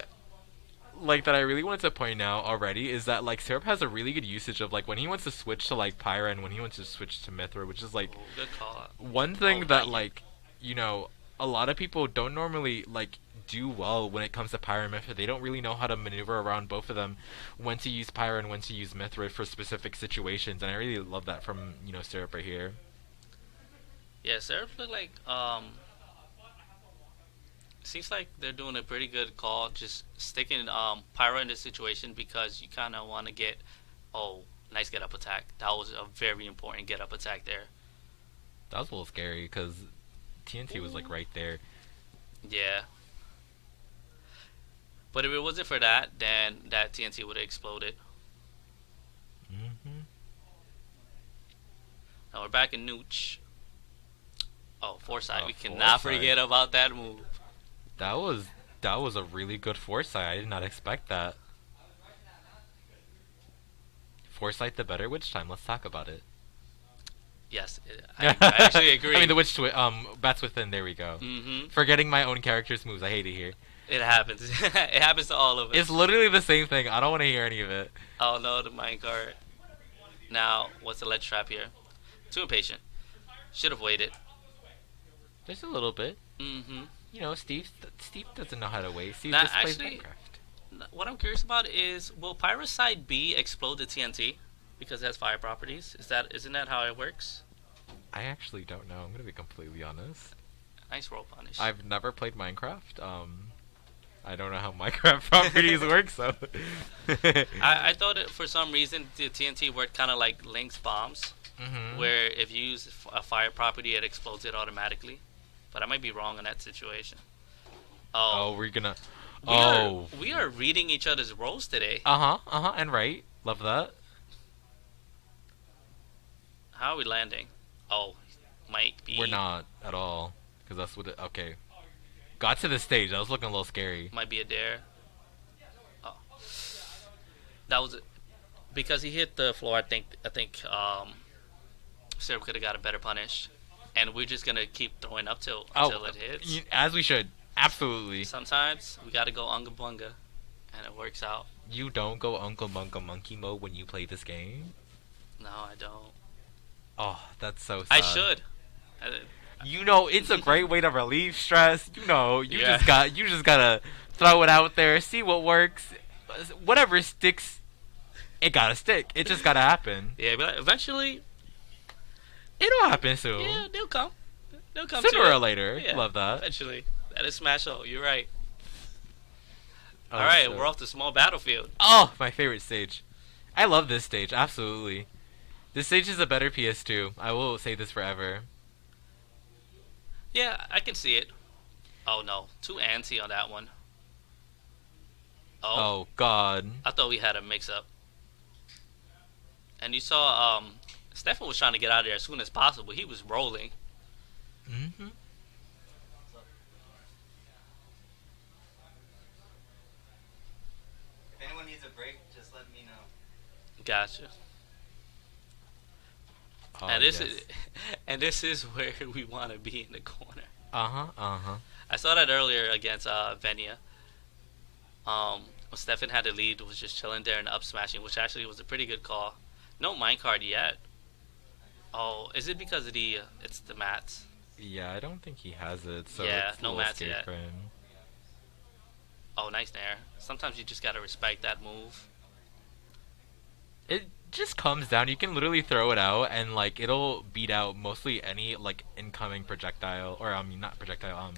like that I really wanted to point out already is that like Syrup has a really good usage of like when he wants to switch to like Pyra and when he wants to switch to Mithra, which is like Ooh, good call. one thing Oh, that not yet. like you know a lot of people don't normally like do well when it comes to Pyra and Mithra. They don't really know how to maneuver around both of them, when to use Pyra and when to use Mithra for specific situations, and I really love that from Syrup right here. Yeah, Seraph look like seems like they're doing a pretty good call, just sticking Pyra in this situation because you kind of want to get, oh, nice get up attack. That was a very important get up attack there. That was a little scary because TNT was like right there. Yeah. But if it wasn't for that, then that TNT would have exploded. Now we're back in Nooch. Oh, Foresight. We cannot forget about that move. That was a really good Foresight. I did not expect that. Foresight the better witch time. Let's talk about it. Yes, I actually agree. I mean the witch Bats Within. There we go. Forgetting my own character's moves. I hate it here. It happens. It happens to all of us. It's literally the same thing. I don't want to hear any of it. Oh no, the minecart. Now, what's the ledge trap here? Too impatient. Should have waited. Just a little bit. Steve doesn't know how to wait. Steve Now, just plays actually, Minecraft. what I'm curious about is, will Pyra's side B explode the TNT because it has fire properties? Isn't that how it works? I actually don't know. I'm gonna be completely honest. Nice roll punish. I've never played Minecraft. I don't know how Minecraft properties work, so. I thought it, for some reason the TNT worked kind of like Link's bombs, where if you use a fire property, it explodes it automatically. But I might be wrong in that situation. Oh, we're gonna. We are reading each other's roles today. And right. Love that. How are we landing? Oh, might be. We're not at all, because that's what. Okay. Got to the stage. That was looking a little scary. Might be a dare. Oh, that was because he hit the floor. I think Syrup could have got a better punish, and we're just gonna keep throwing up until it hits. As we should. Absolutely. Sometimes we gotta go unga bunga, and it works out. You don't go Uncle Bunga Monkey mode when you play this game? No, I don't. Oh, that's so sad. I should. It's a great way to relieve stress. You just gotta throw it out there, see what works. Whatever sticks, it gotta stick. It just gotta happen. Yeah, but eventually, it'll happen soon. Yeah, they'll come. They'll come sooner to or later. Yeah, love that. Eventually, that is Smash O. You're right. Oh, all right, we're off to small battlefield. Oh, my favorite stage. I love this stage. Absolutely. This stage is a better PS2. I will say this forever. Yeah, I can see it. Oh no, too antsy on that one. Oh God. I thought we had a mix-up. And you saw, Steffen was trying to get out of there as soon as possible. He was rolling. If anyone needs a break, just let me know. Gotcha. Oh, and this is where we want to be in the corner. I saw that earlier against Venia. When Steffen had the lead, was just chilling there and up smashing, which actually was a pretty good call. No minecart yet. Oh, is it because of it's the mats? Yeah, I don't think he has it. So yeah, it's no mats yet. For him. Oh, nice nair. Sometimes you just gotta respect that move. It just comes down. You can literally throw it out, and like it'll beat out mostly any like incoming projectile, or not projectile,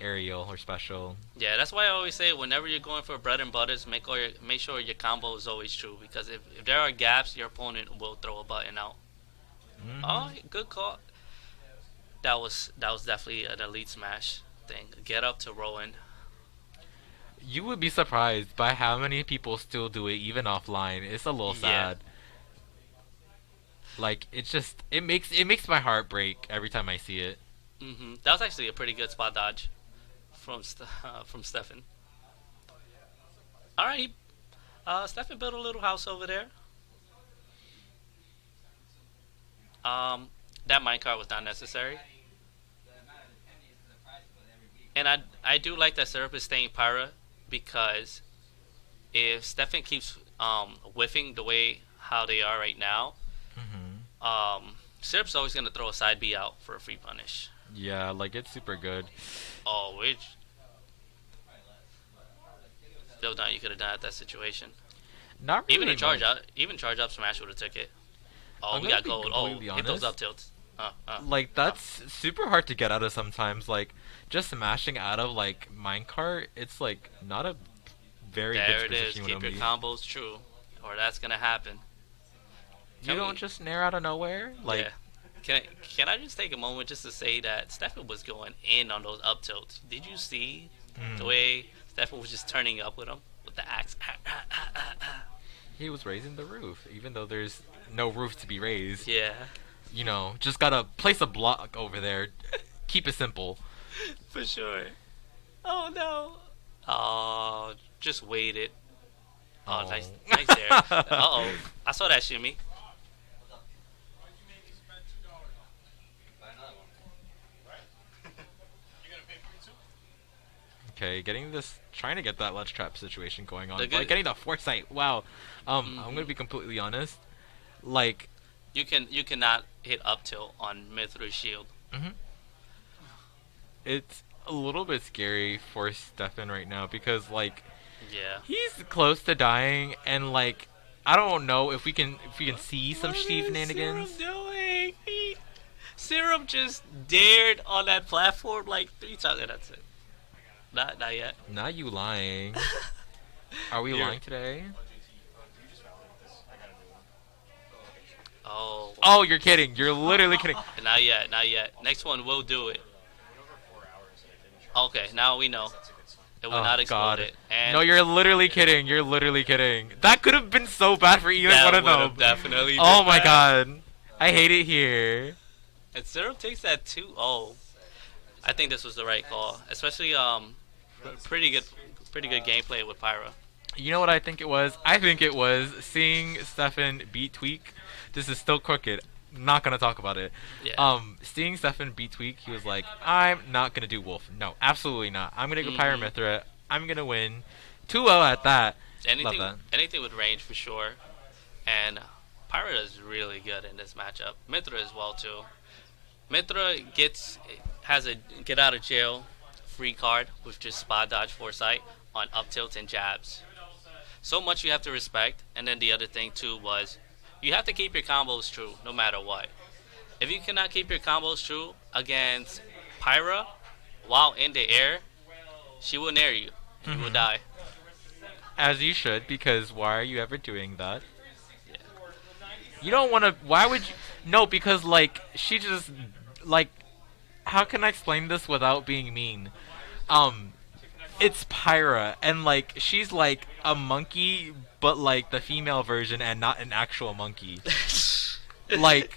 aerial or special. Yeah, that's why I always say whenever you're going for bread and butters, make sure your combo is always true, because if there are gaps, your opponent will throw a button out. Oh, good call. That was definitely an elite smash thing. Get up to Rowan. You would be surprised by how many people still do it even offline. It's a little sad. Like it makes my heart break every time I see it. That was actually a pretty good spot dodge from Steffen. All right, Steffen built a little house over there. That minecart was not necessary. And I do like that Syrup is staying Pyra, because if Steffen keeps whiffing the way how they are right now, Syrup's always gonna throw a side B out for a free punish. Yeah, like it's super good. Oh, which Bill down you could have done at that situation. Not really Even a charge much. up, even charge up smash would have took it. Oh, I'm we gonna got be gold. Oh, completely hit those honest. up tilts. Like that's super hard to get out of sometimes. Like just smashing out of like minecart, it's like not a very There good it is. position Keep your be. combos true, or that's gonna happen. You don't just nair out of nowhere. Like yeah. Can I just take a moment just to say that Steffen was going in on those up tilts. Did you see the way Steffen was just turning up with him with the axe? he was raising the roof, even though there's no roof to be raised. Yeah. You know, just gotta place a block over there. Keep it simple. For sure. Oh no. Oh, just waited. Oh, nice there. Uh-oh. I saw that shimmy. Okay, trying to get that ledge trap situation going on. The Like good- getting the foresight. Wow. I'm gonna be completely honest. Like, You cannot hit up tilt on Mithra's shield. it's a little bit scary for Steffen right now because like Yeah. he's close to dying and like I don't know if we can see some shenanigans. Syrup doing? Syrup just dared on that platform like 3 times. That's it. Not yet. Not you lying. Are we You're- lying today? Oh. Oh, you're kidding. You're literally kidding. Not yet. Not yet. Next one will do it. Okay, now we know. It will Oh, not explode God. it. And No, you're literally kidding. You're literally kidding. That could have been so bad for either that one of would've them. definitely Oh been my bad. god. I hate it here. And Syrup takes that 2-0. I think this was the right call, especially pretty good gameplay with Pyra. You know what I think it was? I think it was seeing Steffen beat Tweak. This is still crooked. Not gonna talk about it. Yeah. Seeing Steffen beat Tweak, he was like, I'm not gonna do Wolf. No, absolutely not. I'm gonna go Pyra Mithra. I'm gonna win. 2-0 at that. Love that. Anything with range for sure. And Pyra is really good in this matchup. Mithra as well too. Mithra has a get out of jail free card with just spot dodge foresight on up tilts and jabs. So much you have to respect. And then the other thing too was you have to keep your combos true no matter what. If you cannot keep your combos true against Pyra while in the air, she will nair you and you will die. As you should, because why are you ever doing that? You don't want to. Why would you? No, because like she just like. How can I explain this without being mean? It's Pyra, and like she's like a monkey, but like the female version, and not an actual monkey. Like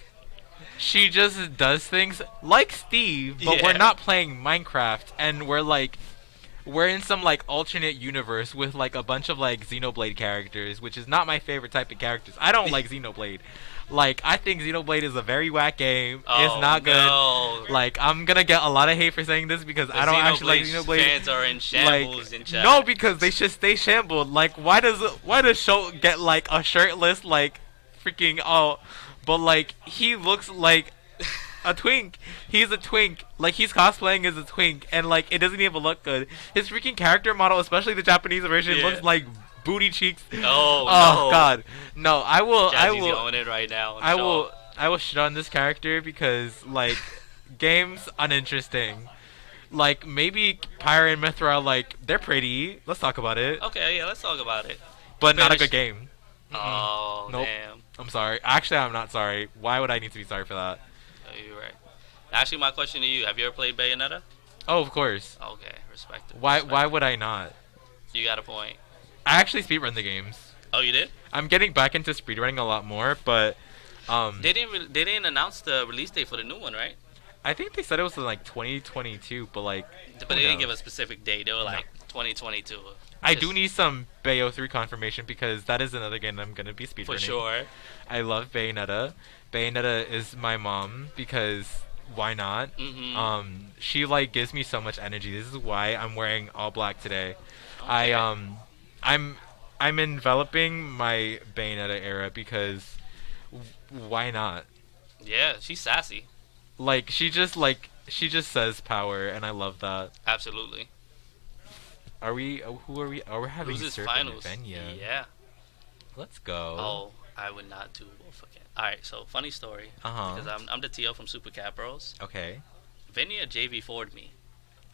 she just does things like Steve, but we're Yeah. not playing Minecraft, and we're in some like alternate universe with like a bunch of like Xenoblade characters, which is not my favorite type of characters. I don't like Xenoblade. Like I think Xenoblade is a very whack game. It's Oh, not good. no. Like I'm gonna get a lot of hate for saying this because I don't actually like Xenoblade. Fans are in shambles in chat. No, because they should stay shambled. Like why does Sho get like a shirtless like freaking but like he looks like a twink. He's a twink. Like he's cosplaying as a twink, and like it doesn't even look good. His freaking character model, especially the Japanese version, Yeah. looks like booty cheeks. Oh, Oh no. God, no! I Jazzy's will. going in right now. I will shit on this character because like game's uninteresting. Like maybe Pyra and Mithra are like they're pretty. Let's talk about it. Okay, yeah, let's talk about it. But not a Finish- good game. Oh, Nope. damn. I'm sorry. Actually, I'm not sorry. Why would I need to be sorry for that? Oh, you're right. Actually, my question to you: have you ever played Bayonetta? Oh, of course. Okay, respect it. Why would I not? You got a point. I actually speedrun the games. Oh, you did? I'm getting back into speedrunning a lot more, but They didn't announce the release date for the new one, right? I think they said it was in like 2022, but like But who they didn't knows? give a specific date. They were like 2022. I Just do need some Bayo 3 confirmation because that is another game I'm gonna be speedrunning. for sure. I love Bayonetta. Bayonetta is my mom because why not? Mhm. She like gives me so much energy. This is why I'm wearing all black today. Okay. I'm I'm enveloping my Bayonetta era because why not? Yeah, she's sassy. Like she just says power, and I love that. Absolutely. Are we? Who are we? Oh, we're having Loses Syrup and finals. Venia. Yeah. Let's go. Oh, I would not do Wolf again. Alright, so funny story. Uh-huh. Because I'm the TO from Super Cat Bros. Okay. Venia JV4'd me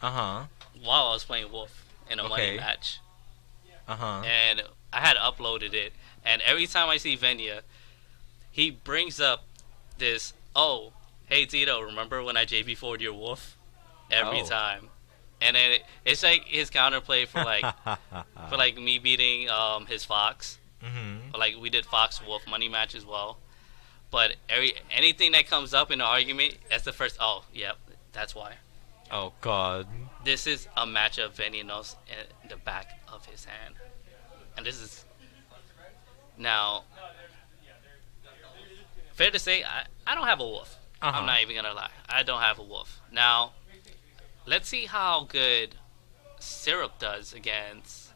Uh-huh. while I was playing Wolf in a money Okay. match. Uh-huh. And I had uploaded it. And every time I see Venia, he brings up this, oh, hey Tito, remember when I JV4'd your Wolf? Every Oh. time. And then it's like his counterplay for like for like me beating his Fox. Mm-hmm. Like we did Fox Wolf money match as well. But anything that comes up in an argument, that's the first. Oh, yep, that's why. Oh God. This is a matchup Venia knows in the back of his hand, and this is now fair to say I don't have a Wolf. Uh-huh. I'm not even gonna lie. I don't have a Wolf. Now, let's see how good Syrup does against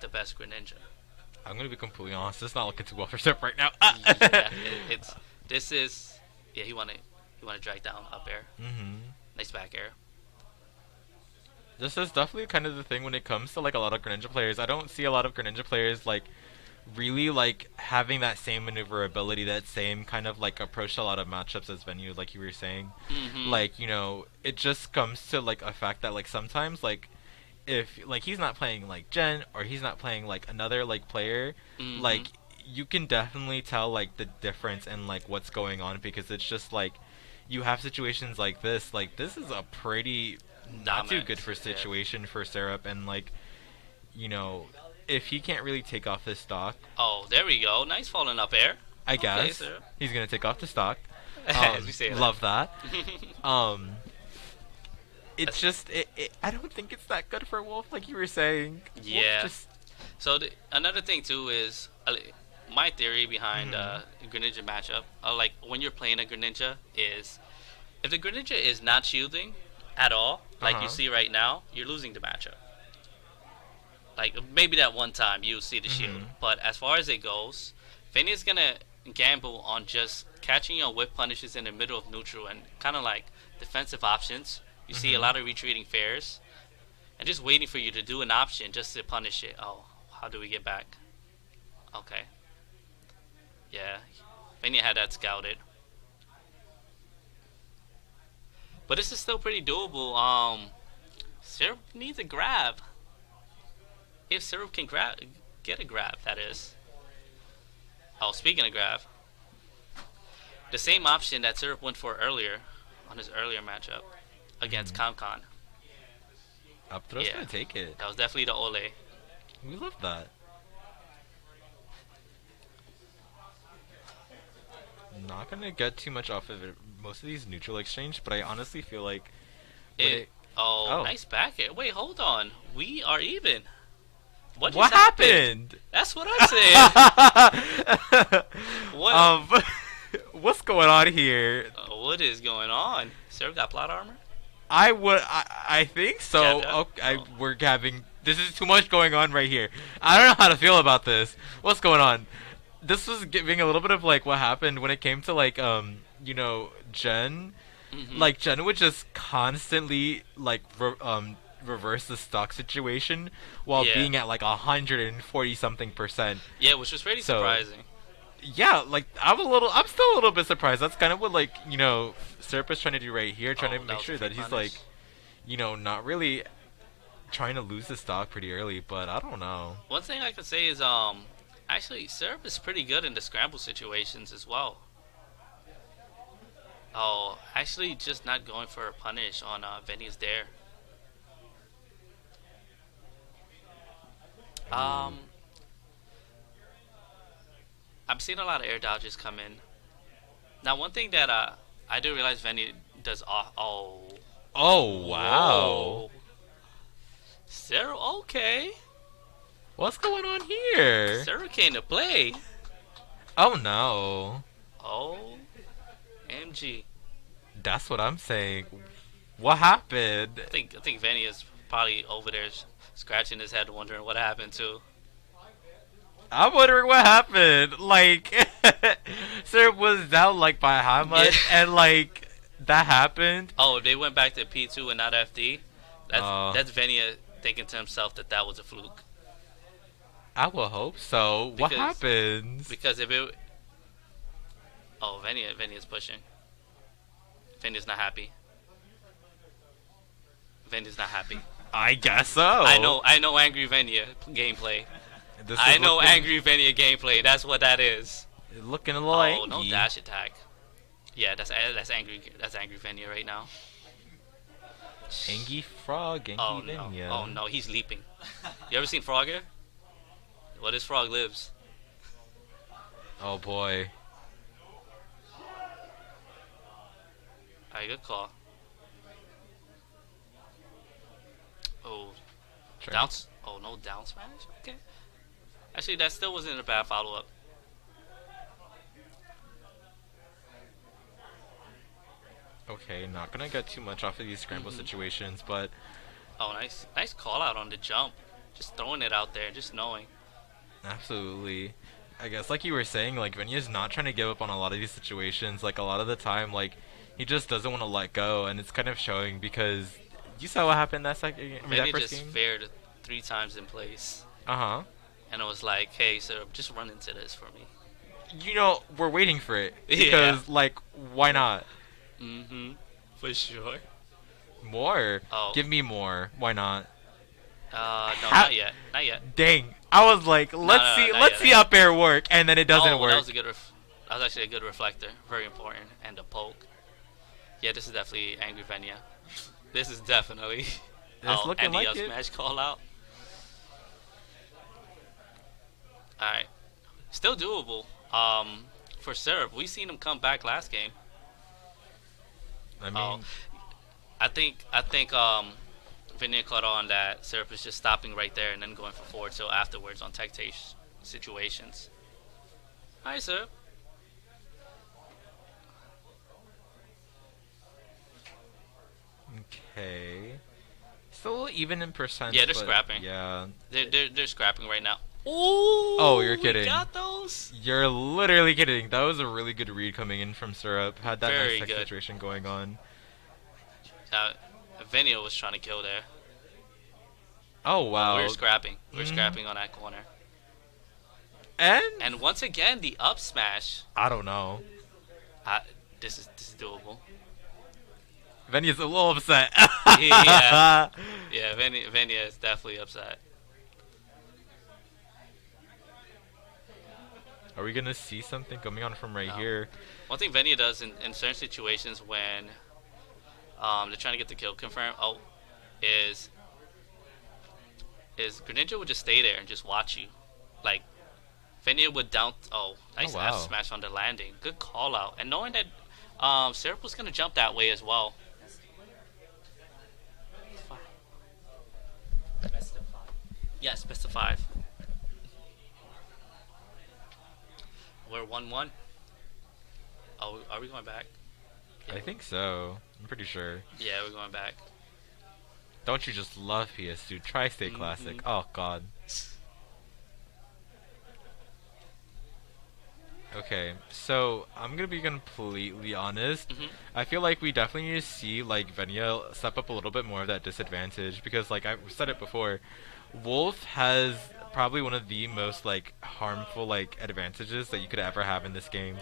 the best Greninja. I'm gonna be completely honest. It's not looking too well for Syrup right now. Yeah, this is he wanna drag down up air. Mm-hmm. Nice back air. This is definitely kind of the thing when it comes to like a lot of Greninja players. I don't see a lot of Greninja players like really like having that same maneuverability, that same kind of like approach to a lot of matchups as Venue, like you were saying. Mm-hmm. Like, you know, it just comes to like a fact that like sometimes like if like he's not playing like Jen or he's not playing like another like player, Mm-hmm. like you can definitely tell like the difference in like what's going on, because it's just like you have situations like this. Like this is a pretty not too Dominant, good for yeah. situation for Syrup, and like, you know, if he can't really take off his stock, Oh, there we go. Nice falling up air. I Okay, guess Syrup. he's gonna take off the stock. As we say that. Love that. It's just I don't think it's that good for Wolf, like you were saying. Wolf Yeah. just So another thing too is my theory behind Greninja matchup. Like when you're playing a Greninja is if the Greninja is not shielding at all, like you Uh-huh. see right now, you're losing the matchup. Like maybe that one time you'll see the shield, Mhm. but as far as it goes, Venia's gonna gamble on just catching your whip punishes in the middle of neutral and kind of like defensive options. You see a Mhm. lot of retreating fairs, and just waiting for you to do an option just to punish it. Oh, how do we get back? Okay. Yeah, Venia had that scouted. But this is still pretty doable. Syrup needs a grab. If Syrup can get a grab, that is. Oh, speaking of grab, the same option that Syrup went for earlier on his earlier matchup against Concon. up throw's Yeah. gonna take it. That was definitely the Ole. We love that. Not gonna get too much off of it. Most of these neutral exchange, but I honestly feel like when Oh, Oh. nice back air. Wait, hold on. We are even. What what just happened? happened? That's what I'm saying. What? What's going on here? What is going on? Syrup got plot armor? I think so. Jabbed up? Okay, we're having this is too much going on right here. I don't know how to feel about this. What's going on? This was giving a little bit of like what happened when it came to like you know, Jen. Mhm. Like Jen would just constantly like reverse the stock situation while Yeah. being at like 140 something percent. Yeah, which was pretty So- surprising. Yeah, like I'm still a little bit surprised. That's kind of what like, you know, Serp is trying to do right here, trying Oh, to that make was a sure that free he's punish. like, you know, not really trying to lose the stock pretty early, but I don't know. One thing I could say is actually Syrup is pretty good in the scramble situations as well. Oh, actually just not going for a punish on Venia's dare. I'm seeing a lot of air dodges come in. Now, one thing that I do realize Venia does. Oh wow. Whoa. Syrup, okay. What's going on here? Syrup came to play. Oh no. Oh, MG. That's what I'm saying. What happened? I think Venia's probably over there scratching his head, wondering what happened too. I'm wondering what happened. Like, Syrup was down like by how much, and like that happened. Oh, they went back to P2 and not FD. Oh. That's Venia thinking to himself that that was a fluke. I will hope so. What happens? Because if it, Venia's pushing. Venia's not happy. Venia's not happy. I guess so. I know angry Venia gameplay. I know angry Venia gameplay. That's what that is. Looking a little angry. Oh, no dash attack. Yeah, that's angry. That's angry Venia right now. Angry Frog, angry Venia. Oh no, he's leaping. You ever seen Frogger? Well, this frog lives. Oh boy. Alright, good call. Oh, bounce. Oh no, down smash. Okay. Actually, that still wasn't a bad follow up. Okay, not gonna get too much off of these scramble situations, but oh, nice call out on the jump. Just throwing it out there, just knowing. Absolutely. I guess like you were saying, like Venia's not trying to give up on a lot of these situations. Like a lot of the time, like he just doesn't want to let go, and it's kind of showing because you saw what happened that second. Venia that first just game. fared 3 times in place. Uh-huh. And it was like, hey, sir, just run into this for me. You know, we're waiting for it because like, why not? For sure. More. Oh. Give me more. Why not? No, not yet. Not yet. Dang. I was like, let's see up air work, and then it doesn't work. That was a good. That was actually a good reflector. Very important. And a poke. Yeah, this is definitely angry Venia. This is definitely. It's looking and like the it. smash call out. All right. Still doable. For Syrup, we seen him come back last game. I mean, I think Venia caught on that Syrup is just stopping right there and then going for forward so afterwards on tech situations. Hi, Syrup. okay. Still even in percent. Yeah, they're scrapping. Yeah. They're scrapping right now. Ooh, oh, you're kidding. We got those? You're literally kidding. That was a really good read coming in from Syrup. Had that Very nice good situation going on. Venia was trying to kill there. Oh, wow. We were scrapping. We were scrapping on that corner. And once again, the up smash. I don't know. This is doable. Venia's a little upset. Yeah, Venia is definitely upset. Are we gonna see something coming on from right here? One thing Venia does in certain situations when they're trying to get the kill confirmed, is Greninja would just stay there and just watch you. Like, Venia would down. Nice F smash on the landing. Good call out. And knowing that Syrup was gonna jump that way as well. Best of 5. Yes, best of 5. We're 1-1. Oh, are we going back? I think so. I'm pretty sure. Yeah, we're going back. Don't you just love PS2 Tri-State Classic? Oh god. Okay, so I'm gonna be completely honest. I feel like we definitely need to see like Venia step up a little bit more of that disadvantage because, like I've said it before, Wolf has probably one of the most like harmful like advantages that you could ever have in this game.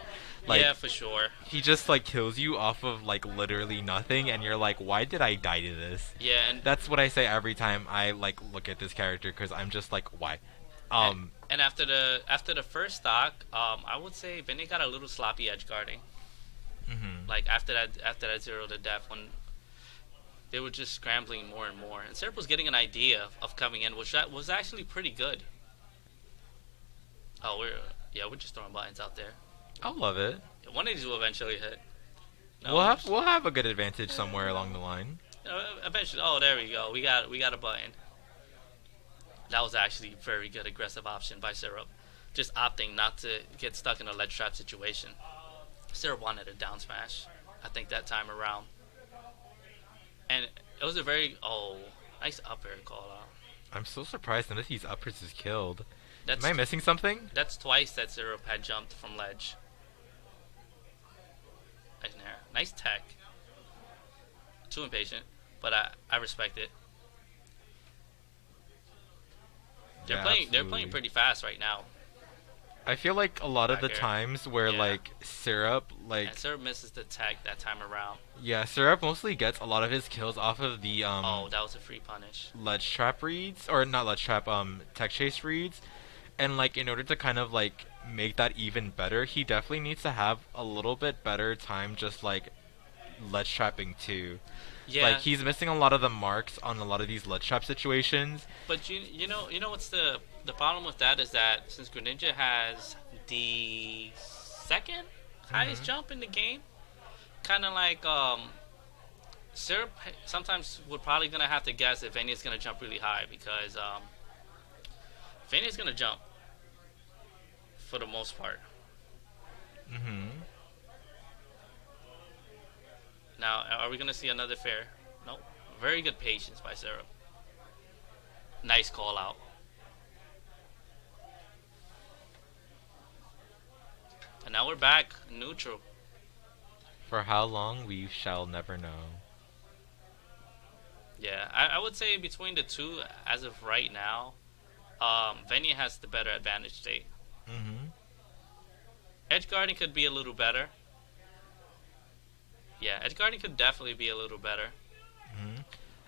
Like, yeah, for sure. He just like kills you off of like literally nothing, and you're like, why did I die to this? Yeah, and that's what I say every time I like look at this character because I'm just like, why? And after the first stock, I would say Venia got a little sloppy edge guarding. Like after that 0 to death when they were just scrambling more and more, and Syrup was getting an idea of coming in, which that was actually pretty good. Oh, we're just throwing buttons out there. I love it. One of these will eventually hit. No, we'll have a good advantage somewhere along the line. Eventually. Oh, there we go. We got a button. That was actually a very good aggressive option by Syrup. Just opting not to get stuck in a ledge trap situation. Syrup wanted a down smash, I think, that time around. And it was a very, nice up air call out. I'm so surprised none of these uppers is killed. That's Am I missing something? That's twice that Syrup had jumped from ledge. Nice nair. Nice tech. Too impatient, but I respect it. They're Yeah, playing absolutely. pretty fast right now. I feel like a lot of the Back air. times where Yeah. like Syrup, like And Syrup misses the tech that time around. yeah, Syrup mostly gets a lot of his kills off of the Oh, that was a free punish. ledge trap reads, or not ledge trap, tech chase reads, and like in order to kind of like make that even better, he definitely needs to have a little bit better time just like ledge trapping too. Yeah. Like he's missing a lot of the marks on a lot of these ledge trap situations. But you know what's the problem with that is that since Greninja has the second highest jump in the game, kind of like Syrup sometimes we're probably gonna have to guess if Venia's gonna jump really high because Venia's gonna jump for the most part. Now, are we gonna see another fair? Nope. Very good patience by Syrup. Nice call out. And now we're back neutral. For how long we shall never know. Yeah, I would say between the two, as of right now, Venia has the better advantage state. Edge guarding could be a little better. Yeah, edge guarding could definitely be a little better.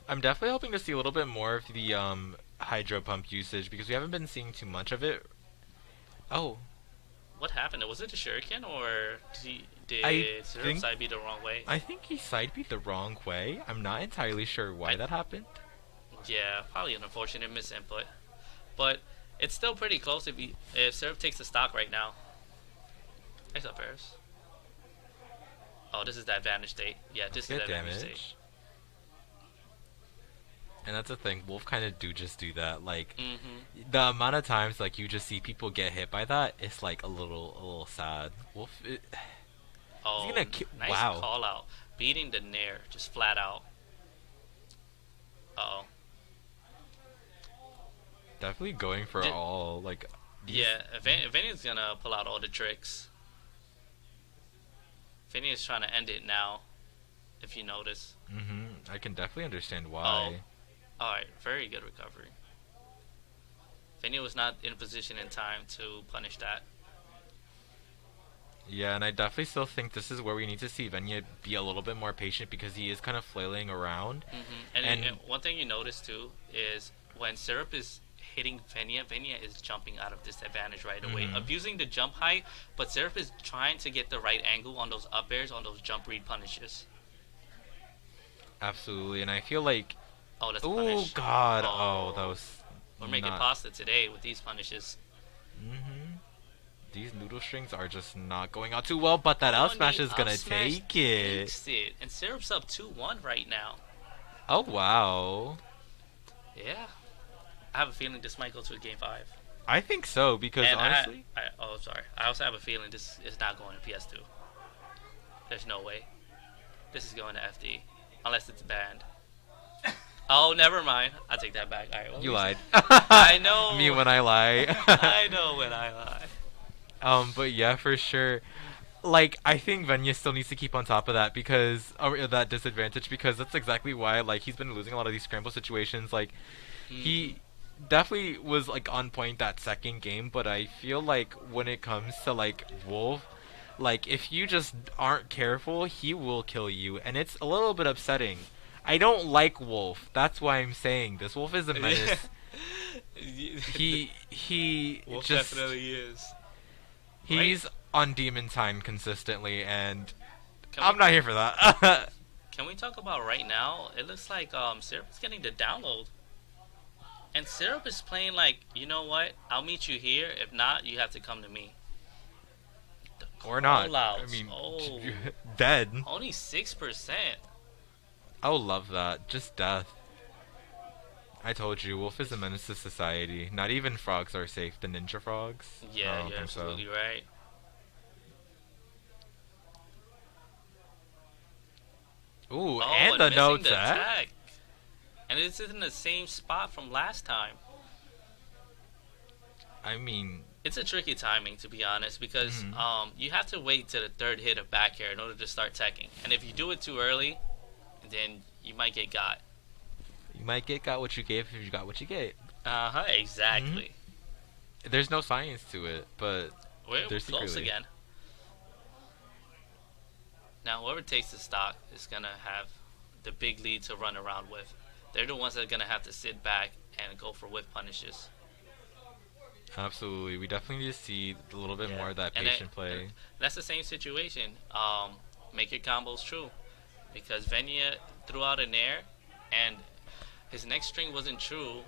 I'm definitely hoping to see a little bit more of the hydro pump usage because we haven't been seeing too much of it. Oh, What happened? Was it a shuriken or did I Syrup think- side beat the wrong way? I think he side beat the wrong way. I'm not entirely sure why that happened. Yeah, probably an unfortunate misinput. But it's still pretty close if Syrup takes the stock right now. Nice up airs. Oh, this is the advantage state. Yeah, this is the Good advantage state. damage. And that's the thing, Wolf kind of just do that. Like, the amount of times like you just see people get hit by that, it's like a little sad. Wolf, Oh, he's gonna nice wow. call out. Beating the nair, just flat out. Uh-oh. Definitely going for all like. Yeah, Venia's gonna pull out all the tricks. Venia's trying to end it now, if you notice. I can definitely understand why. Oh, alright, very good recovery. Venia was not in a position in time to punish that. Yeah, and I definitely still think this is where we need to see Venia be a little bit more patient because he is kind of flailing around. And one thing you notice too is when Syrup is hitting Venia is jumping out of disadvantage right away, abusing the jump height, but Syrup is trying to get the right angle on those up airs, on those jump read punishes. Absolutely, and I feel like. Oh, that's a Oh punish. God! Oh, that was. We're making pasta today with these punishes. These noodle strings are just not going out too well, but that up smash is gonna take it. Takes it. And Syrup's up 2-1 right now. Oh wow. Yeah. I have a feeling this might go to a game 5. I think so because And honestly. oh, sorry. I also have a feeling this is not going to PS2. There's no way. This is going to FD. Unless it's banned. Oh, never mind. I take that back. All right, You lied. I know. Me when I lie. I know when I lie. But yeah, for sure. Like, I think Venia still needs to keep on top of that because, or that disadvantage, because that's exactly why, like, he's been losing a lot of these scramble situations. Like, he definitely was, like, on point that second game, but I feel like when it comes to, like, Wolf, like, if you just aren't careful, he will kill you, and it's a little bit upsetting. I don't like Wolf. That's why I'm saying this. Wolf is a menace. he Wolf just definitely is. He's on demon time consistently, and Can I'm we- not here for that. Can we talk about right now? It looks like Syrup is getting the download. And Syrup is playing like, you know what? I'll meet you here. If not, you have to come to me. Or not. Call-outs. I mean, Oh. dead. Only 6%. I would love that. Just death. I told you, Wolf is a menace to society. Not even frogs are safe. The ninja frogs? Yeah, I don't you're think so. absolutely right. Ooh, Oh, and the missing no the tech? tech. And it's in the same spot from last time. I mean, It's a tricky timing, to be honest, because Mhm. you have to wait to the third hit of back air in order to start teching. And if you do it too early, then you might get got. you might get got what you gave if you got what you get. Uh-huh, exactly. There's no science to it, but We're there's close secretly. again. Now, whoever takes the stock is going to have the big lead to run around with. They're the ones that are going to have to sit back and go for whiff punishes. Absolutely, we definitely need to see a little bit more of that And patient play. that's the same situation. Make your combos true. Because Venia threw out an air, and his next string wasn't true.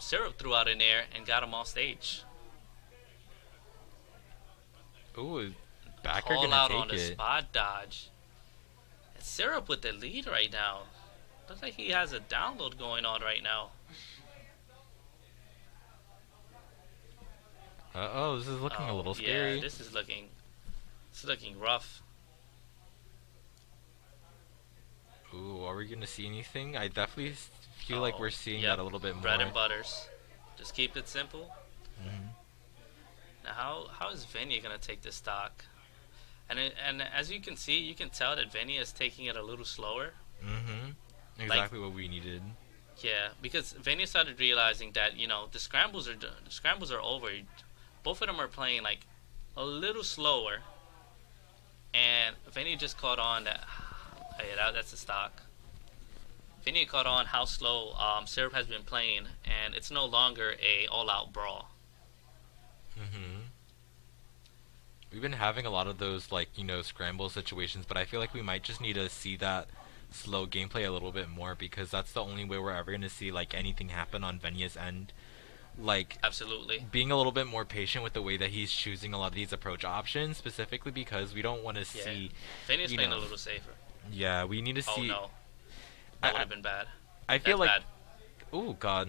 Syrup threw out an air and got him off stage. Ooh, backer Call gonna out take on the it. spot dodge. And Syrup with the lead right now. Looks like he has a download going on right now. Uh-oh, this is looking a little scary. Yeah, this is looking rough. Ooh, are we gonna see anything? I definitely feel like we're seeing that a little bit more. Bread and butters. Just keep it simple. Mhm. Now, how is Venia gonna take this stock? And as you can see, you can tell that Venia is taking it a little slower. Exactly what we needed. Yeah, because Venia started realizing that the scrambles are over. Both of them are playing like a little slower, and Venia just caught on that. Hey, that's a stock. Venia caught on how slow Syrup has been playing, and it's no longer a all-out brawl. We've been having a lot of those, like, scramble situations, but I feel like we might just need to see that slow gameplay a little bit more, because that's the only way we're ever going to see, like, anything happen on Venia's end. Like, absolutely, being a little bit more patient with the way that he's choosing a lot of these approach options, specifically because we don't want to see. Venia's playing a little safer. Yeah, we need to see. Oh no, that would have been bad. I feel That's like. bad. Ooh, God.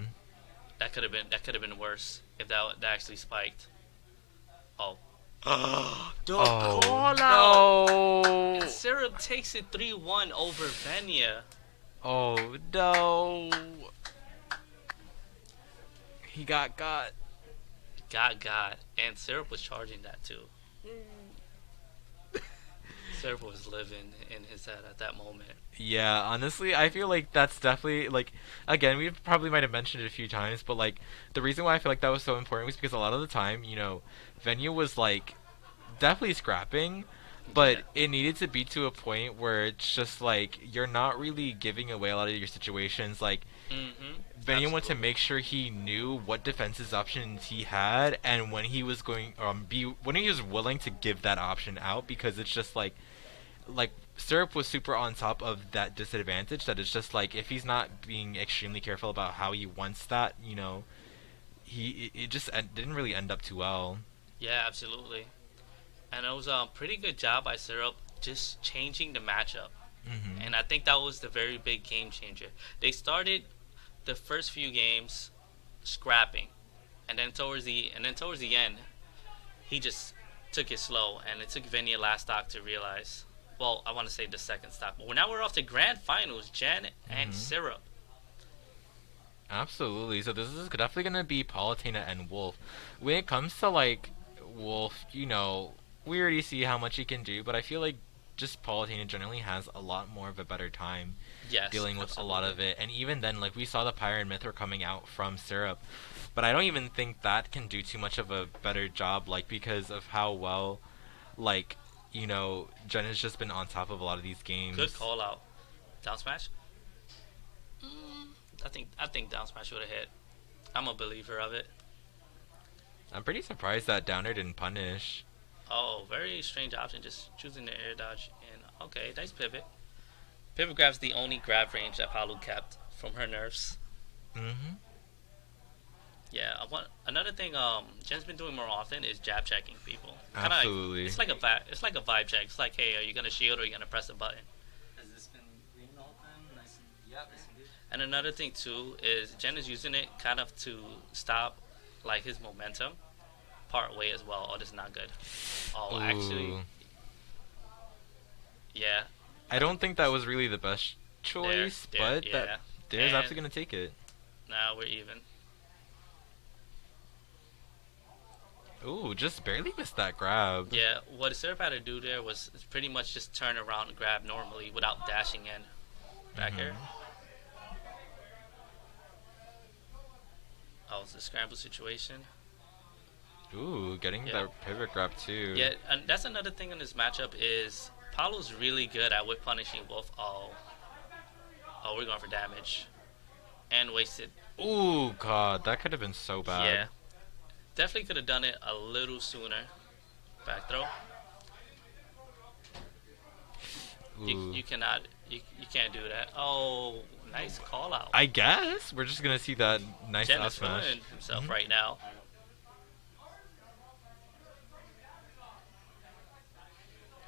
That could have been worse if that actually spiked. Oh. Oh, no! And Syrup takes it 3-1 over Venia. Oh no! He got. Got. And Syrup was charging that too. Syrup was living in his head at that moment. Yeah, honestly, I feel like that's definitely, like, again, we probably might have mentioned it a few times, but, like, the reason why I feel like that was so important was because a lot of the time, Venia was, like, definitely scrapping, but it needed to be to a point where it's just, like, you're not really giving away a lot of your situations. Like, Venia wanted to make sure he knew what defensive options he had, and when he was going, when he was willing to give that option out, because it's just, like, Syrup was super on top of that disadvantage, that it's just like if he's not being extremely careful about how he wants that, it just didn't really end up too well. Yeah, absolutely. And it was a pretty good job by Syrup just changing the matchup. And I think that was the very big game changer. They started the first few games scrapping, and then towards the end, he just took it slow, and it took Venia last stock to realize. Well, I want to say the second stock, but now we're off to grand finals, Jen and Syrup. Absolutely. So this is definitely gonna be Palutena and Wolf. When it comes to, like, Wolf, we already see how much he can do, but I feel like just Palutena generally has a lot more of a better time dealing with a lot of it. And even then, like, we saw the Pyre and Myth coming out from Syrup, but I don't even think that can do too much of a better job, like, because of how well, like, Jen has just been on top of a lot of these games. Good call out. Down smash? I think down smash would have hit. I'm a believer of it. I'm pretty surprised that Downer didn't punish. Oh, very strange option, just choosing the air dodge. And okay, nice pivot. Pivot grab's the only grab range that Palu kept from her nerfs. Yeah, another thing Jen's been doing more often is jab checking people. Absolutely. It's like a vibe check. It's like, hey, are you gonna shield or are you gonna press a button? Has this been green all the time? Nice and good. And another thing too is Jen is using it kind of to stop like his momentum part way as well. Oh, this is not good. Oh, actually, yeah. I don't think that was really the best choice, but Dare's absolutely gonna take it. Now we're even. Ooh, just barely missed that grab. Yeah, what Syrup had to do there was pretty much just turn around and grab normally without dashing in. Back air. Oh, it's a scramble situation. Ooh, getting Yeah. that pivot grab too. Yeah, and that's another thing in this matchup is Paulo's really good at whip punishing Wolf. Oh, we're going for damage. And wasted. Ooh, God, that could have been so bad. Yeah. Definitely could have done it a little sooner. Back throw. You cannot, you can't do that. Oh, nice call out. I guess we're just gonna see that nice Jen out is smash. feeling himself right now.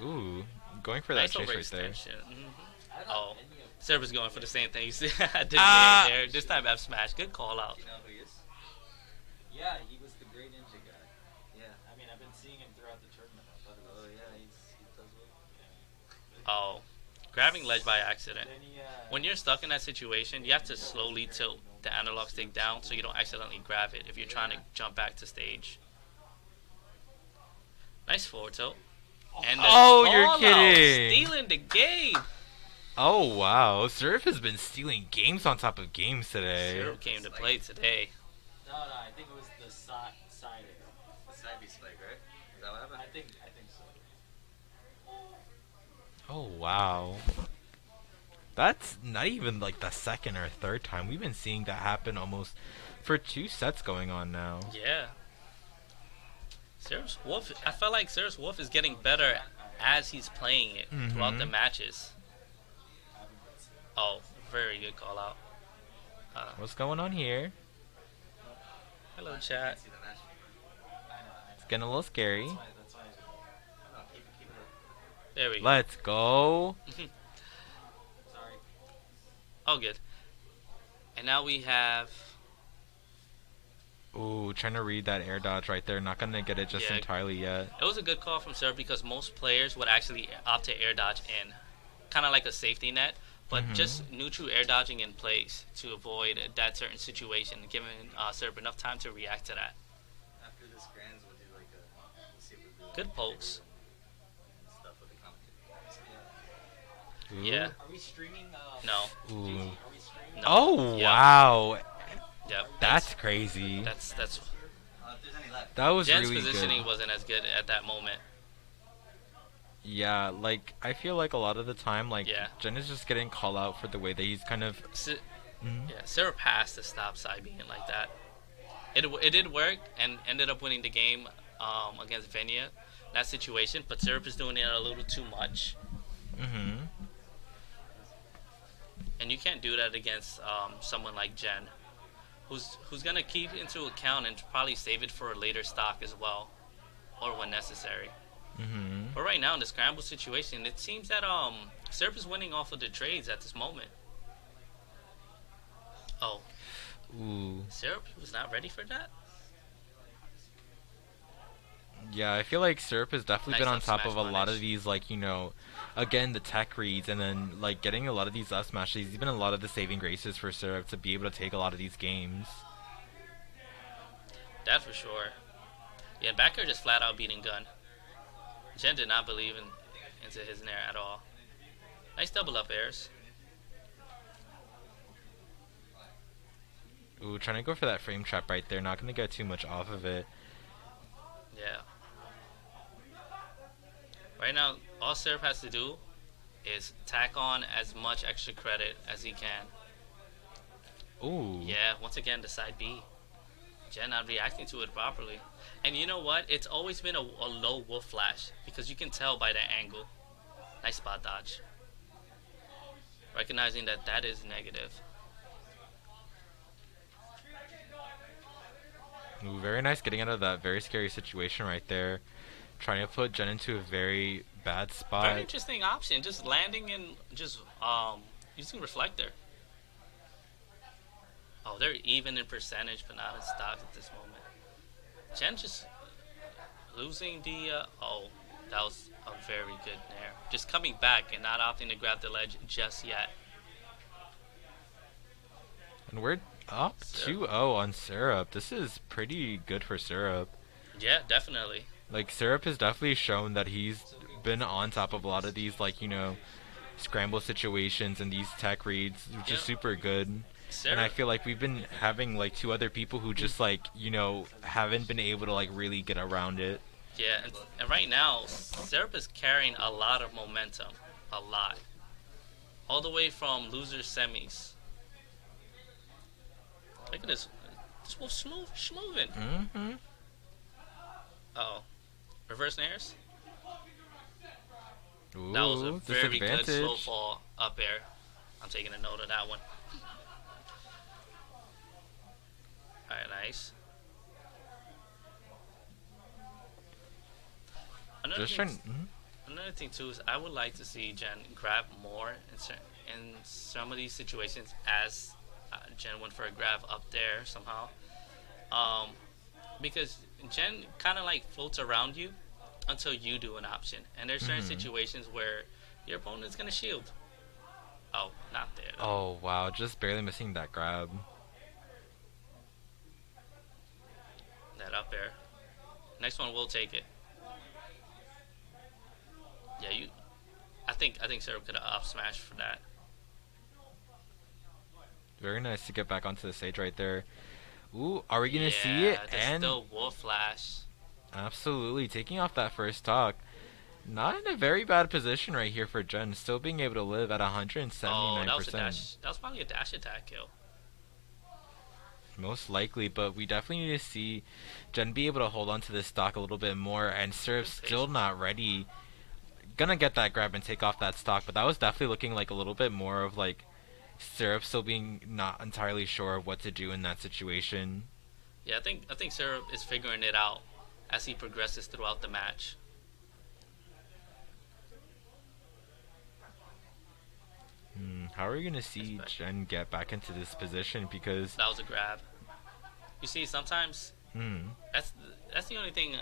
Ooh, going for that Nice chase right there. overextension. Oh, Server's going for the same thing. You see, I did Ah! there. This time F smash. Good call out. You know who he is? Yeah, he was the great ninja guy. Yeah. I mean, I've been seeing him throughout the tournament. I thought it was. Oh yeah, he does well. Oh, grabbing ledge by accident. Then he, When you're stuck in that situation, you have to slowly tilt the analog stick down so you don't accidentally grab it if you're trying to jump back to stage. Nice forward tilt. And the Oh, you're call out, kidding. stealing the game. Oh wow, Surf has been stealing games on top of games today. Zero came to play today. no, I think it was the side air. The side B spike, right? Is that what happened? I think so. Oh wow. That's not even like the second or third time. We've been seeing that happen almost for 2 sets going on now. Yeah. Serap's Wolf, I felt like Serap's Wolf is getting better as he's playing it throughout the matches. Oh, very good call out. What's going on here? Hello, chat. See the match. It's getting a little scary. That's why. Oh, keep it up. There we go. Let's go. Sorry. Oh, good. And now we have... Ooh, trying to read that air dodge right there. Not gonna get it just Yeah. entirely yet. It was a good call from Serap because most players would actually opt to air dodge in. Kind of like a safety net, but just neutral air dodging in place to avoid that certain situation, giving Serap enough time to react to that. After this grands, we'll do like a. We'll see if we do Good pokes. and stuff with the commentators. Ooh. Yeah. Are we streaming? No. Ooh. Are we streaming? No. Oh Yeah. wow. Yep. That's crazy. That's If there's any left. That was Jen's really positioning good. wasn't as good at that moment. Yeah, like I feel like a lot of the time, like Yeah. Jen is just getting call out for the way that he's kind of. Yeah, Serap has to stop side being like that. It did work and ended up winning the game against Venia, that situation. But Serap is doing it a little too much, and you can't do that against someone like Jen, who's gonna keep into account and probably save it for a later stock as well, or when necessary. But right now in the scramble situation, it seems that Serap is winning off of the trades at this moment. Oh, Ooh. Serap was not ready for that? Yeah, I feel like Syrup has definitely Nice been on up top smash of a lot punish. of these, like, you know, again, the tech reads, and then, like, getting a lot of these up smashes. He's been a lot of the saving graces for Syrup to be able to take a lot of these games. That for sure. Yeah, backer just flat out beating gun. Jen did not believe into his nair at all. Nice double up airs. Ooh, trying to go for that frame trap right there. Not going to get too much off of it. Yeah. Right now, all Seraph has to do is tack on as much extra credit as he can. Ooh. Yeah, once again, the side B. Jen not reacting to it properly. And you know what? It's always been a low wolf flash because you can tell by the angle. Nice spot dodge. Recognizing that that is negative. Ooh, very nice getting out of that very scary situation right there. Trying to put Jen into a very bad spot. Very interesting option. Just landing and just using reflector. Oh, they're even in percentage, but not in stock at this moment. Jen just losing the. Oh, that was a very good nair. Just coming back and not opting to grab the ledge just yet. And we're up Syrup. 2-0 on Syrup. This is pretty good for Syrup. Yeah, definitely. Like Syrup has definitely shown that he's been on top of a lot of these like scramble situations and these tech reads, which is Yeah. super good. And I Syrup. feel like we've been having like two other people who just like haven't been able to like really get around it. Yeah, and right now, Syrup is carrying a lot of momentum. A lot. All the way from loser semis. Look at this. This wolf's schmoving. Mm-hmm. Uh-oh. Reverse nairs? Ooh, That was a very good disadvantage. slow fall up air. I'm taking a note of that one. Alright, nice. Another Just thing, trying. another thing too is I would like to see Jen grab more in some of these situations as Jen went for a grab up there somehow. Because Jen kind of like floats around you until you do an option. And there's certain situations where your opponent's going to shield. Oh, not there. Though. Oh wow, just barely missing that grab. That up air. Next one will take it. Yeah, I think Syrup could have up smashed for that. Very nice to get back onto the stage right there. Ooh, are we gonna see it? Yeah, And still wolf flash. absolutely taking off that first stock. Not in a very bad position right here for Jen. Still being able to live at 179%. Oh, that was a dash. That was probably a dash attack kill. Most likely, but we definitely need to see Jen be able to hold on to this stock a little bit more, and Syrup's still not ready. Gonna get that grab and take off that stock, but that was definitely looking like a little bit more of like Syrup still being not entirely sure of what to do in that situation. Yeah, I think Syrup is figuring it out as he progresses throughout the match. How are we gonna see Jen get back into this position? Because That was a grab. You see, sometimes that's the only thing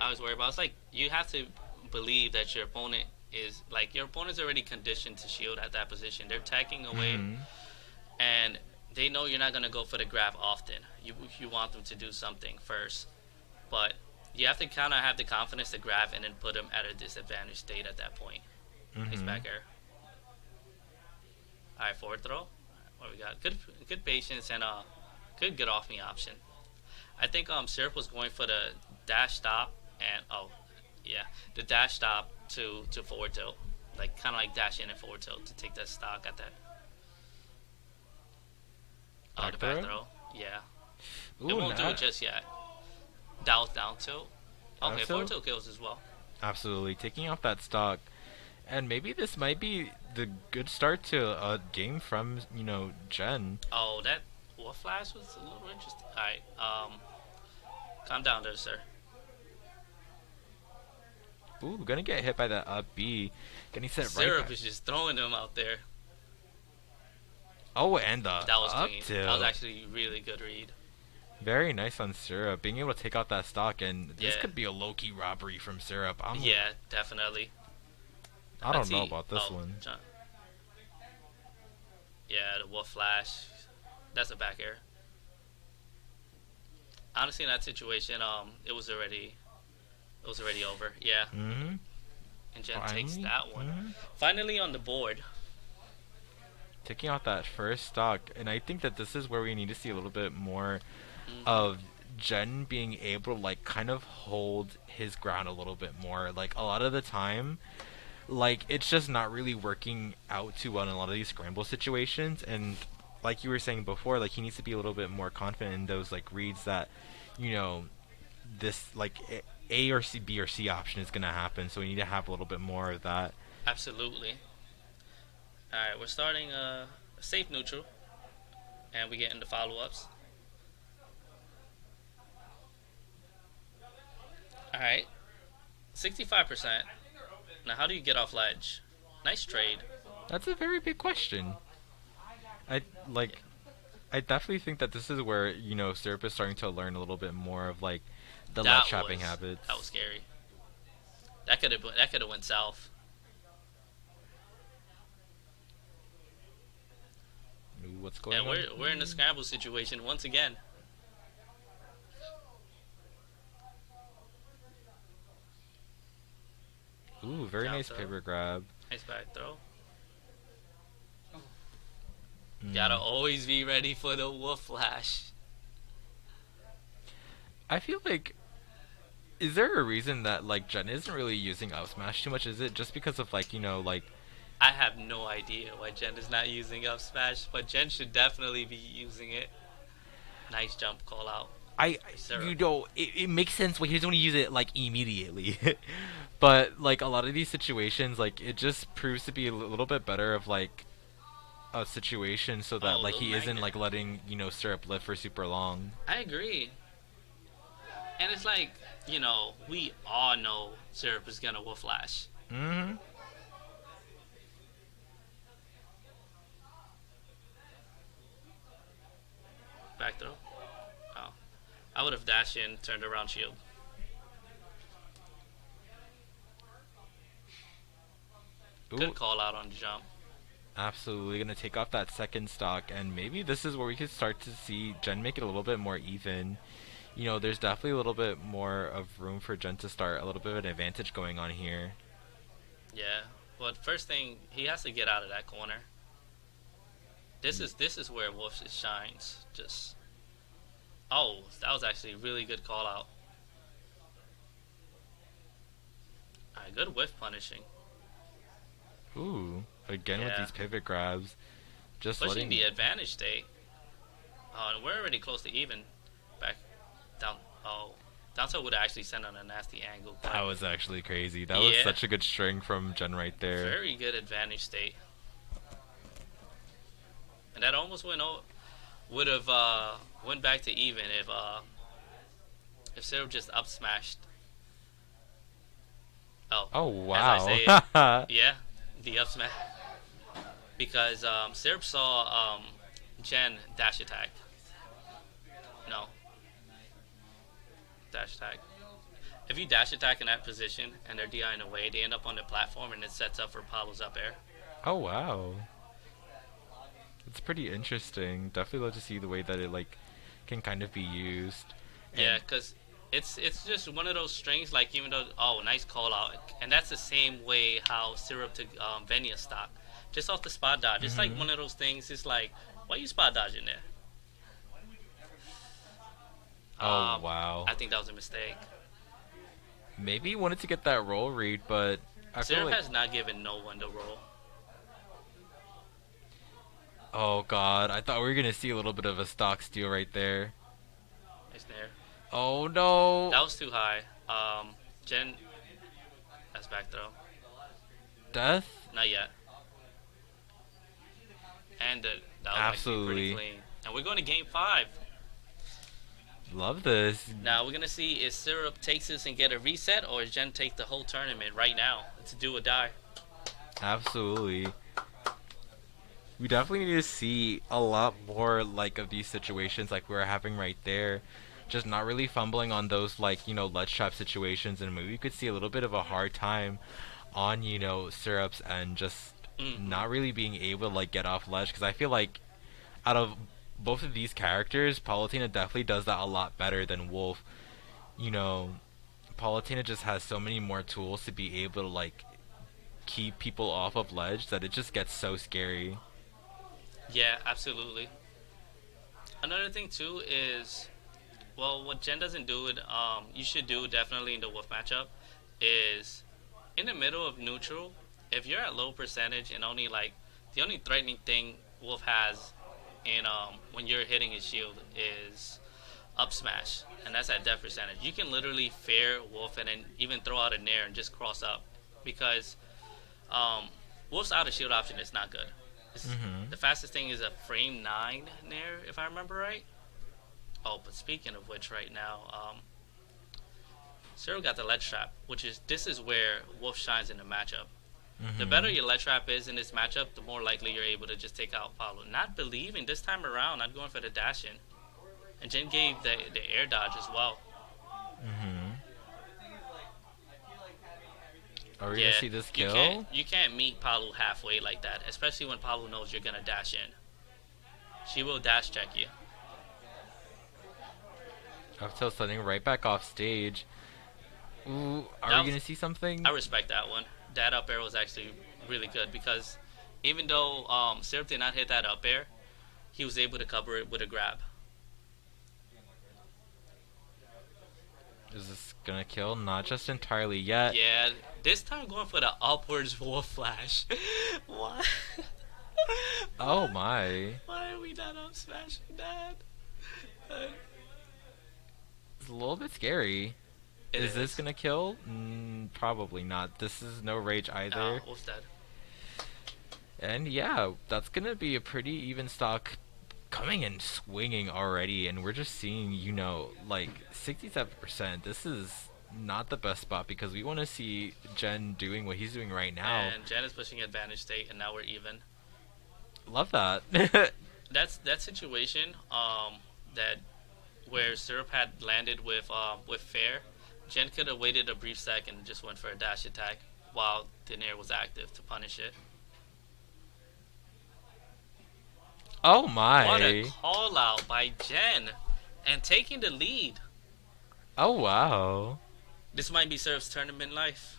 I was worried about. It's like you have to believe that your opponent is like your opponent's already conditioned to shield at that position. They're tagging away, and they know you're not gonna go for the grab often. You want them to do something first, but you have to kind of have the confidence to grab and then put them at a disadvantaged state at that point. Nice back air. All right, forward throw. What we got? Good patience and good get off me option. I think Syrup was going for the dash stop and the dash stop to forward tilt, like kind of like dash in and forward tilt to take that stock at that. Oh, the back throw. Yeah. Ooh, It won't do it just yet. Down tilt. Okay, forward tilt kills as well. Absolutely, taking off that stock. And maybe this might be the good start to a game from, Jen. Oh, that wolf flash was a little interesting. Alright, calm down there, sir. Ooh, gonna get hit by that up B. Getting set right Syrup back. is just throwing them out there. Oh, and the That was up clean. tilt. That was actually a really good read. Very nice on Syrup. Being able to take out that stock, and this Yeah. could be a low-key robbery from Syrup. Yeah, definitely. I don't know about this one. Yeah, the wolf flash. That's a back air. Honestly, in that situation, it was already over. Yeah. And Jen takes that one. Finally on the board. Taking out that first stock, and I think that this is where we need to see a little bit more of Jen being able to like kind of hold his ground a little bit more. Like a lot of the time, like it's just not really working out too well in a lot of these scramble situations, and like you were saying before, like he needs to be a little bit more confident in those like reads that this like A or C, B or C option is gonna happen, so we need to have a little bit more of that. Absolutely. Alright, we're starting a safe neutral, and we get into follow-ups. Alright, 65%. Now how do you get off ledge? Nice trade. That's a very big question. I definitely think that this is where, Syrup is starting to learn a little bit more of like the ledge trapping habits. That was scary. That could have went south. Ooh, what's going on? We're in a scramble situation once again. very Down nice throw. pivot grab. Nice back throw. Mm. Gotta always be ready for the wolf flash. I feel like, is there a reason that like Jen isn't really using up smash too much? Is it just because of like, you know, like I have no idea why Jen is not using up smash, but Jen should definitely be using it. Nice jump call out. Syrup. you know, it makes sense when he doesn't want to use it like immediately. But like a lot of these situations, like it just proves to be a little bit better of like a situation so that Oh, like little he isn't magnet. like letting, you know, syrup live for super long. I agree. And it's like, you know, we all know Syrup is gonna wolf flash. Mm-hmm. Back throw. Oh. I would have dashed in, turned around shield. Ooh, Good call out on the jump. absolutely gonna take off that second stock, and maybe this is where we could start to see Jen make it a little bit more even. You know, there's definitely a little bit more of room for Jen to start a little bit of an advantage going on here. Yeah. But first thing, he has to get out of that corner. This is where Wolf shines. Just oh, that was actually a really good call out. Alright, good whiff punishing. Ooh, again with Yeah. these pivot grabs, just Pushing letting the advantage state. Oh, and we're already close to even. Back down. Oh, down tilt would actually send on a nasty angle. but that was actually crazy. That was Yeah. such a good string from Jen right there. Very good advantage state. And that almost would have went back to even if Syrup just up smashed. Oh. Oh As wow. I say it, yeah, the up smash. Because Syrup saw Jen dash attack. No. Dash attack. If you dash attack in that position and they're DIing away, they end up on the platform and it sets up for Pablo's up air. Oh wow. It's pretty interesting. Definitely love to see the way that it like can kind of be used. Yeah, And- because it's just one of those strings, like even though, oh, nice call out. And that's the same way how Syrup took Venia stock. Just off the spot dodge. It's like one of those things, it's like, why you spot dodging there? Oh wow. I think that was a mistake. Maybe he wanted to get that roll read, but I feel Syrup like has not given no one the roll. oh god, I thought we were gonna see a little bit of a stock steal right there. Nice there. Oh no. That was too high. Jen, that's back throw. Death? Not yet. And that was Absolutely. actually pretty clean. And we're going to game 5. Love this. Now we're gonna see if Syrup takes this and get a reset, or Jen take the whole tournament right now. It's a do or die. Absolutely. We definitely need to see a lot more like of these situations like we were having right there. Just not really fumbling on those like, you know, ledge trap situations, and maybe we could see a little bit of a hard time on, you know, Syrups and just not really being able to like get off ledge, because I feel like out of both of these characters, Palutena definitely does that a lot better than Wolf. You know, Palutena just has so many more tools to be able to like keep people off of ledge that it just gets so scary. Yeah, absolutely. Another thing too is, well, what Jen doesn't do it, you should do definitely in the Wolf matchup, is in the middle of neutral, if you're at low percentage and only like, the only threatening thing Wolf has in when you're hitting his shield is up smash, and that's at death percentage. You can literally fair Wolf and then even throw out a nair and just cross up, because Wolf's out of shield option is not good. The fastest thing is a frame 9 nair, if I remember right. Oh, but speaking of which, right now, Cyril got the ledge trap, this is where Wolf shines in the matchup. The better your ledge trap is in this matchup, the more likely you're able to just take out Pablo. Not believing this time around, not going for the dash in. And Jen gave the air dodge as well. Are we gonna see this kill? You can't meet Pablo halfway like that, especially when Pablo knows you're gonna dash in. She will dash check you. Up till sending right back off stage. Ooh, are we gonna see something? I respect that one. that up air was actually really good because even though Syrup did not hit that up air, he was able to cover it with a grab. Is this gonna kill? Not just entirely yet. Yeah, this time going for the upwards wolf flash. Why? Oh my. Why are we not up smashing that? It's a little bit scary. Is this gonna kill? Probably not. This is no rage either. Wolf's dead. And yeah, that's gonna be a pretty even stock coming and swinging already, and we're just seeing, you know, like 67%. This is not the best spot because we want to see Jen doing what he's doing right now. And Jen is pushing advantage state, and now we're even. Love that. That's that situation that where Syrup had landed with Fair. Jen could have waited a brief second and just went for a dash attack while Denier was active to punish it. Oh my. What a call out by Jen and taking the lead. Oh wow. This might be Syrup's tournament life.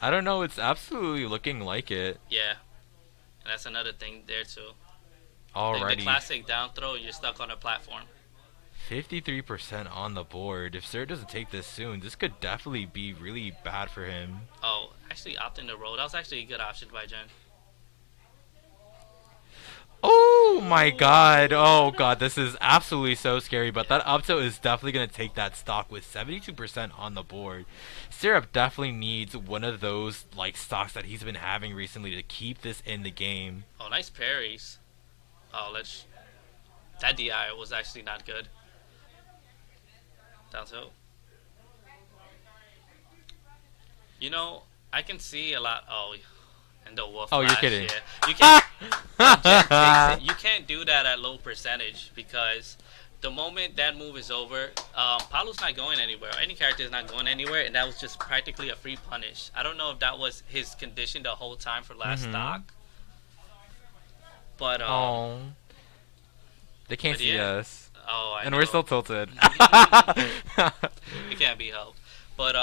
I don't know, it's absolutely looking like it. Yeah. And that's another thing there too. Alrighty. The classic down throw, you're stuck on a platform. 53% on the board. If Syrup doesn't take this soon, this could definitely be really bad for him. Oh, actually opting to roll. That was actually a good option by Jen. Oh my god. Oh god, this is absolutely so scary. But that up tilt is definitely going to take that stock with 72% on the board. Syrup definitely needs one of those like stocks that he's been having recently to keep this in the game. Oh, nice parries. Oh, that DI was actually not good. Down tilt. You know, I can see a lot. Oh, and the wolf. Oh, flash, you're kidding. Yeah. You can't. Jen takes it. You can't do that at low percentage because the moment that move is over, Paulo's not going anywhere. Any character is not going anywhere, and that was just practically a free punish. I don't know if that was his condition the whole time for last stock. But oh, they can't see yeah. us. Oh, I and know. we're still tilted. It can't be helped. But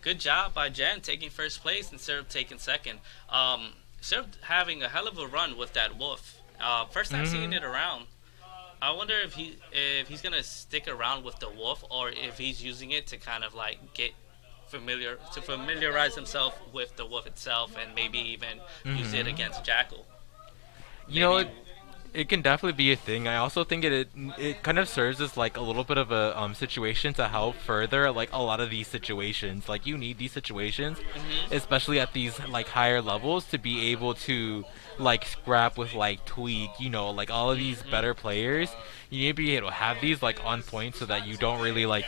good job by Jen taking first place and Syrup taking second. Syrup having a hell of a run with that wolf. First time seeing it around. I wonder if he's gonna stick around with the wolf or if he's using it to kind of like get familiarize himself with the wolf itself and maybe even use it against Jackal. You know, it can definitely be a thing. I also think it kind of serves as like a little bit of a situation to help further like a lot of these situations. Like you need these situations, especially at these like higher levels, to be able to like scrap with like Tweak. You know, like all of these better players. You need to be able to have these like on point so that you don't really like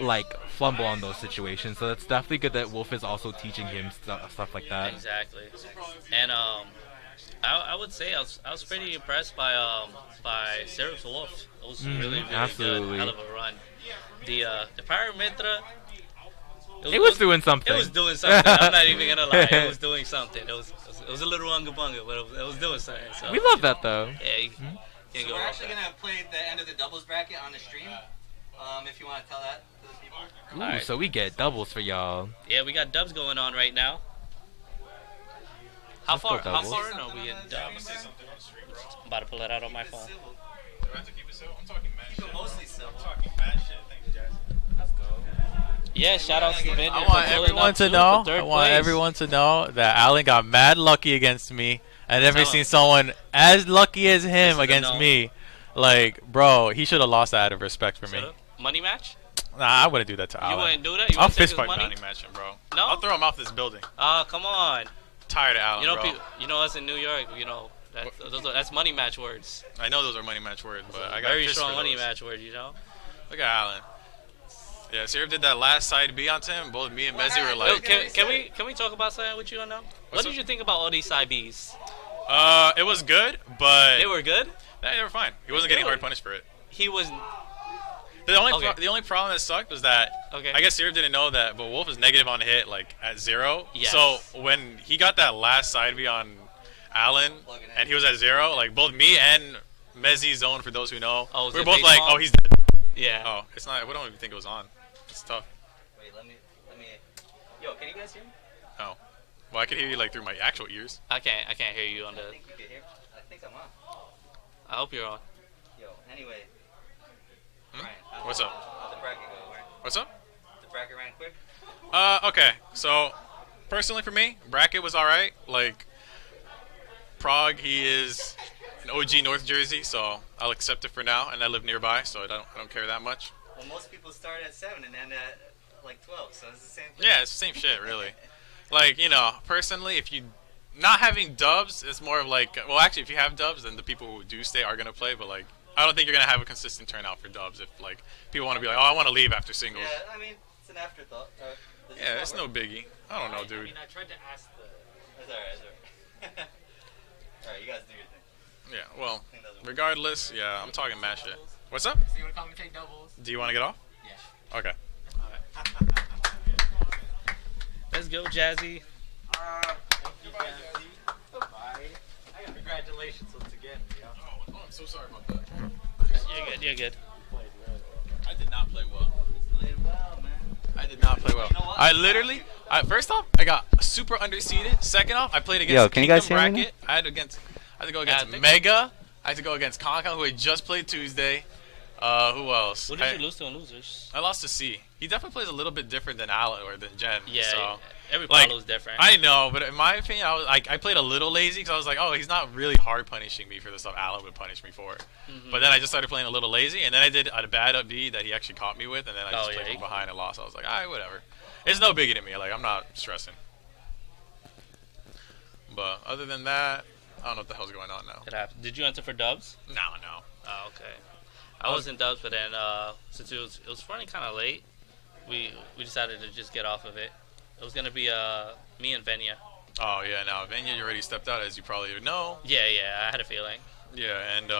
like fumble on those situations. So that's definitely good that Wolf is also teaching him stuff like that. Exactly. And I would say I was pretty impressed by Syrup's Wolf. It was really absolutely good. Hell of a run. The Pyramitra. It was doing something. It was doing something. I'm not even gonna lie. It was doing something. It was a little unga bunga, but it was doing something. So. We love that though. Yeah. You can't go We're wrong actually with gonna play the end of the doubles bracket on the stream. If you want to tell that to the people. Ooh, right. So we get doubles for y'all. Yeah, we got dubs going on right now. How far in are we in dubs? I'm about to pull it out on my phone. Yeah, shout out to Venia. I want everyone to know that Alan got mad lucky against me. I've never seen someone as lucky as him against me. Like, bro, he should have lost that out of respect for me. Money match? Nah, I wouldn't do that to Alan. You wouldn't do that? I'll fist fight money matching, bro. No? I'll throw him off this building. Come on. Tired of Alan, bro. You know us in New York, that's money match words. I know those are money match words, but I got very pissed strong for money those. match word, you know? Look at Alan. Yeah, Syrup did that last side B onto him. Both me and Mezzi were like... Can we talk about something with you now? What did you think about all these side Bs? It was good, but... They were good? Yeah, they were fine. He wasn't getting hard punished for it. He was... The only problem that sucked was that I guess Syrup didn't know that, but Wolf is negative on hit like at 0. Yes. So when he got that last side B on Alan and he was at 0, like both me and Mezzi zoned, for those who know, we were both like, oh, he's dead. Yeah. Oh, it's not. We don't even think it was on. It's tough. Wait, let me. Yo, can you guys hear me? Oh. Well, I can hear you like through my actual ears. I can't hear you on I the. think you can hear me. I think I'm on. I hope you're on. Yo, anyway. Hmm? Brian, What's up? how'd the bracket go, Brian? What's up? The bracket ran quick? Okay. So, personally for me, bracket was alright. Like, Prague, he is an OG North Jersey, so I'll accept it for now. And I live nearby, so I don't care that much. Well, most people start at 7 and end at like 12, so it's the same thing. Yeah, it's the same shit, really. Like, you know, personally, if you not having dubs, it's more of like, well, actually, if you have dubs, then the people who do stay are gonna play. But like, I don't think you're gonna have a consistent turnout for dubs if like people want to be like, oh, I want to leave after singles. Yeah, I mean, it's an afterthought. Does Yeah, not it's no work? biggie. I don't know, dude. I mean, I tried to ask the. It's alright, it's alright. Alright, you guys do your thing. Yeah, well, Thing doesn't work. regardless, yeah, I'm talking mad shit. What's up? So you want to commentate doubles? Do you want to get off? Yeah. Okay. Let's go, Jazzy. Thank you, Jazzy. Bye. Congratulations once again. Oh, I'm so sorry about that. You're good. You're good. I did not play well. Played well, man. I did not play well. You know what? I literally, first off, I got super underseeded. Second off, I played against Yo, the can you Kingdom guys hear me now? bracket. I had to go against I think- Mega. I had to go against Concon, who had just played Tuesday. Who else? What did you lose to in losers? I lost to C. He definitely plays a little bit different than Alan or than Jen. Yeah, So, every like, follow is different. I know, but in my opinion, I played a little lazy because I was like, oh, he's not really hard punishing me for the stuff Alan would punish me for. Mhm. But then I just started playing a little lazy, and then I did a bad up B that he actually caught me with, and then I just Oh, played yeah, from behind and lost. I was like, alright, whatever. It's no biggie to me. Like, I'm not stressing. But other than that, I don't know what the hell's going on now. It happened. Did you enter for dubs? No. Oh, okay. I was in dubs, but then since it was running kind of late, we decided to just get off of it. It was gonna be me and Venia. Oh yeah, now Venia already stepped out, as you probably know. Yeah, I had a feeling. Yeah, and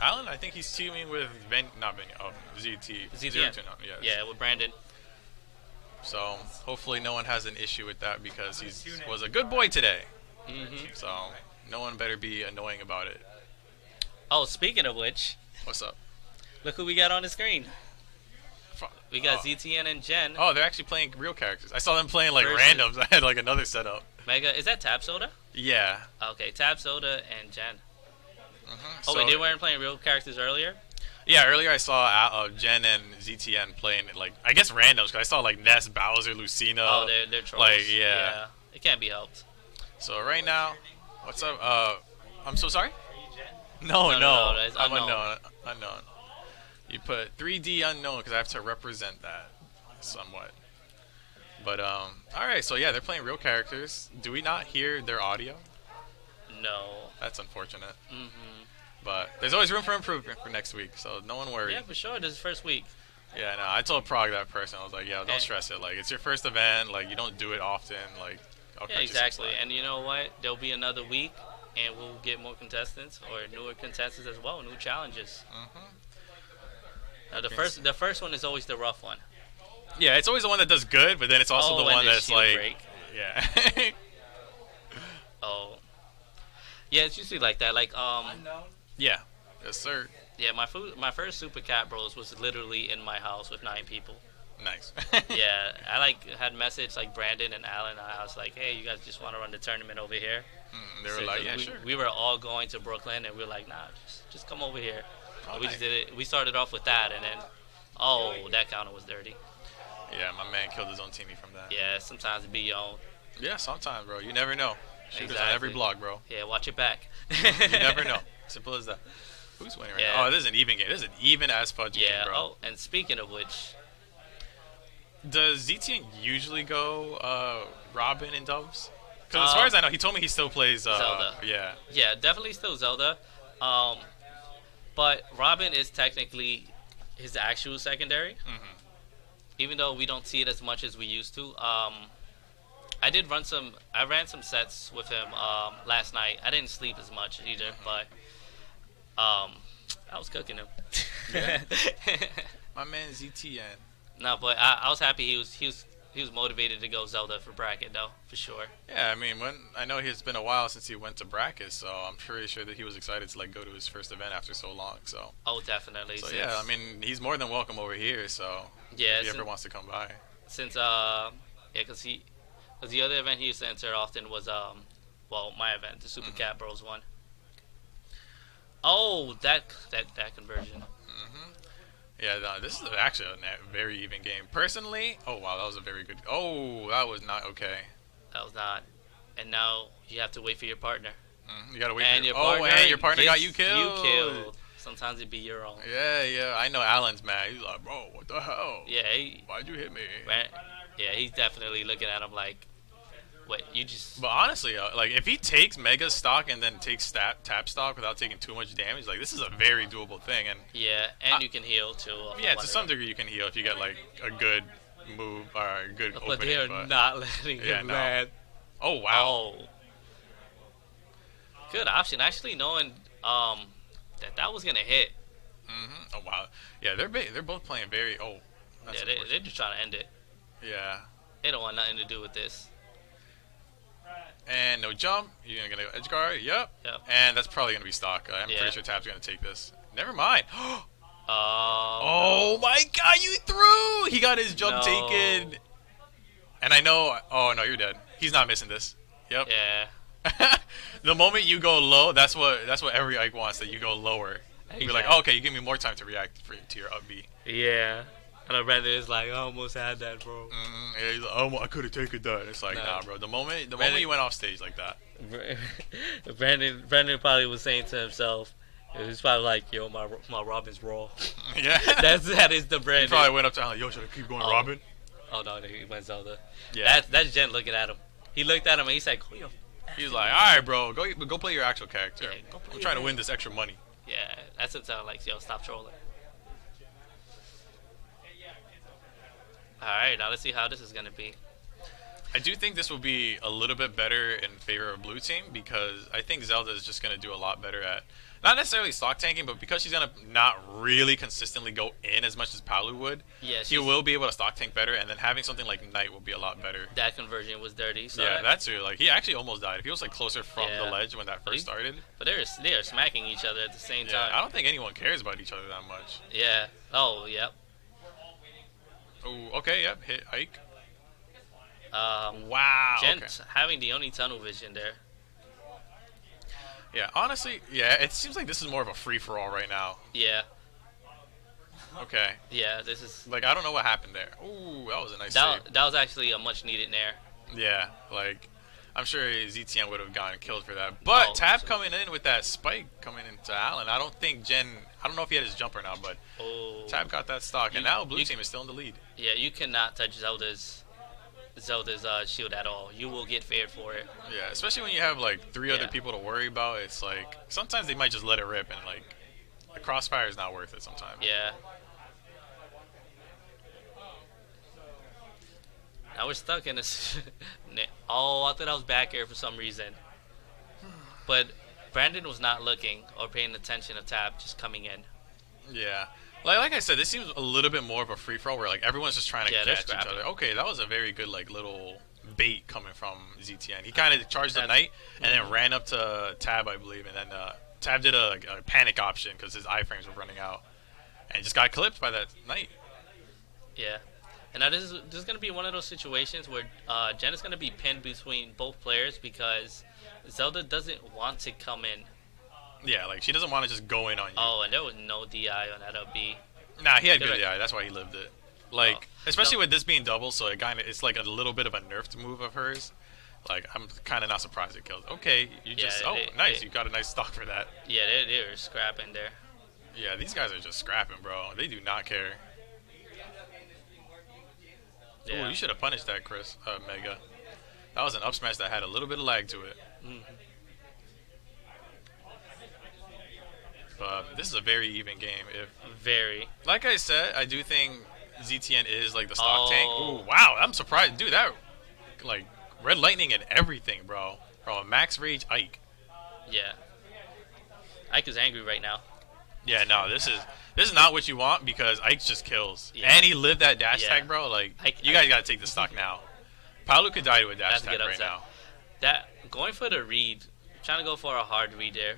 Alan, I think he's teaming with ZT. ZTN. Yeah, with Brandon. So hopefully no one has an issue with that because he was a good boy today. Mhm. So no one better be annoying about it. Oh, speaking of which, What's up? look who we got on the screen. We got Oh. ZTN and Jen. Oh, they're actually playing real characters. I saw them playing like Versus- randoms. I had like another setup. Mega, is that Tab Soda? Yeah. Okay, Tab Soda and Jen. Oh So- wait, they weren't playing real characters earlier. Yeah, earlier I saw Jen and ZTN playing like I guess randoms because I saw like Ness, Bowser, Lucina. Oh, they're trolls. Like yeah. It can't be helped. So right now, what's up? I'm so sorry. No, No, that's I'm unknown. unknown. You put 3D unknown because I have to represent that somewhat. But all right, so yeah, they're playing real characters. Do we not hear their audio? No. That's unfortunate. Mhm. But there's always room for improvement for next week, so no one worry. Yeah, for sure. This is first week. Yeah, no, I told Prague that person. I was like, yeah, don't Eh. stress it. Like, it's your first event. Like, you don't do it often. Like, I'll Yeah, cut you some exactly. slack. And you know what? There'll be another week, and we'll get more contestants or newer contestants as well, new challenges. The first one is always the rough one. Yeah, it's always the one that does good, but then it's also Oh, the when one the that's shield like, break. yeah. Oh. Yeah, it's usually like that. Like Yeah. Yes, sir. Yeah, my first Super Cat Bros was literally in my house with 9 people. Nice. Yeah, I like had messaged like Brandon and Alan. I was like, hey, you guys just want to run the tournament over here? They were So, like, 'cause yeah, we, sure. We were all going to Brooklyn, and we were like, nah, just come over here. Oh, And we nice. just did it. We started off with that, and then, that counter was dirty. Yeah, my man killed his own teammate from that. Yeah, sometimes it be your own. Yeah, sometimes, bro. You never know. Shooters on every Exactly. block, bro. Yeah, watch your back. You never know. Simple as that. Who's winning right Yeah. now? Oh, this is an even game. This is an even as fudge game, Yeah. bro. Oh, and speaking of which, Does ZTN usually go Robin and Doves? Because as far as I know, he told me he still plays Zelda. Yeah. Yeah, definitely still Zelda. But Robin is technically his actual secondary. Even though we don't see it as much as we used to. I ran some sets with him last night. I didn't sleep as much either, but I was cooking him. Yeah. My man ZTN. No, but I was happy he was motivated to go Zelda for bracket though, for sure. Yeah, I mean, I know it's been a while since he went to bracket, so I'm pretty sure that he was excited to like go to his first event after so long. So. Oh, definitely. So yeah, I mean, he's more than welcome over here. So. Yeah, If he ever wants to come by. Since Yeah, because the other event he used to enter often was well, my event, the Super Cat Bros one. Oh, that conversion. Yeah, no, this is actually a very even game. Personally, oh wow, that was a very good. Oh, that was not okay. That was not. And now you have to wait for your partner. You gotta wait and for your partner. partner. And your partner got you killed. You killed. Sometimes it be your own. Yeah. I know Alan's mad. He's like, bro, what the hell? Yeah. Why'd you hit me? Yeah, he's definitely looking at him like, what, you just... But honestly, like, if he takes Mega stock and then takes tap stock without taking too much damage, like, this is a very doable thing. And yeah, and you can heal, too. Yeah, to some degree you can heal if you get, like, a good move or a good opening. But they are not letting him land. Oh, wow. Oh. Good option. Actually knowing that was going to hit. Oh, wow. Yeah, they're both playing very... Oh, yeah, they're just trying to end it. Yeah. They don't want nothing to do with this. And no jump. You're going to go edge guard. Yep. And that's probably going to be stock. I'm pretty sure Tab's going to take this. Never mind. Oh my god, you threw! He got his jump taken. And I know... Oh, no, you're dead. He's not missing this. Yep. Yeah. The moment you go low, that's what every Ike wants, that you go lower. Exactly. You're like, oh, okay, you give me more time to react to your up B. Yeah. And I read it, it's like, I almost had that, bro. Yeah, he's like, oh, I could have taken that. It's like, nah, bro. The moment you went off stage like that. Brandon probably was saying to himself, he was probably like, yo, my Robin's raw. Yeah. that is the Brandon. He probably went up to him like, yo, should I keep going Robin? Oh, no, he went Zelda. Yeah. That's Jen looking at him. He looked at him and he said, go, yo. He's like, all right, bro, go play your actual character. Yeah, I'm trying to win this extra money. Yeah, that's what sound like, yo, stop trolling. Alright, now let's see how this is going to be. I do think this will be a little bit better in favor of blue team because I think Zelda is just going to do a lot better at, not necessarily stock tanking, but because she's going to not really consistently go in as much as Palu would, he will be able to stock tank better, and then having something like Knight will be a lot better. That conversion was dirty. So yeah, that's true. Like, he actually almost died. If he was like closer from the ledge when that first started. But they are smacking each other at the same time. I don't think anyone cares about each other that much. Yeah. Oh, yep. Oh, okay, yep. Hit Ike. Wow. Jen's having the only tunnel vision there. Yeah, honestly, it seems like this is more of a free-for-all right now. Yeah. Okay. Yeah, this is... Like, I don't know what happened there. Ooh, that was a nice save. That was actually a much-needed nair. Yeah, like, I'm sure ZTN would have gotten killed for that. But Tab coming in with that spike coming into Allen, I don't think I don't know if he had his jumper now, but Tab got that stock, and now blue team is still in the lead. Yeah, you cannot touch Zelda's shield at all. You will get fared for it. Yeah, especially when you have like 3 other people to worry about. It's like sometimes they might just let it rip, and like the crossfire is not worth it sometimes. Yeah. Now we're stuck in this. Oh, I thought I was back here for some reason. But Brandon was not looking or paying attention to Tab just coming in. Yeah. Like I said, this seems a little bit more of a free-for-all where like everyone's just trying to catch each other. Okay, that was a very good like little bait coming from ZTN. He kind of charged the Knight and then ran up to Tab, I believe, and then Tab did a panic option because his iframes were running out, and just got clipped by that Knight. Yeah, and now this is going to be one of those situations where Jen is going to be pinned between both players because Zelda doesn't want to come in. Yeah, like she doesn't want to just go in on you. Oh, and there was no DI on that up B. Nah, he had good DI. That's why he lived it. Like, especially with this being double, so it's like a little bit of a nerfed move of hers. Like, I'm kind of not surprised it killed. Okay, you just nice. You got a nice stock for that. Yeah, they were scrapping there. Yeah, these guys are just scrapping, bro. They do not care. Yeah. Ooh, you should have punished that, Chris. Mega. That was an up smash that had a little bit of lag to it. But this is a very even game. Like I said, I do think ZTN is like the stock tank. Ooh, wow, I'm surprised. Dude, that, like, Red Lightning and everything, bro. From a max rage Ike. Yeah. Ike is angry right now. Yeah, no, this is not what you want because Ike just kills. Yeah. And he lived that dash tag, bro. Like, you guys got to take the stock now. Paolo could die to a dash tag right now. Going for the read, trying to go for a hard read there.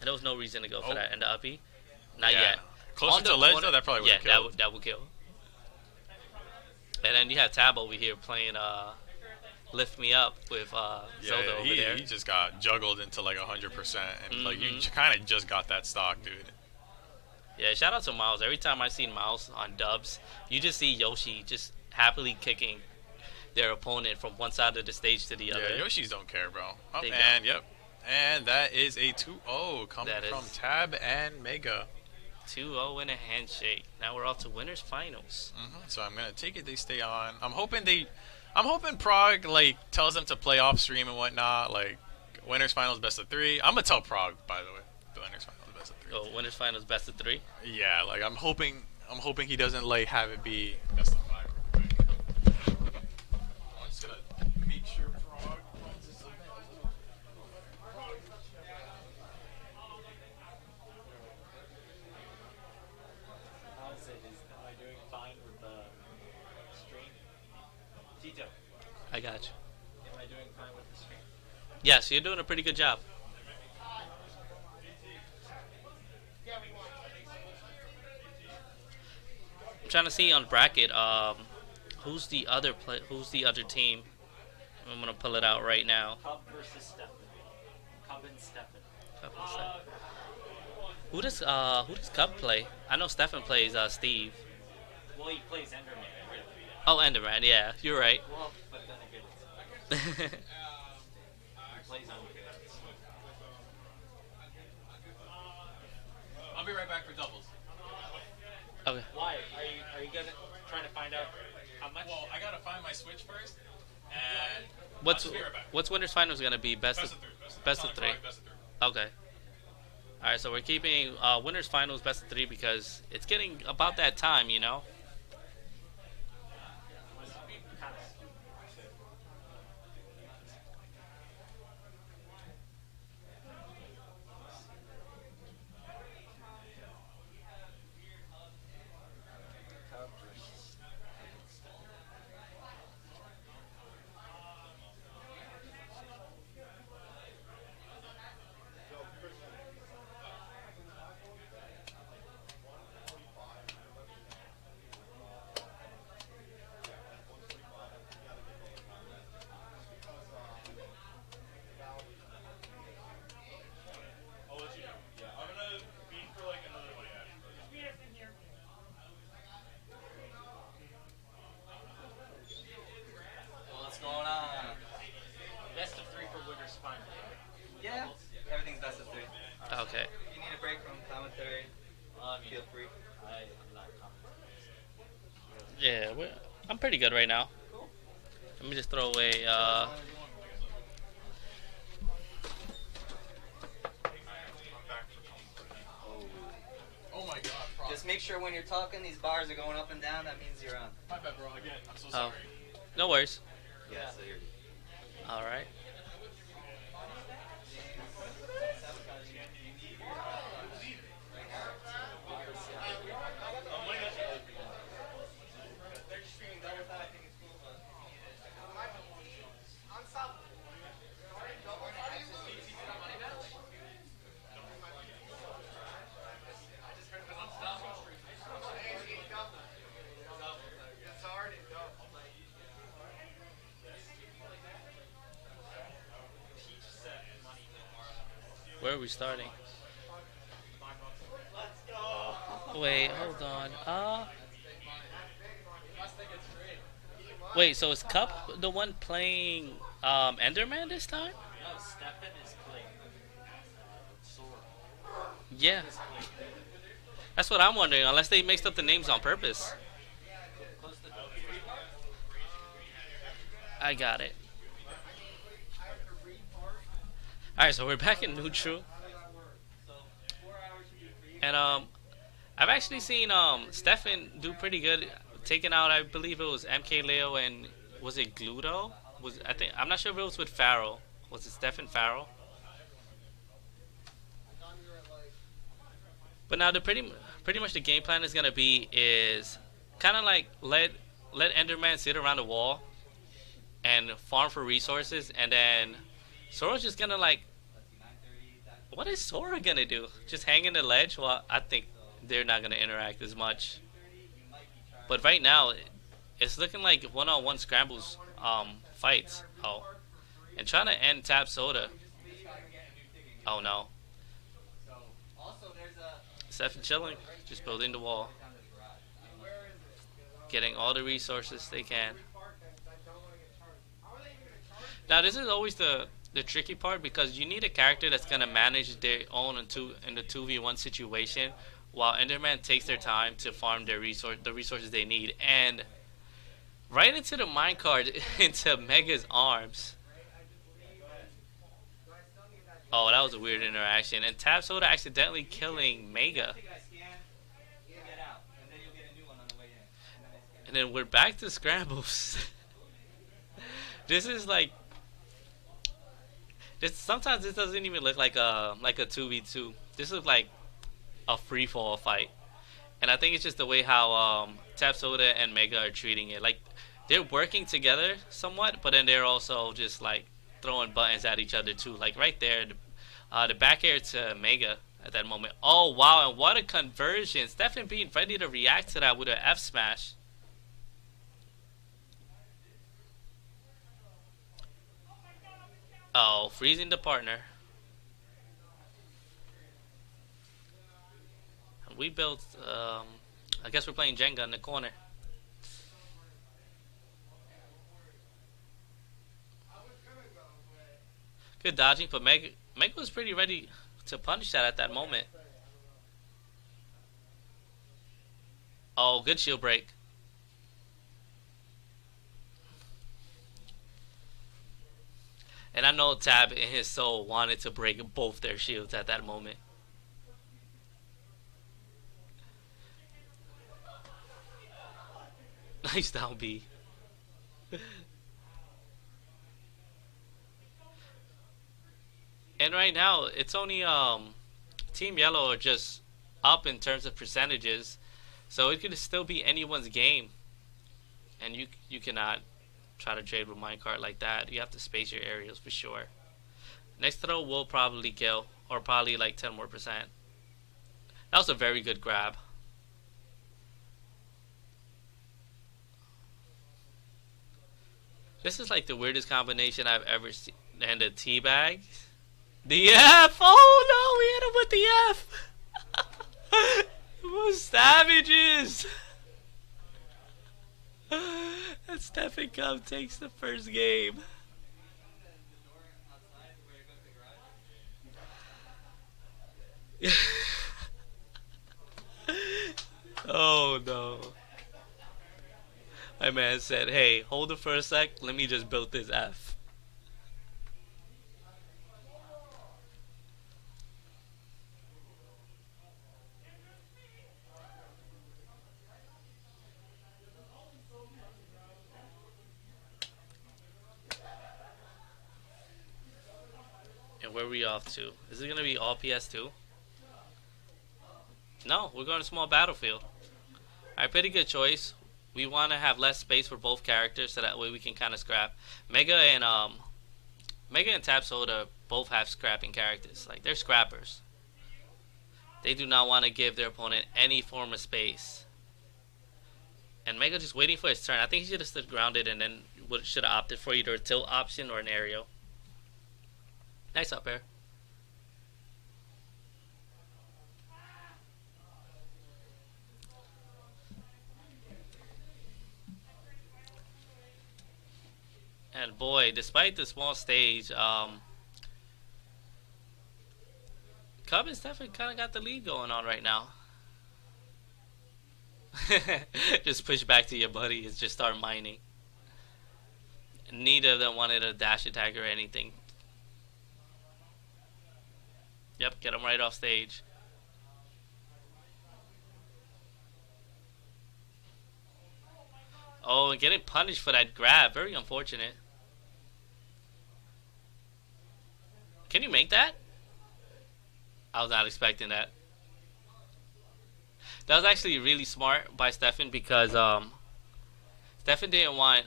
And there was no reason to go for that in the uppie. Not yet. Closer to the ledge, though, that probably would have killed. That would kill. And then you have Tab over here playing Lift Me Up with Zelda over there. He just got juggled into like 100%, and like you Mhm. kind of just got that stock, dude. Yeah, shout out to Miles. Every time I see Miles on dubs, you just see Yoshi just happily kicking their opponent from one side of the stage to the other. Yeah, Yoshis don't care, bro. Oh, They and yep, and that is a 2-0 coming That from is- Tab and Mega. 2-0 in a handshake. Now we're off to winners finals. So I'm gonna take it. They stay on. I'm hoping Prague like tells them to play off stream and whatnot. Like winners finals best of 3. I'm gonna tell Prague, by the way, the winners finals best of 3. Oh, winners finals best of 3. Yeah, like I'm hoping he doesn't like have it be best of 5. I'm just gonna make sure Prague wins this event. Am I doing fine with the stream? Tito, I got you. am I doing fine with the stream? Yes, you're doing a pretty good job. I'm trying to see on bracket who's the other team. I'm gonna pull it out right now. Cub versus Steffen. Cub and Steffen. Who does Cub play? I know Steffen plays Steve. Well, he plays Enderman. Really. Oh, Enderman. Yeah, you're right. Well, but then again, he plays Enderman. I'll be right back for doubles. Okay. Why? Are you gonna trying to find out how much? Well, I gotta find my Switch first. And What's I'll just be right back. what's winners finals gonna be? Best of 3. best of 3. Best of 3. Okay. All right, so we're keeping winners finals best of 3 because it's getting about that time, you know. What's going on? Best of 3 for winners final. Yeah, everything's best of 3. Okay. If you need a break from commentary, feel free. I'm not commenting. Yeah, I'm pretty good right now. Let me just throw away. Oh my God, Prague. Just make sure when you're talking, these bars are going up and down. That means you're on. My bad, bro. Again, I'm so Oh, sorry. no worries. Yeah, so you're. All right. Where are we starting? Wait, hold on. Wait, so is Cup the one playing Enderman this time? No, Steffen is playing Sora. Yeah. That's what I'm wondering, unless they mixed up the names on purpose. Close the door. I got it. Alright, so we're back in neutral. And I've actually seen Steffen do pretty good, taking out, I believe it was MK Leo and was it Gluto? I'm not sure if it was with Farrell. Was it Steffen Farrell? But now the pretty much the game plan is gonna be is kind of like let Enderman sit around the wall and farm for resources, and then Sora's just gonna like, what is Sora gonna do? Just hang in the ledge? Well, I think they're not gonna interact as much. But right now, It's looking like one-on-one scrambles fights. Oh, and trying to end Tap Soda. Oh no. Steffen chilling, just building the wall, getting all the resources they can. Now this is always the tricky part because you need a character that's gonna manage their own in the 2v1 situation, while Enderman takes their time to farm the resources they need, and right into the minecart into Mega's arms. Oh, that was a weird interaction, and Tap Soda accidentally killing Mega. And then we're back to scrambles. This is like sometimes this doesn't even look like a 2v2. This is like a free fall fight. And I think it's just the way how Tap Soda and Mega are treating it. Like they're working together somewhat, but then they're also just like throwing buttons at each other too. Like right there, the back air to Mega at that moment. Oh wow, and what a conversion. Steffen being ready to react to that with an F smash. Oh, freezing the partner. We built, I guess we're playing Jenga in the corner. Good dodging, but Mega was pretty ready to punish that at that moment. Oh, good shield break. And I know Tab in his soul wanted to break both their shields at that moment. Nice down B. And right now, it's only Team Yellow are just up in terms of percentages. So it could still be anyone's game. And you cannot try to trade with minecart like that. You have to space your aerials for sure. Next throw will probably kill, or probably like 10 more percent. That was a very good grab. This is like the weirdest combination I've ever seen. And the teabag. The F! Oh no, we hit him with the F! What savages! And Steffen Cup takes the first game. Oh no. My man said, hey, hold it for a sec, let me just build this F. And where are we off to? Is it gonna be all PS2? No, we're going to small battlefield. Alright, pretty good choice. We want to have less space for both characters so that way we can kind of scrap. Mega and Tap Soda both have scrapping characters. Like, they're scrappers. They do not want to give their opponent any form of space. And Mega just waiting for his turn. I think he should have stood grounded and then should have opted for either a tilt option or an aerial. Nice up air. And boy, despite the small stage, Cub and Steffen kind of got the lead going on right now. Just push back to your buddy and just start mining. Neither of them wanted a dash attack or anything. Yep, get him right off stage. Oh, and getting punished for that grab. Very unfortunate. Can you make that? I was not expecting that. That was actually really smart by Steffen because Steffen didn't want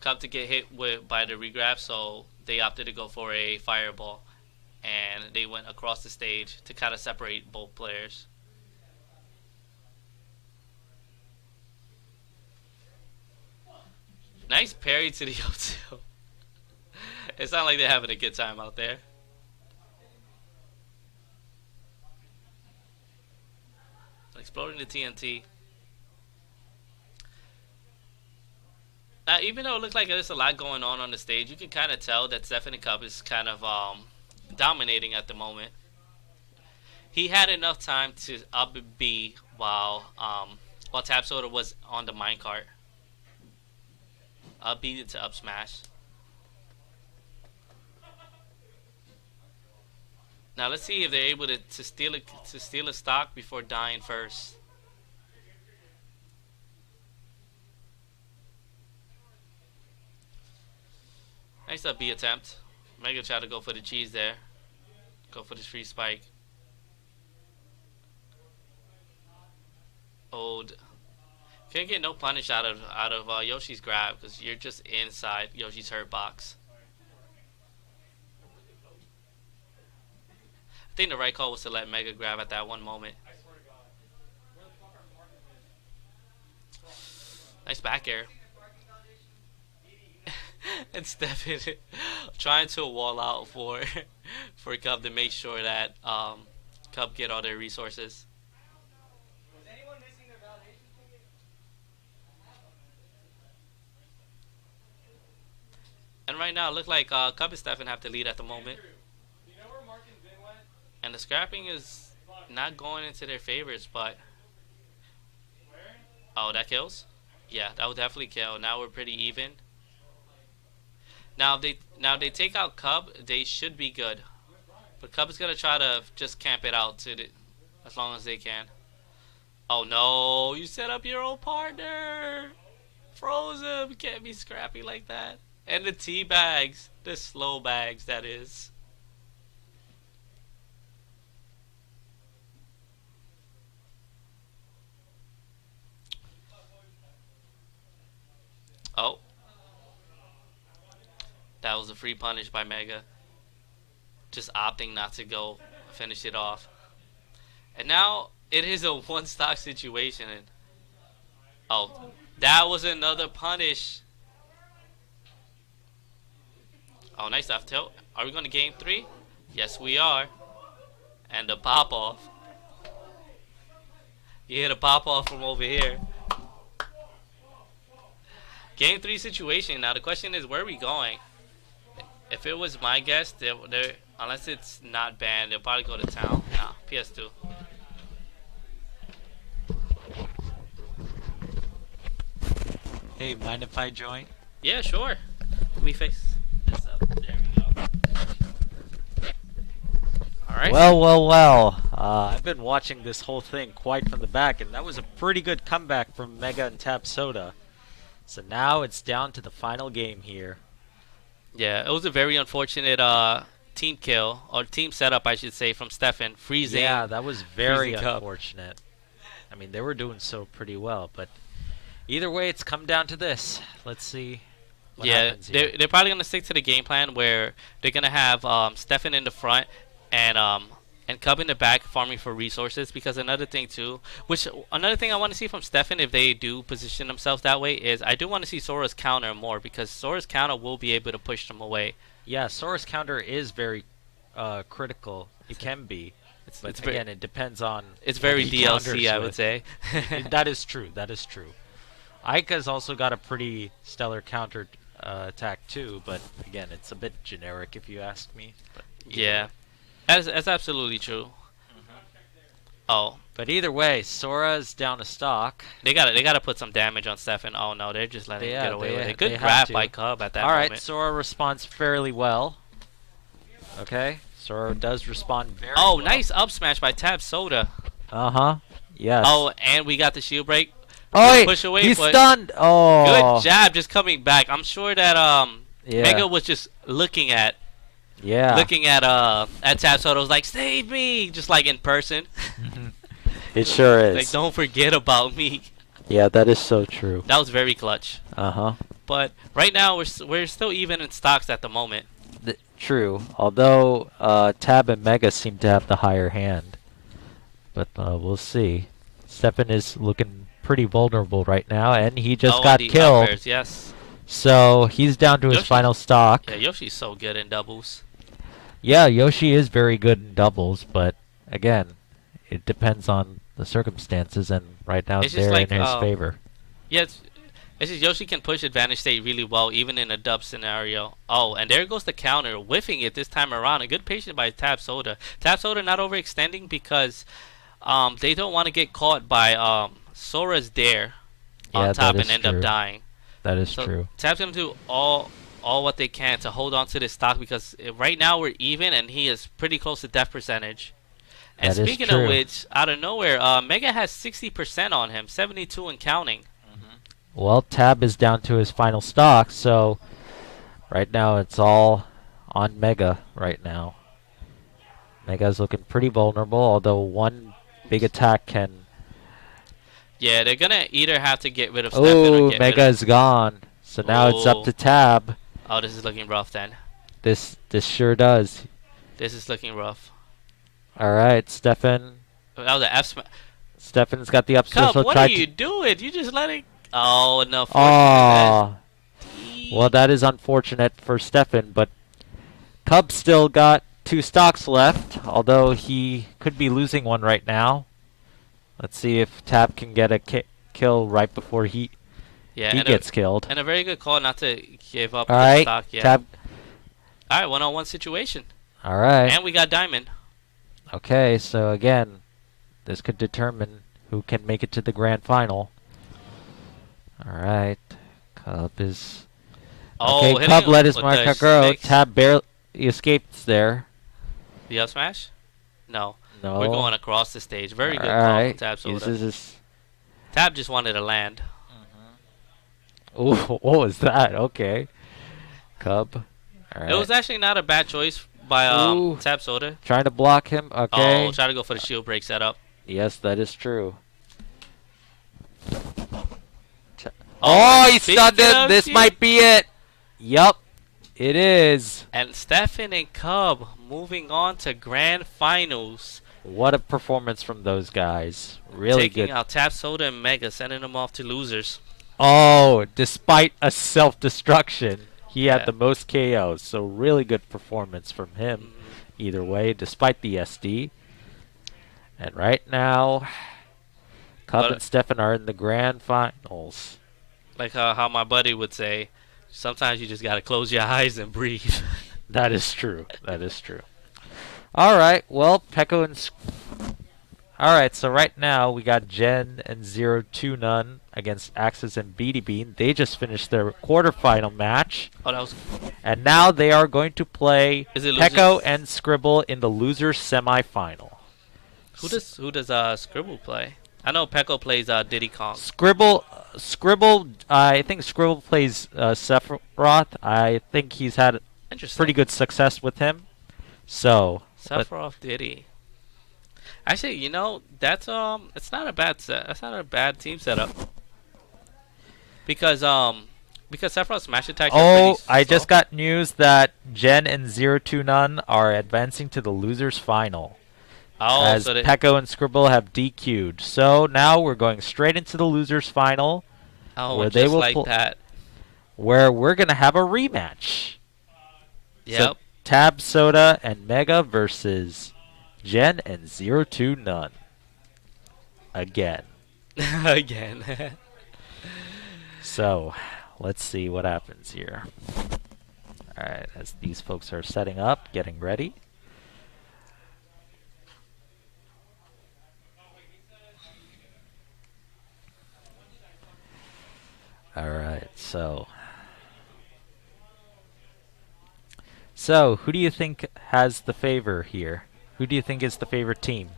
Cub to get hit by the regrab, so they opted to go for a fireball. And they went across the stage to kind of separate both players. Nice parry to the O2. It's not like they're having a good time out there. Exploding the TNT. Now, even though it looks like there's a lot going on the stage, you can kind of tell that Steffen and Cub is kind of dominating at the moment. He had enough time to up B while Tab Soda was on the minecart. Up B to up smash. Now let's see if they're able to steal a stock before dying first. Nice up B attempt. Mega try to go for the cheese there. Go for the free spike. Old. Can't get no punish out of Yoshi's grab because you're just inside Yoshi's hurt box. I think the right call was to let Mega grab at that one moment. Nice back air. And Steffen trying to wall out for Cub to make sure that Cub get all their resources. And right now, it looks like Cub and Steffen have to lead at the moment. And the scrapping is not going into their favors, but... Oh, that kills? Yeah, that would definitely kill. Now we're pretty even. Now if they take out Cub, they should be good. But Cub is gonna try to just camp it out as long as they can. Oh no, you set up your own partner! Frozen, we can't be scrappy like that. And the tea bags, the slow bags that is. Oh. That was a free punish by Mega. Just opting not to go finish it off. And now it is a one stock situation. Oh, that was another punish. Oh, nice off tilt. Are we going to game 3? Yes, we are. And the pop off. You hear the pop off from over here. Game 3 situation. Now the question is, where are we going? If it was my guess, unless it's not banned, they'll probably go to town. Nah, PS2. Hey, mind if I join? Yeah, sure. Let me fix this up. There we go. Alright. Well. I've been watching this whole thing quite from the back, and that was a pretty good comeback from Mega and Tab Soda. So now it's down to the final game here. Yeah, it was a very unfortunate team kill, or team setup, I should say, from Steffen. Freezing. Yeah, that was very Cup. unfortunate. I mean, they were doing so pretty well, but either way, it's come down to this. Let's see what happens here. They're probably going to stick to the game plan where they're going to have Steffen in the front and Cub in the back farming for resources, because another thing I want to see from Steffen, if they do position themselves that way, is I do want to see Sora's counter more, because Sora's counter will be able to push them away. Yeah, Sora's counter is very critical. It can be. But again, it depends on... It's very DLC, I would say. That is true. That is true. Aika's also got a pretty stellar counter attack too, but again, it's a bit generic if you ask me. But yeah. That's absolutely true. Oh, but either way, Sora's down a stock. They gotta put some damage on Steffen. Oh no, they're just letting him get away with it. Good grab by Cub at that moment. All right, Sora responds fairly well. Okay, Sora does respond very well. well. Nice up smash by Tab Soda. Yes. Oh, and we got the shield break. Oh, wait, push away, he's stunned. Oh. Good jab, just coming back. I'm sure that Mega was just looking at Tab Soda, was like, save me, just like in person. It sure is. Like, don't forget about me. Yeah, that is so true. That was very clutch. But right now we're still even in stocks at the moment. True. Although Tab and Mega seem to have the higher hand, but we'll see. Steffen is looking pretty vulnerable right now, and he just got killed. Yes. So he's down to his Yoshi- final stock. Yeah, Yoshi's so good in doubles. Yeah, Yoshi is very good in doubles, but again, it depends on the circumstances, and right now It's just they're like, in his favor. Yeah, it's just Yoshi can push advantage state really well, even in a dub scenario. Oh, and there goes the counter, whiffing it this time around. A good patient by Tab Soda. Tab Soda not overextending because they don't want to get caught by Sora's Dare on Yeah, top that and is end up true. dying. That is So true. Tab's gonna do all what they can to hold on to this stock because right now we're even and he is pretty close to death percentage. And That is speaking true. of which, out of nowhere, Mega has 60% on him, 72 and counting. Well, Tab is down to his final stock, so right now it's all on Mega right now. Mega's looking pretty vulnerable, although one big attack can... Yeah, they're gonna either have to get rid of Steffen Oh, or get rid Mega's of... gone. So now it's up Oh. to Tab. Oh, this is looking rough then. This sure does. This is looking rough. Alright, Steffen. That was an F smash. Steffen's got the up Cub, special. what tried are to- you doing? You just letting... Oh, no. Aw. Well, that is unfortunate for Steffen, but Cub still got 2 stocks left, although he could be losing one right now. Let's see if Tab can get a kill right before he and gets killed. And a very good call not to give up All the right, stock yet. Tab. All right, one-on-one situation. All right. And we got Diamond. Okay, so again, this could determine who can make it to the grand final. All right, Cub is... Oh, okay, hitting Cub him let his with marker the go. snakes. Tab barely escaped there. The up smash? No. No. We're going across the stage. Very good All call right. from Tab Soda. Uses his... Tab just wanted to land. Ooh, what was that? Okay. Cub. All right. It was actually not a bad choice by Ooh. Tab Soda. Trying to block him. Okay. Oh, try to go for the shield break setup. Yes, that is true. Oh, Oh, he speaking stunned him. of This shield- might be it. Yup, it is. And Steffen and Cub moving on to grand finals. What a performance from those guys. Really taking good. out Tab Soda and Mega, sending them off to losers. Oh, despite a self-destruction, he Yeah. had the most KOs. So really good performance from him. Either way, despite the SD. And right now, Cub But- and Steffen are in the grand finals. Like how my buddy would say, sometimes you just gotta close your eyes and breathe. That is true. That is true. All right. Well, Pekko and... All right. So right now we got Jen and 0-2 None against Axis and Beady Bean. They just finished their quarterfinal match. Oh, that was... And now they are going to play Is it Pekko losers? and Scribble in the losers semifinal. Who does Scribble play? I know Pekko plays Diddy Kong. Scribble, I think Scribble plays Sephiroth. I think he's had Interesting. pretty good success with him. So, but- Sephiroth Diddy. Actually, you know, that's it's not a bad set. That's not a bad team setup. Because Sephiroth's smash attacks are oh, pretty I just slow. got news that Jen and 0-2 None are advancing to the losers final. Oh, as so they, Pekko and Scribble have DQ'd. So now we're going straight into the losers final, oh, where and they just will like pl- that. where we're gonna have a rematch. Yep. So Tab Soda and Mega versus Jen and 0-2 None. Again. Again. So, let's see what happens here. Alright, as these folks are setting up, getting ready. Alright, so... So, who do you think has the favor here? Who do you think is the favorite team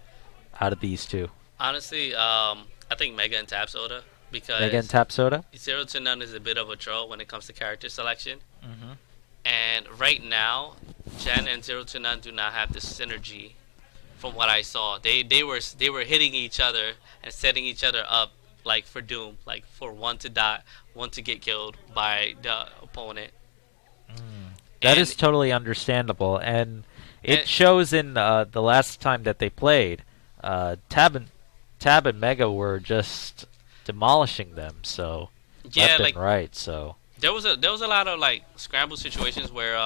out of these two? Honestly, I think Mega and Tab Soda because Mega and Tab Soda? 0-2 None is a bit of a troll when it comes to character selection. Mm-hmm. And right now, Jen and 0-2 None do not have the synergy. From what I saw, they were hitting each other and setting each other up like for doom, like for one to die, one to get killed by the opponent. That And- is totally understandable, and it shows in the last time that they played. Tab and Mega were just demolishing them, so Yeah, left like and right. So there was a lot of like scramble situations where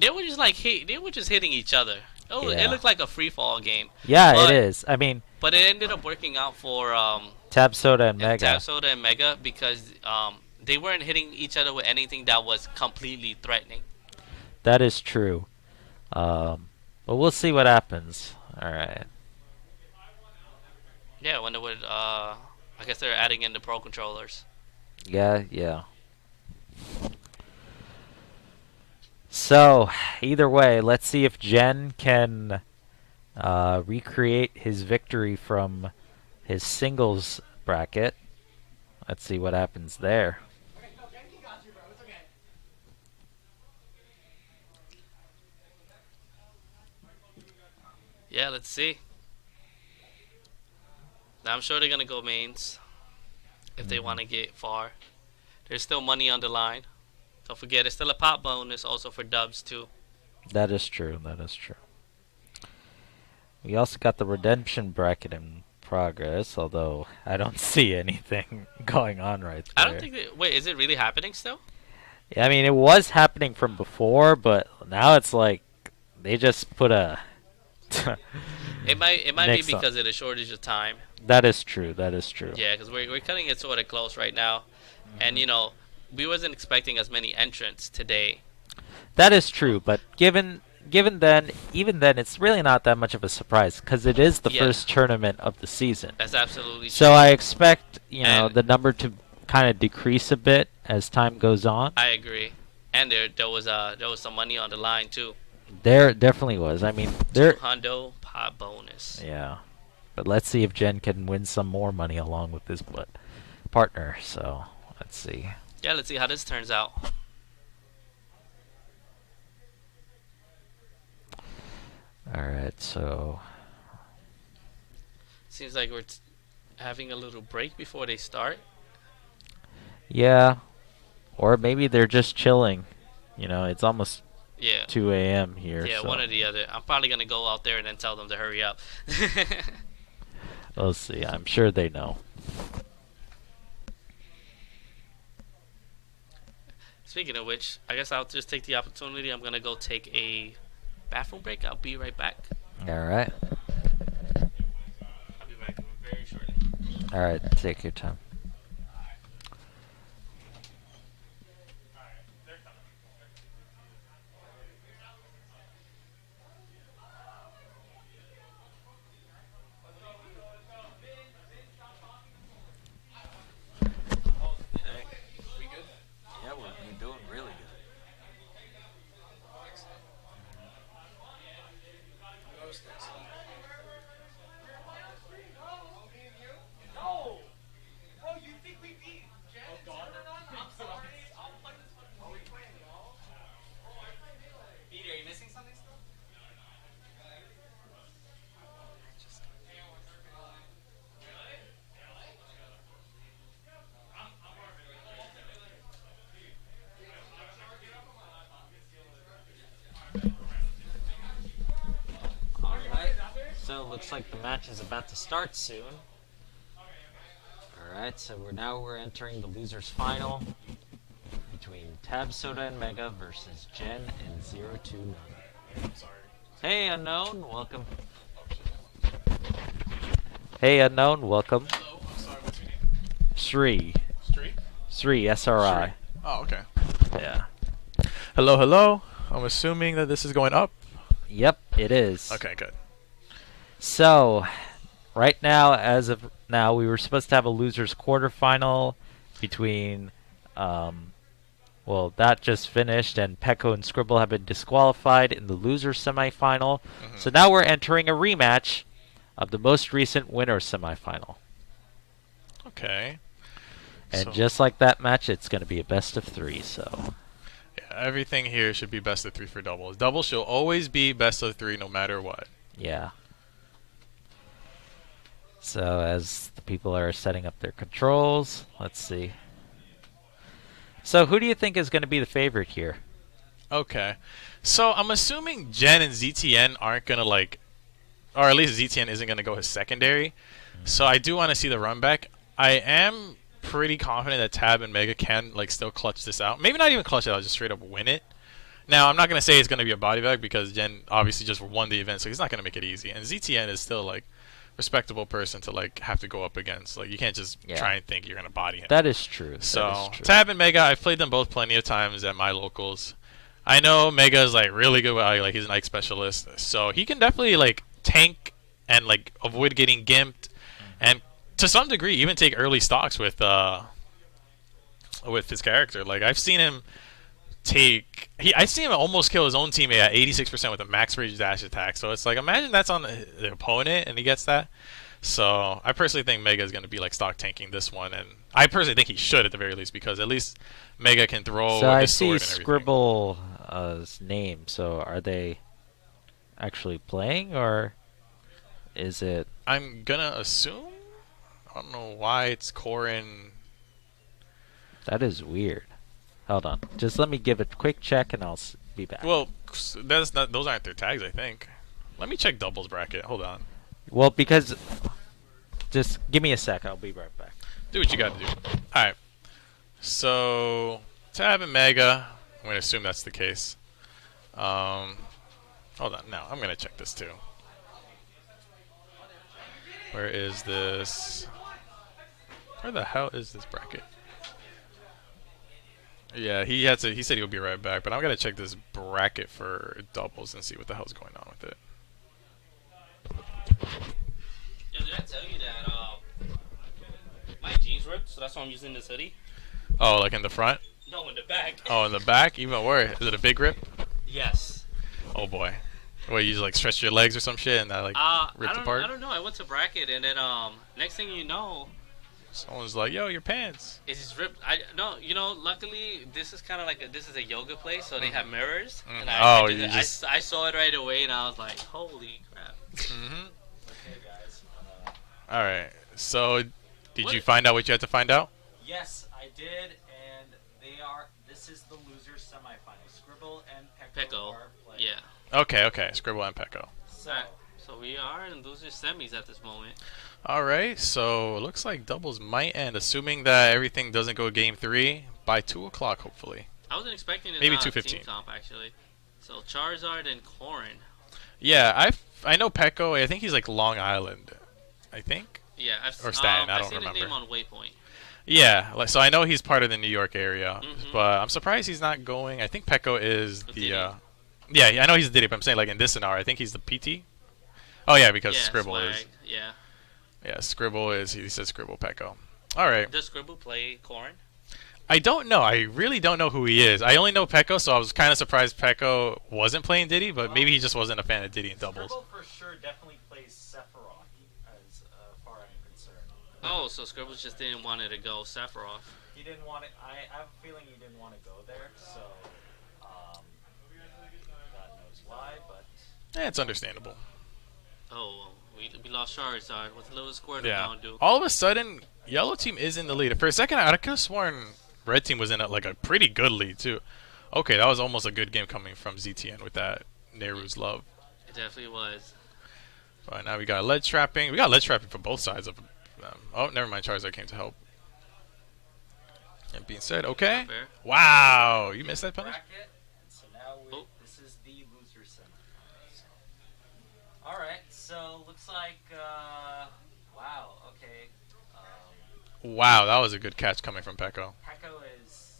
they were just like they were just hitting each other. It looked like a free fall game. Yeah, it is. I mean, but it ended up working out for Tab Soda and Mega. Tab Soda and Mega because they weren't hitting each other with anything that was completely threatening. That is true. But we'll see what happens. All right. Yeah, when it would, I guess they're adding in the Pro controllers. Yeah, yeah. So, either way, let's see if Jen can recreate his victory from his singles bracket. Let's see what happens there. Yeah, let's see. Now, I'm sure they're going to go mains if they want to get far. There's still money on the line. Don't forget, it's still a pop bonus also for dubs, too. That is true. That is true. We also got the redemption bracket in progress, although I don't see anything going on right there. I don't think that... Wait, is it really happening still? Yeah, I mean, it was happening from before, but now it's like they just put a... It might be because of the shortage of time. That is true. That is true. Yeah, because we're cutting it sort of close right now. And, you know, we wasn't expecting as many entrants today. That is true, but even then, it's really not that much of a surprise because it is the first tournament of the season. That's absolutely true. So I expect, you know, the number to kind of decrease a bit as time goes on. I agree. And there was some money on the line too. There definitely was. I mean, there. $200 pot bonus. Yeah, but let's see if Jen can win some more money along with his partner. So let's see. Yeah, let's see how this turns out. All right, so seems like we're having a little break before they start. Yeah, or maybe they're just chilling. You know, it's almost 2 a.m. here. Yeah, so. one or the other. I'm probably gonna go out there and then tell them to hurry up. We'll see. I'm sure they know. Speaking of which, I guess I'll just take the opportunity. I'm gonna go take a bathroom break. I'll be right back. All right. I'll be back very shortly. All right, take your time. Looks like the match is about to start soon. Alright, so we're entering the losers final between Tab Soda and Mega versus Jen and 029. Hey Unknown, welcome. Hey Unknown, welcome. Hello, I'm sorry, what's your name? Sri. Sri, SRI. Oh, okay. Yeah. Hello, hello. I'm assuming that this is going up? Yep, it is. Okay, good. So, right now, as of now, we were supposed to have a losers quarterfinal between, well, that just finished, and Pecco and Scribble have been disqualified in the losers semifinal. So now we're entering a rematch of the most recent winner semifinal. Okay. And so just like that match, it's going to be a best of 3. So. Yeah, everything here should be best of 3 for doubles. Doubles should always be best of 3 no matter what. Yeah. So as the people are setting up their controls, let's see. So who do you think is going to be the favorite here? Okay. So I'm assuming Jen and ZTN aren't going to like, or at least ZTN isn't going to go his secondary. So I do want to see the run back. I am pretty confident that Tab and Mega can like still clutch this out. Maybe not even clutch it out, just straight up win it. Now, I'm not going to say it's going to be a body bag because Jen obviously just won the event, so he's not going to make it easy. And ZTN is still like respectable person to like have to go up against. Like you can't just try and think you're going to body him. That is true. So Tab and Mega, I've played them both plenty of times at my locals. I know Mega is like really good with like he's an Ike specialist, so he can definitely like tank and like avoid getting gimped, and to some degree even take early stocks with his character. Like I've seen him I've seen him almost kill his own teammate at 86% with a max range dash attack. So it's like imagine that's on the opponent and he gets that. So I personally think Mega is going to be like stock tanking this one, and I personally think he should at the very least because at least Mega can throw his sword and everything. So I see Scribble's name. So are they actually playing or is it? I'm gonna assume. I don't know why it's Corin. That is weird. Hold on. Just let me give a quick check and I'll be back. Well, those aren't their tags, I think. Let me check doubles bracket. Hold on. Well, because just give me a sec. I'll be right back. Do what you got to do. All right. So Tab and Mega. I'm gonna assume that's the case. Hold on. Now I'm gonna check this too. Where is this? Where the hell is this bracket? Yeah, he said he'll be right back, but I'm gonna check this bracket for doubles and see what the hell's going on with it. Yeah, did I tell you that my jeans ripped, so that's why I'm using this hoodie? Oh, like in the front? No, in the back. Oh, in the back? Even worse. Is it a big rip? Yes. Oh boy. What, you just like stretch your legs or some shit and that like ripped apart? I don't know. I went to bracket and then next thing you know, someone's like, "Yo, your pants." It's just ripped. Luckily this is kind of like this is a yoga place, so they have mirrors. And I saw it right away and I was like, "Holy crap." Okay, guys. All right. So, did you find out what you had to find out? Yes, I did, and this is the losers semifinal. Scribble and Pecco are playing. Yeah. Okay. Scribble and Pecco. So we are in loser semis at this moment. All right. So, it looks like doubles might end, assuming that everything doesn't go game 3 by 2 o'clock, hopefully. I wasn't expecting it. Maybe team 2:15. comp actually. So Charizard and Corin. Yeah, I know Pecco. I think he's like Long Island. I think. Yeah, or Staten. I don't seen remember. his name on Waypoint. Yeah, so I know he's part of the New York area, but I'm surprised he's not going. I think Pecco is the. Yeah, I know he's the Diddy, but I'm saying like in this scenario, I think he's the PT. Oh yeah, because Scribble Swag, is. Yeah. Yeah, Scribble is. He says Scribble Pecco. All right. Does Scribble play Corin? I don't know. I really don't know who he is. I only know Pecco, so I was kind of surprised Pecco wasn't playing Diddy, but maybe he just wasn't a fan of Diddy in doubles. Scribble for sure definitely plays Sephiroth, as far as I'm concerned. Oh, so Scribble just didn't want it to go Sephiroth. He didn't want it. I have a feeling he didn't want to go there, so God knows why, but It's understandable. Oh, we lost Charizard. What's the little square Yeah. gonna do? All of a sudden, yellow team is in the lead. For a second, I could have sworn red team was in like a pretty good lead too. Okay, that was almost a good game coming from ZTN with that Nehru's love. It definitely was. All right, now we got lead trapping. We got lead trapping for both sides of them. Oh, never mind. Charizard came to help. And being said, okay. Wow, you missed that punish? So now this is the loser semifinals. All right, so looks like wow. Okay. Wow, that was a good catch coming from Pecco. Pecco is.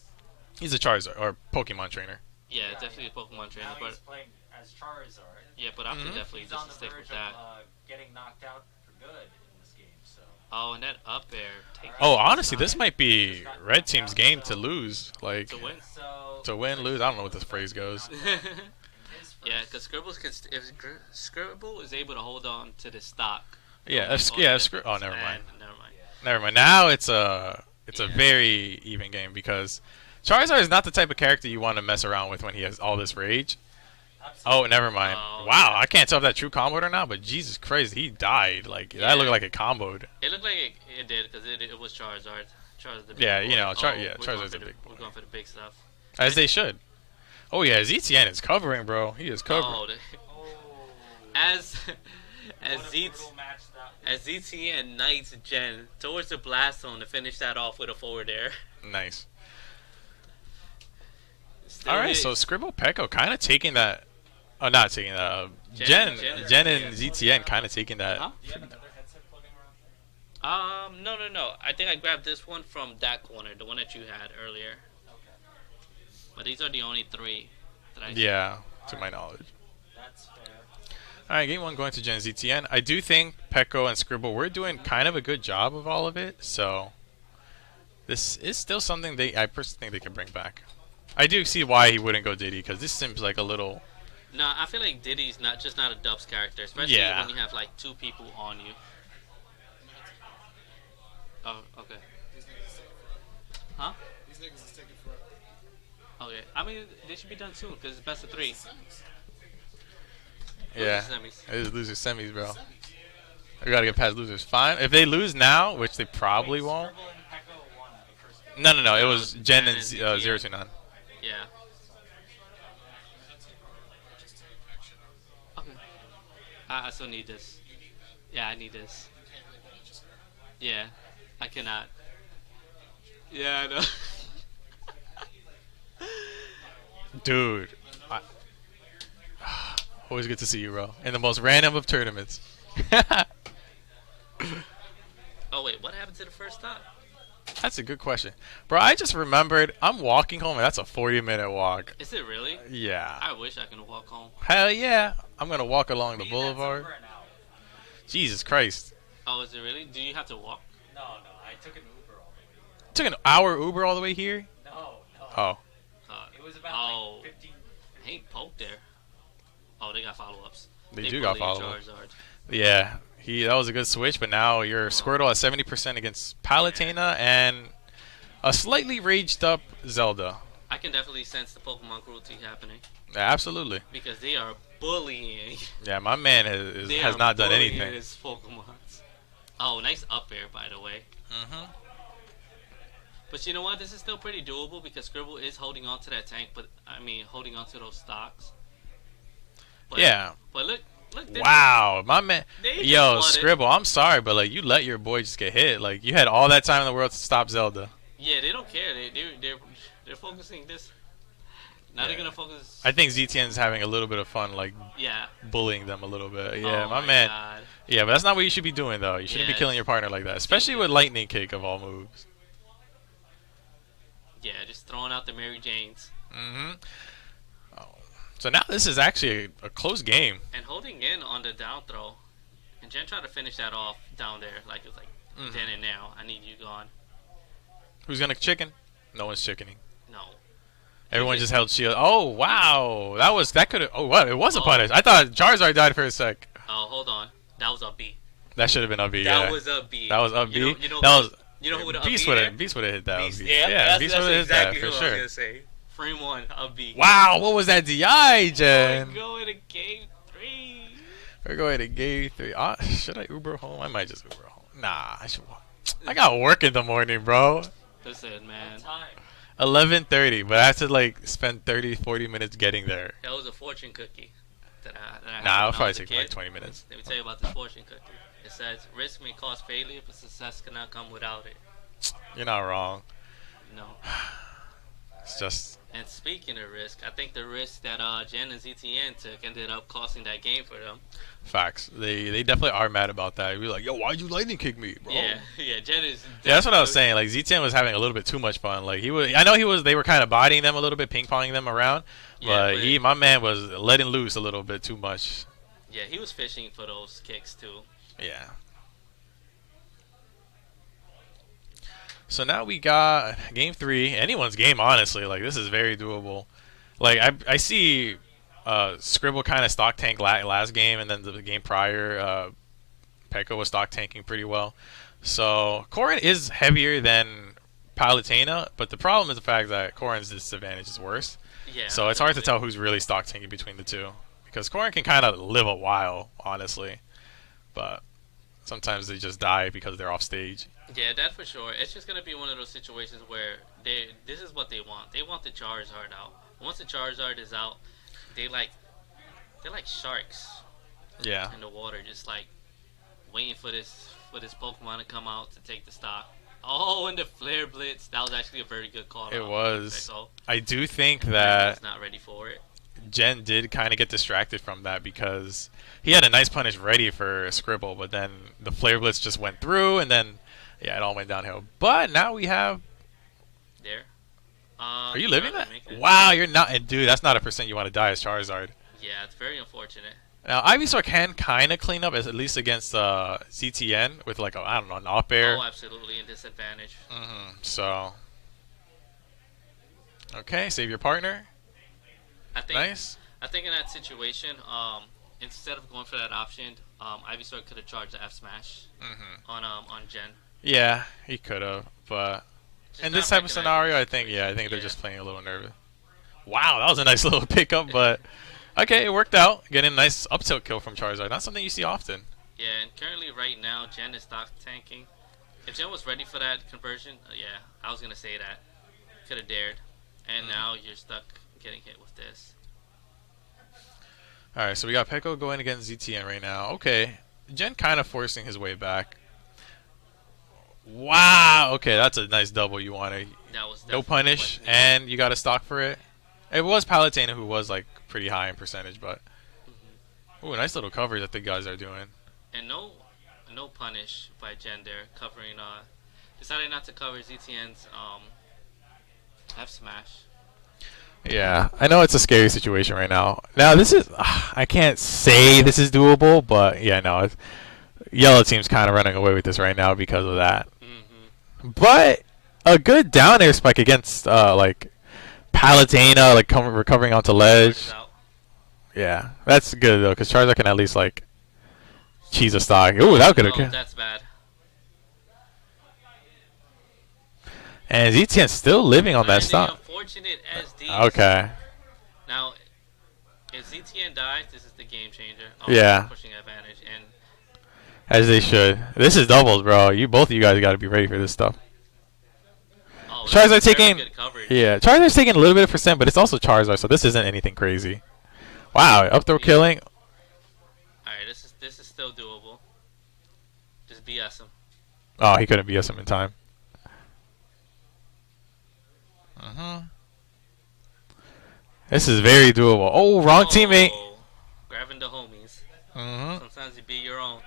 He's a Charizard or Pokemon trainer. Yeah, definitely a Pokemon trainer, Now but he's playing as Charizard. yeah, but I could definitely He's on just the stick verge with that. of getting knocked out for good in this game. So. Oh, and that up air. Oh, honestly, this might be red team's game to lose. Like to win, lose. I don't know what this phrase goes. Yeah, because if Scribble is able to hold on to the stock. Yeah, oh, never mind. Never mind. Now it's a very even game because Charizard is not the type of character you want to mess around with when he has all this rage. Oh, never mind. Wow, I can't tell if that true comboed or not, but Jesus Christ, he died. Like that looked like it comboed. It looked like it did because it was Charizard. Charizard's the big Yeah, boy. you know, Charizard's a big boy. We're going for the big stuff. As they should. Oh yeah, ZTN is covering, bro. He is covering. As as ZT and Knights Gen towards the blast zone to finish that off with a forward air. Nice. Still All right, hit. so Scribble Pecco kind of taking that. Oh, not taking that. Jen and ZTN kind of taking that. Huh? No. I think I grabbed this one from that corner, the one that you had earlier. But these are the only 3 that I see. Yeah, to my knowledge. That's fair. All right, game 1 going to Gen ZTN. I do think Pecco and Scribble were doing kind of a good job of all of it, so this is still something I personally think they can bring back. I do see why he wouldn't go Diddy, because this seems like a little... No, I feel like Diddy's not a dubs character, especially when you have like 2 people on you. Oh, okay. Huh? These niggas is taking forever. Okay. I mean, they should be done soon because it's best of 3. Yeah. Losers semis. It is losers semis, bro. We gotta get past losers. Fine. If they lose now, which they probably won't. No. It was Gen and 029. Yeah. Okay. I still need this. Yeah, I need this. Yeah. I cannot. Yeah, I know. Dude. Always good to see you, bro. In the most random of tournaments. Oh, wait. What happened to the first stop? That's a good question. Bro, I just remembered I'm walking home, and that's a 40-minute walk. Is it really? Yeah. I wish I could walk home. Hell yeah. I'm going to walk along the boulevard. Jesus Christ. Oh, is it really? Do you have to walk? No. I took an Uber all the way. Took an hour Uber all the way here? No. Oh. It was about like 15. I ain't poked there. Oh, they got follow-ups. They do got bullied follow-ups. Charizard. Yeah. That was a good switch, but now you're Squirtle at 70% against Palutena and a slightly raged up Zelda. I can definitely sense the Pokemon cruelty happening. Yeah, absolutely. Because they are bullying. Yeah, my man has not done anything. His Pokemons. Oh, nice up air, by the way. Mm-hmm. But you know what? This is still pretty doable because Scribble is holding on to that tank, holding on to those stocks. But, Yeah. But look. Wow, my man. Yo, won it. Scribble, I'm sorry, but like you let your boy just get hit. Like you had all that time in the world to stop Zelda. Yeah, they don't care. They're focusing this. Now they're gonna focus. I think ZTN's having a little bit of fun, like bullying them a little bit. Yeah, Oh my my man. God. Yeah, but that's not what you should be doing though. You shouldn't be Yeah, killing your partner like that, especially with Lightning Kick of all moves. Yeah, just throwing out the Mary Janes. Mm-hmm. So now this is actually a close game. And holding in on the down throw. And Jen tried to finish that off down there. Like, it was like, then and now. I need you gone. Who's gonna chicken? No one's chickening. No. Everyone just held shield. Oh wow, that could have. Oh what? It was a punish. I thought Charizard died for a sec. Oh, hold on. That was up B. That should have been up B. That yeah. was up B. That was up B. You know who would have Beast would have hit that. Beast. Up B. Yeah, Beast that's would have hit exactly that who for I was sure. gonna say. Frame 1, up B. Wow, what was that DI, Jen? We're going to game 3. We're going to game 3. Should I Uber home? I might just Uber home. Nah, I should walk. I got work in the morning, bro. Listen, man. 11:30, but I have to like spend 30-40 minutes getting there. That was a fortune cookie. That I Nah, had it'll when I probably was a take kid. like 20 minutes. Let me tell you about this fortune cookie. It says, risk may cause failure, but success cannot come without it. You're not wrong. No. It's just. And speaking of risk, I think the risk that Jen and ZTN took ended up costing that game for them. Facts. They definitely are mad about that. We're like, yo, why'd you lightning kick me, bro? Yeah, Jen is. Yeah, that's what I was saying. Like ZTN was having a little bit too much fun. Like I know they were kind of bodying them a little bit, ping ponging them around. Yeah, but my man was letting loose a little bit too much. Yeah, he was fishing for those kicks too. Yeah. So now we got game 3. Anyone's game, honestly. Like this is very doable. Like I see Scribble kind of stock tank last game, and then the game prior, Pekka was stock tanking pretty well. So Corrin is heavier than Palutena, but the problem is the fact that Corrin's disadvantage is worse. Yeah. So it's hard to tell who's really stock tanking between the two, because Corrin can kind of live a while, honestly, but sometimes they just die because they're off stage. Yeah, that for sure. It's just gonna be one of those situations where this is what they want. They want the Charizard out. Once the Charizard is out, they're like sharks. Yeah. in the water, just like waiting for this Pokemon to come out to take the stock. Oh, and the Flare Blitz. That was actually a very good call. It was. Echo. I do think And that was not ready for it. Jen did kind of get distracted from that because he had a nice punish ready for Scribble, but then the Flare Blitz just went through, and then yeah, it all went downhill. But now we have. There. Are you living that? Wow, you're not. And dude, that's not a percent you want to die as Charizard. Yeah, it's very unfortunate. Now Ivysaur can kind of clean up, at least against ZTN with like I don't know, an off air. Oh, absolutely, a disadvantage. So. Okay, save your partner. I think, nice. I think in that situation, instead of going for that option, Ivysaur could have charged the F smash on Jen. Yeah, he could have, but in this type of scenario, I think they're just playing a little nervous. Wow, that was a nice little pickup, but okay, it worked out. Getting a nice up tilt kill from Charizard. Not something you see often. Yeah, and currently right now, Jen is stock tanking. If Jen was ready for that conversion, yeah, I was gonna say that. Could have dared, and now you're stuck getting hit with this. All right, so we got Peko going against ZTN right now. Okay, Jen kind of forcing his way back. Wow. Okay, that's a nice double you wanted. No punish, and you got a stock for it. It was Palutena who was like pretty high in percentage, but ooh, nice little coverage that the guys are doing. And no punish by Jen there, covering. Decided not to cover ZTN's F smash. Yeah, I know it's a scary situation right now. Now this is, I can't say this is doable, but yeah, no, yellow team's kind of running away with this right now because of that. But a good down air spike against like Palutena, like recovering onto ledge. Yeah, that's good though, because Charizard can at least like cheese a stock. Ooh, that could have. That's bad. And ZTN's still living on that stock. Unfortunate Okay. Now, if ZTN dies, this is the game changer. Yeah. Pushing advantage, and as they should. This is doubles, bro. Both of you guys got to be ready for this stuff. Oh, Charizard taking, Charizard's taking a little bit of percent, but it's also Charizard, so this isn't anything crazy. Wow, up throw killing. All right, this is still doable. Just BS him. Oh, he couldn't BS him in time. This is very doable. Oh, wrong teammate. Grabbing the homies. Sometimes you be your own.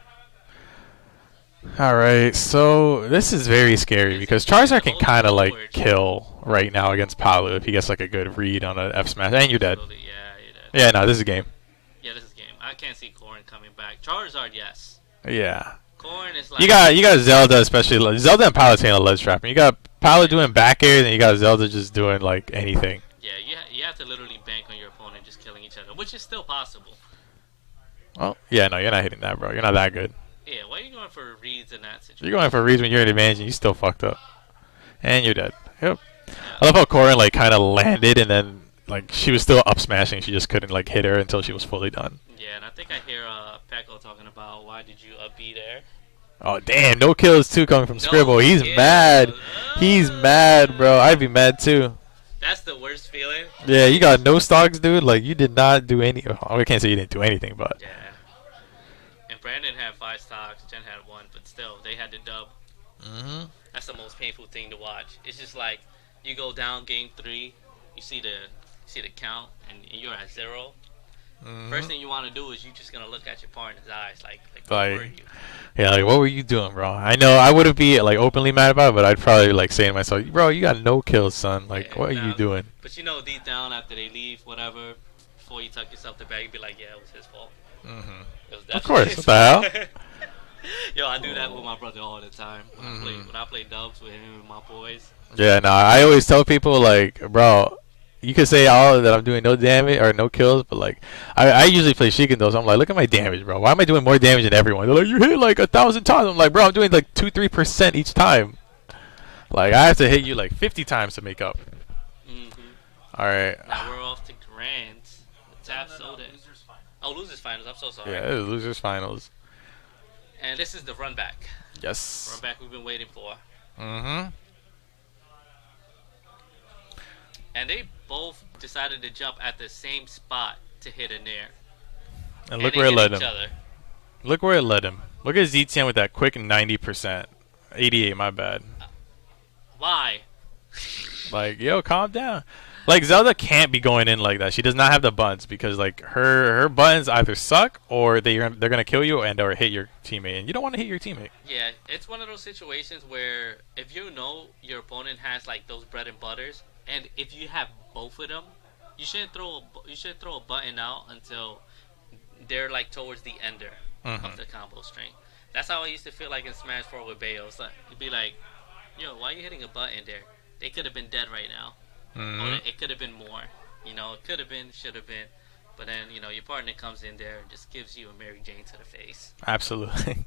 Alright, so this is very scary because Charizard can kind of like kill right now against Palu if he gets like a good read on an F smash. And you're dead. Yeah, you're dead. Yeah, no, this is game. Yeah, this is game. I can't see Corrin coming back. Charizard, yes. Yeah. Corrin is like... You got Zelda, especially. Zelda and Palutena ledge trapping. You got Palu doing back air, and you got Zelda just doing like anything. Yeah, you have to literally bank on your opponent just killing each other, which is still possible. Well, yeah, no, you're not hitting that, bro. You're not that good. Yeah, why are you going for reads in that situation? You're going for reads when you're in advantage and you still fucked up. And you're dead. Yep. I love how Corrin like kind of landed and then like she was still up smashing. She just couldn't like hit her until she was fully done. Yeah, and I think I hear Peko talking about why did you up B there? Oh damn, no kills too coming from Scribble. He's mad. He's mad, bro. I'd be mad too. That's the worst feeling. Yeah, you got no stocks, dude. Like you did not do any. I can't say you didn't do anything, but. Yeah. And Brandon had 5 stocks. Jen had 1, but still, they had the dub. That's the most painful thing to watch. It's just like you go down game 3, you see the count, and you're at 0. First thing you want to do is you're just gonna look at your partner's eyes, like where were you? Yeah, like what were you doing, bro? I know I wouldn't be like openly mad about it, but I'd probably like say to myself, bro, you got no kills, son. Like, what are you doing? But you know, deep down after they leave, whatever, before you tuck yourself to bag, you'd be like, yeah, it was his fault. Of course, what the hell? Yo, I do that with my brother all the time. When I play dubs with him and my boys. Yeah, no, I always tell people like, bro, you could say all that I'm doing no damage or no kills, but like, I usually play Shikendo, so I'm like, look at my damage, bro. Why am I doing more damage than everyone? They're like, you hit like 1,000 times. I'm like, bro, I'm doing like 2-3% each time. Like, I have to hit you like 50 times to make up. All right. Now we're off to Grand. Tap Soda. Oh, losers finals. I'm so sorry. Yeah, it was losers finals. And this is the run back. Yes. Run back we've been waiting for. And they both decided to jump at the same spot to hit a nair. And look they where it hit led each him. other. Look where it led him. Look at ZTN with that quick 90%. 88, my bad. Why? Like, yo, calm down. Like, Zelda can't be going in like that. She does not have the buttons because, like, her buttons either suck or they're gonna kill you and or hit your teammate, and you don't want to hit your teammate. Yeah, it's one of those situations where if you know your opponent has like those bread and butters, and if you have both of them, you shouldn't throw a button out until they're like towards the ender of the combo string. That's how I used to feel like in Smash 4 with Bayo. So you'd be like, yo, why are you hitting a button there? They could have been dead right now. Or it could have been more. You know, it could have been, should have been. But then, you know, your partner comes in there and just gives you a Mary Jane to the face. Absolutely.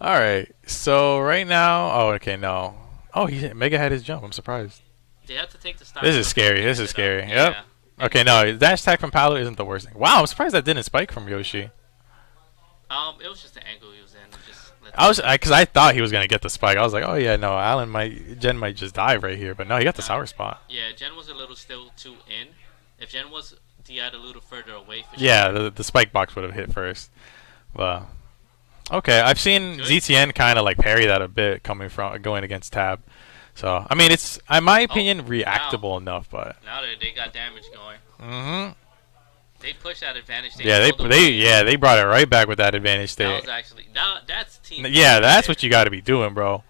All right. So right now, oh, okay, no. Oh, Mega had his jump. I'm surprised. They have to take the stop. This is scary. This is scary. Yep. Yeah. Okay, no, dash attack from Palu isn't the worst thing. Wow, I'm surprised that didn't spike from Yoshi. It was just the angle he was in. Because I thought he was gonna get the spike. I was like, oh yeah, no, Jen might just dive right here, but no, he got the sour spot. Yeah, Jen was a little still too in. If Jen was DI'd a little further away, for Yeah, sure. the spike box would have hit first. Well, okay, I've seen ZTN kind of like parry that a bit going against Tab. So I mean, it's in my opinion reactable enough, but now that they got damage going. They pushed that advantage state. They brought it right back with that advantage state. That was actually that's team. Yeah, that's what you got to be doing, bro.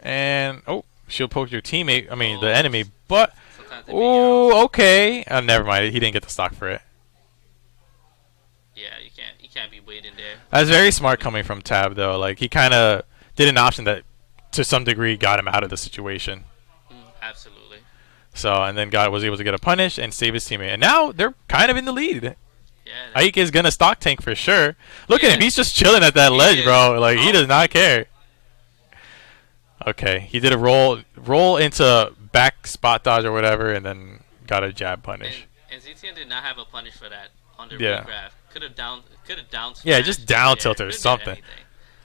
And she'll poke your teammate. I mean, the enemy. But okay. Never mind. He didn't get the stock for it. Yeah, you can't be waiting there. That's very smart coming from Tab, though. Like he kind of did an option that, to some degree, got him out of the situation. Absolutely. So, and then was able to get a punish and save his teammate. And now they're kind of in the lead. Yeah. Ike is going to stock tank for sure. Look at him. He's just chilling at that ledge, bro. Like, he does not care. Okay. He did a roll into back spot dodge or whatever, and then got a jab punish. And ZTN did not have a punish for that on the Yeah. regraph. Could have down. Yeah, just down tilt or something.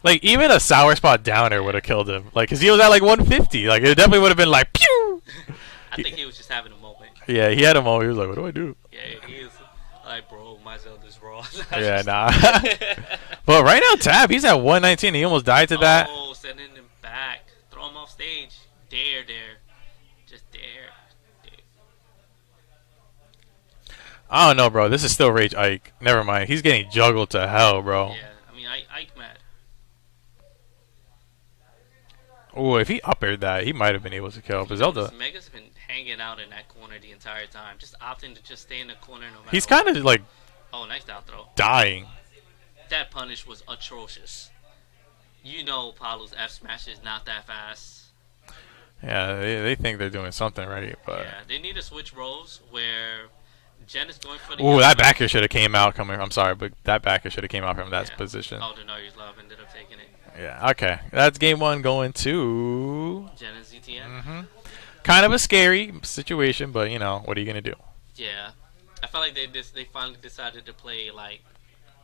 Like, even a sour spot downer would have killed him. Like, because he was at, like, 150. Like, it definitely would have been like, pew! I think he was just having a moment. Yeah, he had a moment. He was like, what do I do? Yeah, he was like, bro, my Zelda's raw. Yeah, nah. But right now, Tab, he's at 119. He almost died to that. Oh, sending him back. Throw him off stage. Dare. Just dare. I don't know, bro. This is still Rage Ike. Never mind. He's getting juggled to hell, bro. Yeah, I mean, Ike mad. Oh, if he up-aired that, he might have been able to kill. But Zelda, Mega's been hanging out in that corner the entire time, just opting to just stay in the corner no matter he's what. kind of like nice down throw. Dying. That punish was atrocious. You know Palu's F smash is not that fast. Yeah, they think they're doing something right, but Yeah, they need to switch roles where Jen is going for the. Ooh, that backer should have came out coming. I'm sorry, but that backer should have came out from that position. Oh, the Noyer's Love ended up taking it. Yeah, okay. That's game one going to Jen and ZTN. Kind of a scary situation, but you know, what are you gonna do? Yeah, I felt like they finally decided to play like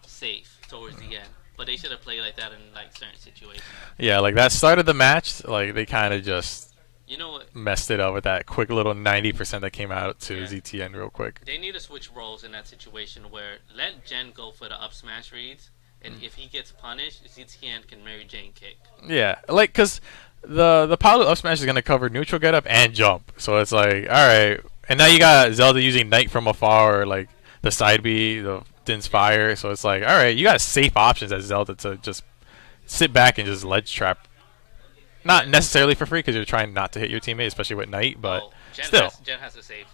safe towards the end, but they should have played like that in like certain situations. Yeah, like that start of the match, like they kind of just what? Messed it up with that quick little 90% that came out to ZTN real quick. They need to switch roles in that situation where let Jen go for the up smash reads, and if he gets punished, ZTN can Mary Jane kick. Yeah, like because the Palu up smash is gonna cover neutral get up and jump, so it's like all right. And now you got Zelda using Knight from afar or like the side B, the Din's Fire, so it's like all right, you got safe options as Zelda to just sit back and just ledge trap. Not necessarily for free because you're trying not to hit your teammate, especially with Knight, but still. Jen has to save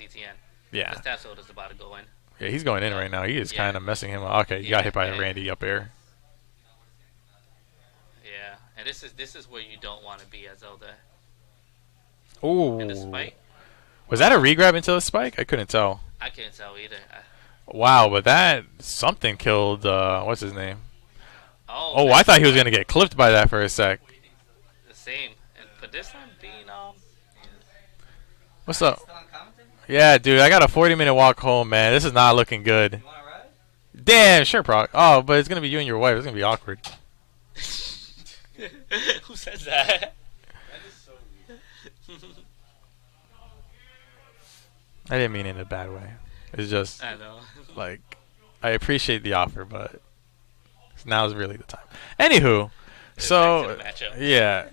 ZTN. Yeah. That Zelda's about to go in. Yeah, he's going in right now. He is kind of messing him up. Okay, you got hit by a Randy up air. Yeah, and this is where you don't want to be as Zelda. Ooh. And the spike. Was that a regrab into the spike? I couldn't tell. I can't tell either. Wow, but that something killed. What's his name? Oh, I thought he was gonna get clipped by that for a sec. The same, but this time being What's up? Yeah, dude, I got a 40-minute walk home, man. This is not looking good. You wanna ride? Damn, sure, Proc. Oh, but it's gonna be you and your wife. It's gonna be awkward. Who says that? That is so weird. I didn't mean it in a bad way. It's just, I know. like, I appreciate the offer, but now is really the time. Anywho, so, yeah.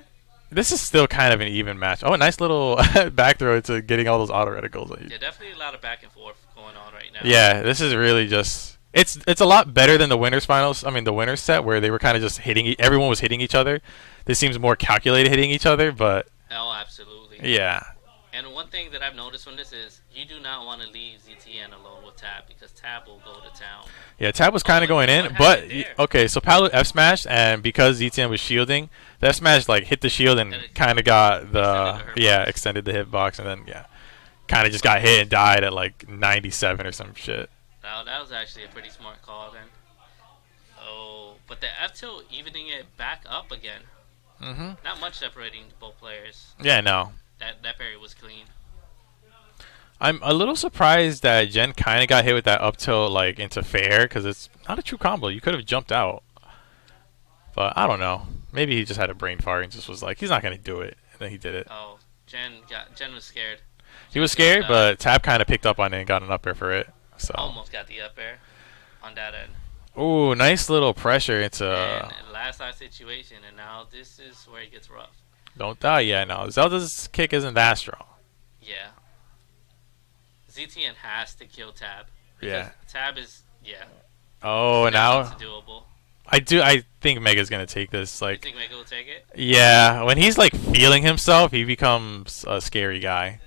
This is still kind of an even match. Oh, a nice little back throw into getting all those auto reticles. Yeah, definitely a lot of back and forth going on right now. Yeah, this is really just... It's a lot better than the winners finals. I mean, the winners set where they were kind of just hitting... Everyone was hitting each other. This seems more calculated hitting each other, but... Oh, absolutely. Yeah. And one thing that I've noticed from this is you do not want to leave ZTN alone with Tab because Tab will go to town. Yeah, Tab was kind of going in, but... Okay, so Paolo F-smashed, and because ZTN was shielding, the F-smash, like, hit the shield and kind of got the... Extended the hitbox, and then, kind of just got hit and died at, like, 97 or some shit. Now, that was actually a pretty smart call then. Oh, but the F-tilt evening it back up again. Mm-hmm. Not much separating both players. Yeah, no. That parry was clean. I'm a little surprised that Jen kind of got hit with that up tilt, like, into fair, because it's not a true combo. You could have jumped out. But I don't know. Maybe he just had a brain fart and just was like, he's not going to do it. And then he did it. Oh, Jen was scared. He was scared, but Tab kind of picked up on it and got an up air for it. So. Almost got the up air on that end. Ooh, nice little pressure into... And last side situation, and now this is where it gets rough. Don't die yet, no. Zelda's kick isn't that strong. Yeah. ZTN has to kill Tab. Yeah. Tab is, Oh, now... It's doable. I think Mega's gonna take this. Like, you think Mega will take it? Yeah, when he's like feeling himself, he becomes a scary guy.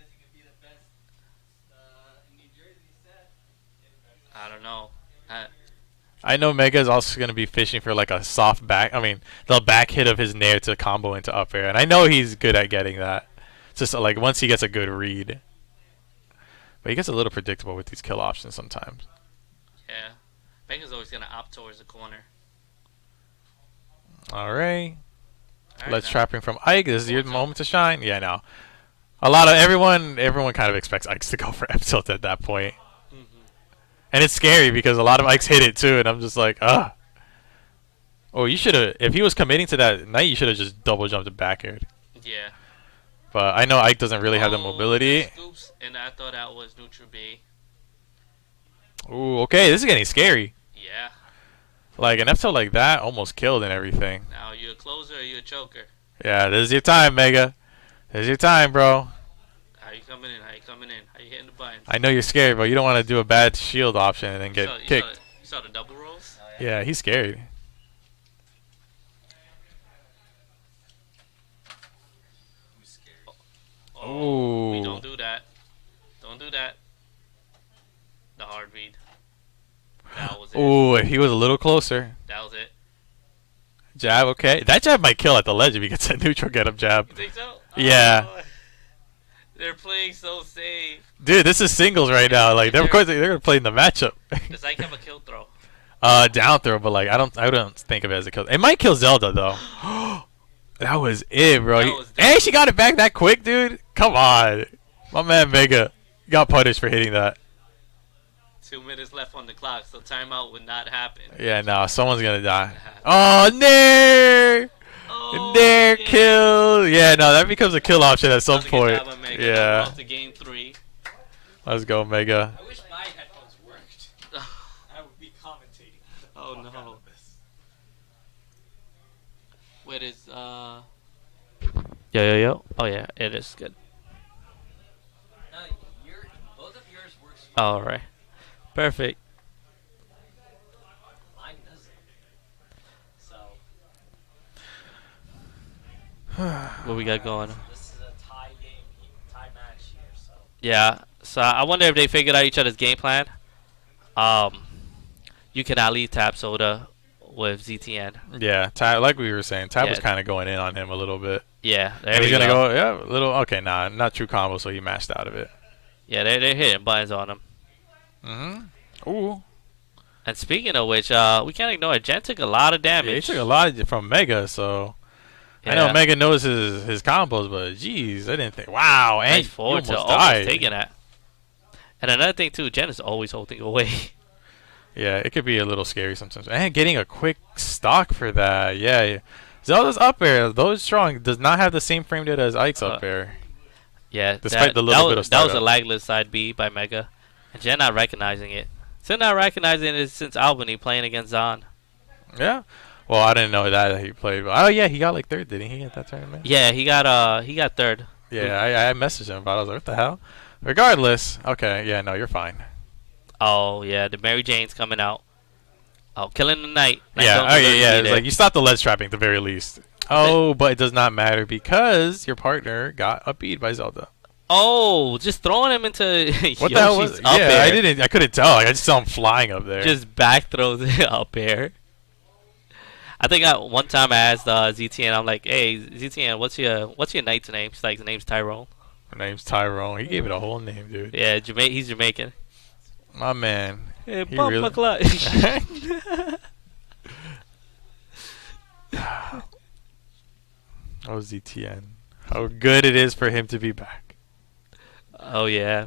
I don't know. I know Mega is also gonna be fishing for like a soft back. I mean, the back hit of his nair to combo into up air, and I know he's good at getting that. It's just like once he gets a good read, but he gets a little predictable with these kill options sometimes. Yeah, Mega's always gonna opt towards the corner. Alright. Let's trapping from Ike. This is your moment to shine. Yeah, no. A lot of everyone kind of expects Ikes to go for F tilt at that point. And it's scary because a lot of Ikes hit it too, and I'm just like, ugh. Oh, you should have, if he was committing to that Knight, you should have just double jumped and back aired. Yeah. But I know Ike doesn't really have the mobility. Scoops, and I thought that was neutral B. Ooh, okay, this is getting scary. Yeah. Like, an F tilt like that almost killed and everything. Now, you a closer or you a choker? Yeah, this is your time, Mega. This is your time, bro. How you coming in? How you coming in? How you hitting the buttons? I know you're scared, but you don't want to do a bad shield option and then get kicked. You saw the double rolls? Yeah, he's scared. Oh, we don't do that. Don't do that. The hard read. That was it. Ooh, if he was a little closer. That was it. Jab, okay. That jab might kill at the ledge if he gets a neutral get up jab. You think so? Yeah. Oh, they're playing so safe. Dude, this is singles right now. Like, of course, they're gonna play in the matchup. Does Ike have a kill throw? Down throw, but like I don't think of it as a kill. It might kill Zelda though. That was it, bro. And she got it back that quick, dude. Come on, my man Mega got punished for hitting that. 2 minutes left on the clock, so timeout would not happen. Yeah, no, someone's gonna die. Oh, Nair! Nair kill. Yeah, no, that becomes a kill option at some point. Yeah. To game 3. Let's go, Mega. I wish my headphones worked. I would be commentating. Oh no. Wait, is Yo. Oh yeah, it is good. No, both of yours works. All right. Perfect. Mine doesn't. So. What we got going? This is a tie game, tie match here. So. Yeah. So I wonder if they figured out each other's game plan. You can at least tap Soda with ZTN. Yeah, Tab, like we were saying, Tab was kind of going in on him a little bit. Yeah, there and we he's gonna go. go, little. Okay, nah, not true combo, so he mashed out of it. Yeah, they're hitting buttons on him. Ooh. And speaking of which, we can't ignore it. Jen took a lot of damage. Yeah, he took a lot from Mega, so I know Mega knows his combos, but geez, I didn't think. Wow, and nice forward he almost to died. almost taking that. And another thing too, Jen is always holding away. Yeah, it could be a little scary sometimes. And getting a quick stock for that, yeah. Zelda's up air, though it's strong, does not have the same frame rate as Ike's up air. Yeah, Despite the little bit of that was a startup. lagless side B by Mega, and Jen not recognizing it. Jen not recognizing it since Albany playing against Zon. Yeah. Well, I didn't know that he played. Oh yeah, he got like third, didn't he, at that tournament? Yeah, he got third. Yeah, I messaged him about it. I was like, what the hell? Regardless, okay, yeah, no, you're fine. Oh yeah, the Mary Jane's coming out. Oh, killing the night. Yeah, it's like you stopped the ledge trapping at the very least. Oh, but it does not matter because your partner got a bead by Zelda. Oh, just throwing him into What the hell was? up Yeah, air. I couldn't tell. Like, I just saw him flying up there. Just back throws up air. I think one time I asked ZTN, I'm like, hey ZTN, what's your knight's name? She's like, the name's Tyrone. Her name's Tyrone. He gave it a whole name, dude. Yeah, he's Jamaican. My man. Hey, He bump really- my clutch. Oh, ZTN. How good it is for him to be back. Oh, yeah.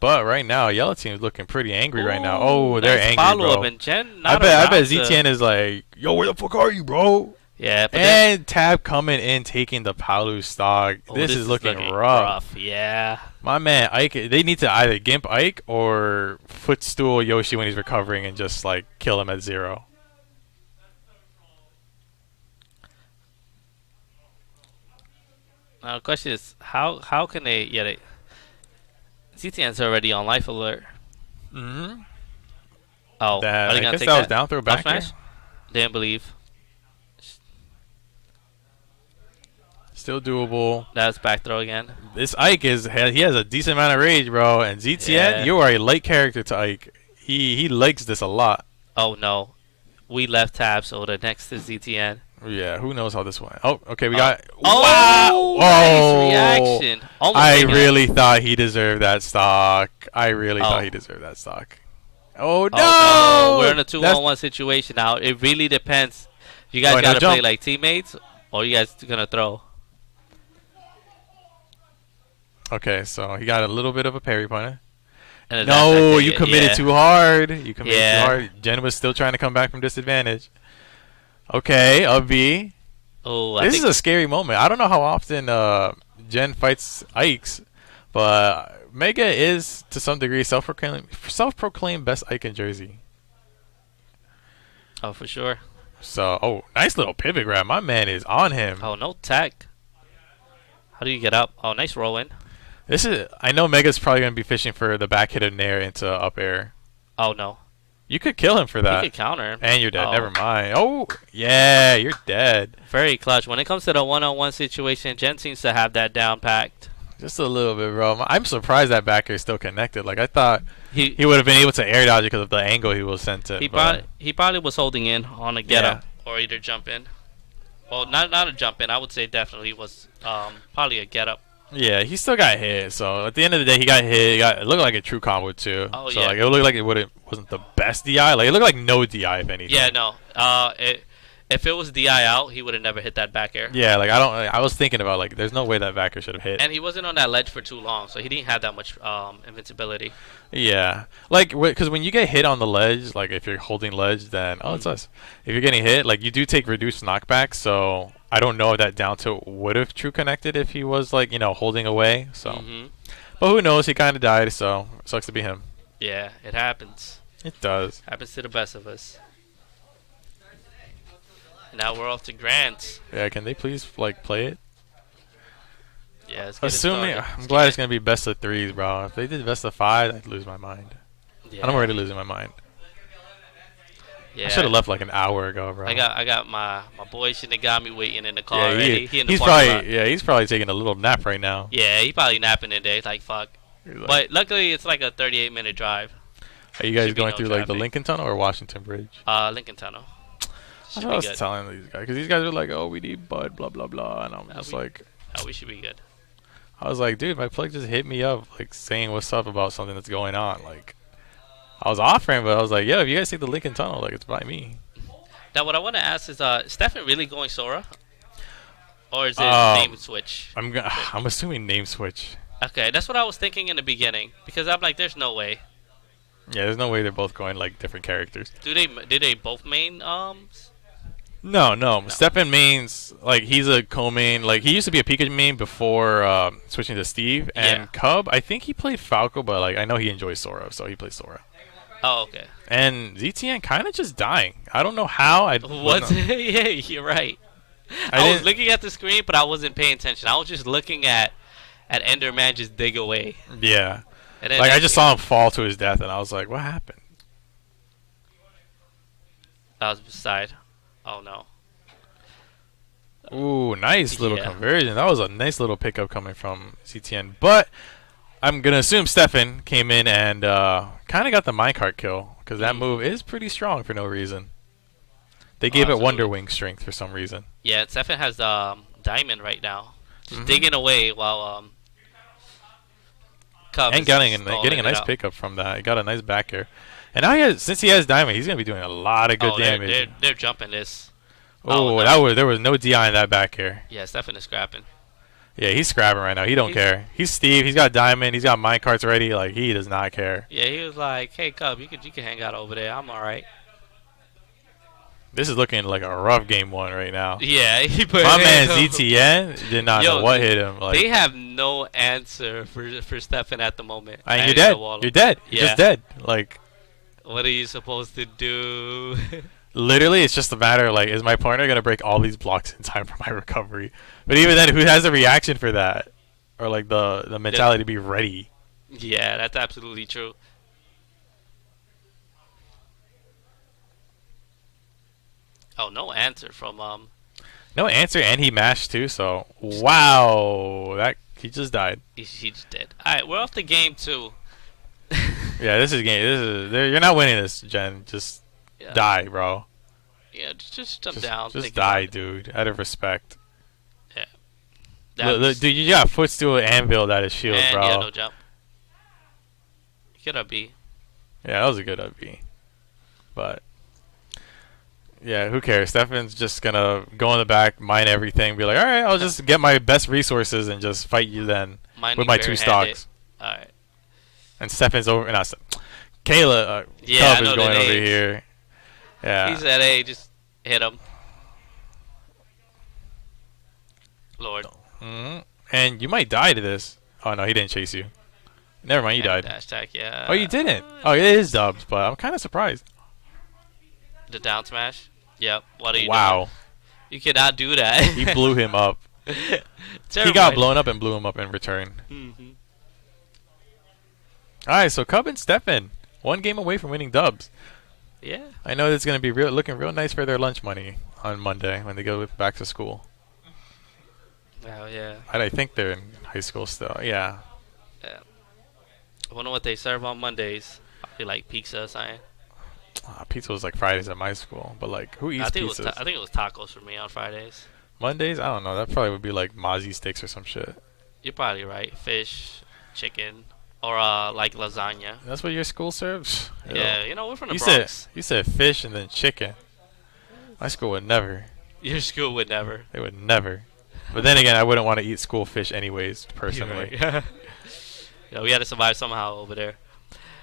But right now, Yellow Team is looking pretty angry right now. Oh, they're nice angry, follow-up, bro. and Jen I not bet around ZTN is like, yo, where the fuck are you, bro? Yeah, but and Tab coming in, taking the Palu stock. This is looking rough. Yeah. My man, Ike, they need to either Gimp Ike or footstool Yoshi when he's recovering and just, like, kill him at 0. Now the question is, how can they? Yeah, ZTN's already on life alert. Mm-hmm. Oh, That- are they I gonna guess take that was down throw back smash? air. Didn't believe. Still doable. That's back throw again. This Ike he has a decent amount of rage, bro. And ZTN, Yeah. you are a light character to Ike. He likes this a lot. Oh no, we left tab, so the next is ZTN. Yeah, who knows how this went? Oh, okay, we got. Oh, wow! nice reaction. Almost I taking it. really thought he deserved that stock. I really thought he deserved that stock. Oh no! Oh, no. We're in a 2-on-1 situation now. It really depends. You guys Oh, now gotta play jump. like teammates, or you guys gonna throw. Okay, so he got a little bit of a parry punch. And No, that's you it, committed yeah. too hard. You committed Yeah. too hard. Jen was still trying to come back from disadvantage. Okay, a B. Oh, This is a scary moment. I don't know how often Jen fights Ikes, but Mega is to some degree self-proclaimed best Ike in Jersey. Oh, for sure. So, oh, nice little pivot grab. My man is on him. Oh, no tech. How do you get up? Oh, nice roll in. This is. I know Mega's probably gonna be fishing for the back hit of Nair into up air. Oh no. You could kill him for that. You could counter him. And you're dead. Oh. Never mind. Oh, yeah, you're dead. Very clutch. When it comes to the 1-on-1 situation, Jen seems to have that down packed. Just a little bit, bro. I'm surprised that back air is still connected. Like I thought he would have been able to air dodge it because of the angle he was sent to. He probably was holding in on a get up or either jump in. Well, not a jump in. I would say definitely was probably a get up. Yeah, he still got hit. So at the end of the day, he got hit. It looked like a true combo too. Oh, so yeah. like it looked like it wasn't the best DI. Like it looked like no DI if anything. Yeah, no. If it was DI out, he would have never hit that back air. Yeah, like I was thinking about like there's no way that back air should have hit. And he wasn't on that ledge for too long, so he didn't have that much invincibility. Yeah, like because when you get hit on the ledge, like if you're holding ledge, then it's us. If you're getting hit, like you do take reduced knockback. So I don't know if that down tilt would have true connected if he was like holding away. So, but who knows? He kind of died, so it sucks to be him. Yeah, it happens. It does. Happens to the best of us. Now we're off to Grant. Yeah, can they please like play it? Yeah, let's get Assuming it started. I'm glad it's gonna be best of 3s, bro. If they did best of 5, I'd lose my mind. Yeah. I'm already losing my mind. Yeah. I should have left like an hour ago, bro. I got my boy Shinigami waiting in the car Yeah, already. He in the he's parking lot. probably he's probably taking a little nap right now. Yeah, he probably napping in there. He's like, fuck. Like- But luckily, it's like a 38-minute drive. Are you guys Should be going no through like the traffic. Lincoln Tunnel or Washington Bridge? Lincoln Tunnel. I Should was be good. telling these guys because these guys are like, "Oh, we need Bud, blah blah blah," and I'm just like, we should be good. I was like, "Dude, my plug just hit me up, like saying what's up about something that's going on." Like, I was offering, but I was like, "Yo, if you guys take the Lincoln Tunnel, like it's by me." Now, what I want to ask is, Steffen really going Sora? Or is it name switch? I'm assuming name switch. Okay, that's what I was thinking in the beginning. Because I'm like, there's no way. Yeah, there's no way they're both going like different characters. Do they both main No, no. Steffen mains, like, he's a co-main. Like, he used to be a Pikachu main before switching to Steve. And Yeah. Cub, I think he played Falco, but, like, I know he enjoys Sora, so he plays Sora. Oh, okay. And ZTN kind of just dying. I don't know how. What's yeah, you're right. I was looking at the screen, but I wasn't paying attention. I was just looking at Enderman just dig away. Yeah. And then Like, I just saw him fall to his death, and I was like, what happened? That was beside. Oh, no. Ooh, nice little Yeah. conversion. That was a nice little pickup coming from ZTN. But I'm going to assume Steffen came in and kind of got the minecart kill, because that move is pretty strong for no reason. They gave it Wonder Wing strength for some reason. Yeah, Steffen has Diamond right now. Just digging away while Cub And is getting a stalling it nice out. pickup from that. He got a nice back air. And now since he has Diamond, he's going to be doing a lot of good damage. They're jumping this. Oh, no. there was no DI in that back air. Yeah, Steffen is scrapping. Yeah, he's scrapping right now. He don't care. He's Steve. He's got Diamond. He's got minecarts ready. Like, he does not care. Yeah, he was like, "Hey, Cub, you can hang out over there. I'm all right." This is looking like a rough game one right now. Yeah, he put my man ZTN did not know what hit him. Like, they have no answer for Steffen at the moment. I mean, at you're dead. the wall. You're dead. Yeah. You're just dead. Like, what are you supposed to do? literally, it's just a matter of, like, is my partner going to break all these blocks in time for my recovery? But even then, who has the reaction for that? Or, like, the mentality to be ready? Yeah, that's absolutely true. Oh, no answer from No answer, and he mashed too, so wow. He just died. He just did. Alright, we're off the game too. Yeah, this is game. You're not winning this, Jen. Just die, bro. Yeah, just jump down. Just think die, about it. dude. Out of respect. Yeah. Look, dude, you got footstool anvil at his shield, And bro. yeah, no jump. Get a B. Yeah, that was a good up B. But yeah, who cares? Steffen's just gonna go in the back, mine everything, be like, all right, I'll just get my best resources and just fight you then with my 2 stocks. All right. And Steffen's over. Not Kayla. Yeah, Cub I know is going the over names. here. Yeah. He said, "Hey, just hit him." Lord. And you might die to this. Oh no, he didn't chase you. Never mind, you died. Dash attack, yeah. Oh, you didn't. Oh, it is dubs, but I'm kind of surprised. The down smash. Yep. What are you Wow. doing? You cannot do that. He blew him up. He Terrible got idea. blown up and blew him up in return. Mhm. All right, so Cub and Steffen, 1 game away from winning dubs. Yeah. I know it's going to be looking real nice for their lunch money on Monday when they go back to school. Oh yeah. I think they're in high school still. Yeah. Yeah. I wonder what they serve on Mondays. Probably like pizza or something. Pizza was like Fridays at my school, but like who eats I think pizzas? it was tacos for me on Fridays. Mondays? I don't know. That probably would be like Mozzie sticks or some shit. You're probably right. Fish, chicken, or like lasagna. That's what your school serves? Yeah, you know, we're from the you Bronx. You said fish and then chicken. My school would never. Your school would never. They would never. But then again, I wouldn't want to eat school fish anyways, personally. Right. Yeah, we had to survive somehow over there.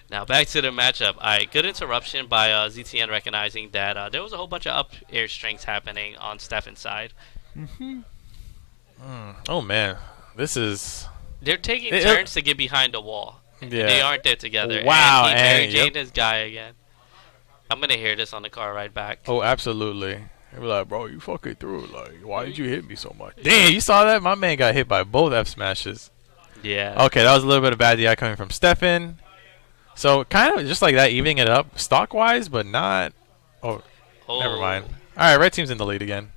Now back to the matchup. Alright, good interruption by ZTN recognizing that there was a whole bunch of up air strengths happening on Steffen's side. Oh man, this is. They're taking turns to get behind the wall. Yeah. They aren't there together. Wow, And he Mary and- Jane yep. this guy again. I'm gonna hear this on the car ride back. Oh, absolutely. They were like, bro, you fucking through. Like, why did you hit me so much? Damn, you saw that? My man got hit by both F smashes. Yeah. Okay, that was a little bit of bad DI coming from Steffen. So kind of just like that, evening it up stock wise, but not. Oh, never mind. All right, red team's in the lead again.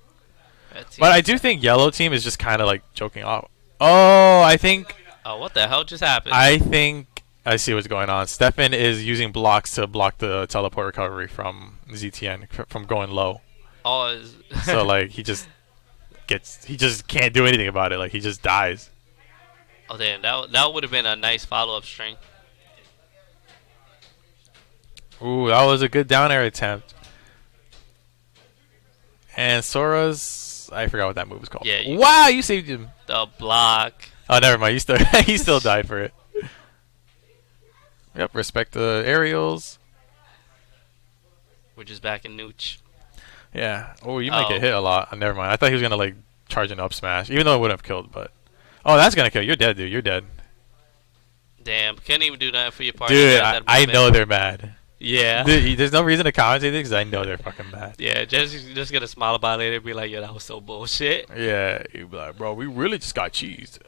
But I do think yellow team is just kind of like joking off. Oh, I think. Oh, what the hell just happened? I think I see what's going on. Steffen is using blocks to block the teleport recovery from ZTN from going low. Oh, So like he just can't do anything about it. Like he just dies. Oh, damn. That would have been a nice follow-up string. Ooh, that was a good down air attempt. And Sora's, I forgot what that move was called. Yeah. Wow, you saved him. The block. Oh, never mind. He still died for it. Yep, respect the aerials. We're just back in Nooch. Yeah. Oh, you might Oh. get hit a lot. Never mind. I thought he was gonna like charge an up smash, even though it wouldn't have killed. But that's gonna kill. You're dead, dude. You're dead. Damn, can't even do that for your party. Dude, at that I moment. know they're mad. Yeah. Dude, there's no reason to commentate it because I know they're fucking mad. Yeah, just gonna smile about it and be like, "Yo, that was so bullshit." Yeah, you'd be like, bro, we really just got cheesed.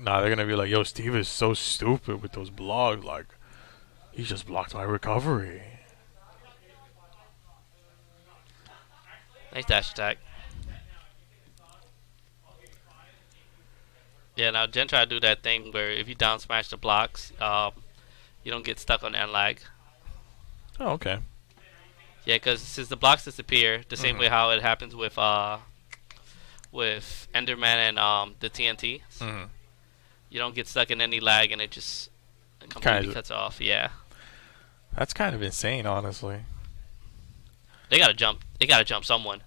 Nah, they're gonna be like, yo, Steve is so stupid with those blocks. Like, he just blocked my recovery. Nice dash attack. Yeah, now Jen tried to do that thing where if you down smash the blocks, you don't get stuck on end lag. Oh, okay. Yeah, because since the blocks disappear, the same way how it happens with Enderman and the TNT, you don't get stuck in any lag and it just completely cuts off. Yeah. That's kind of insane, honestly. They gotta jump. They gotta jump someone.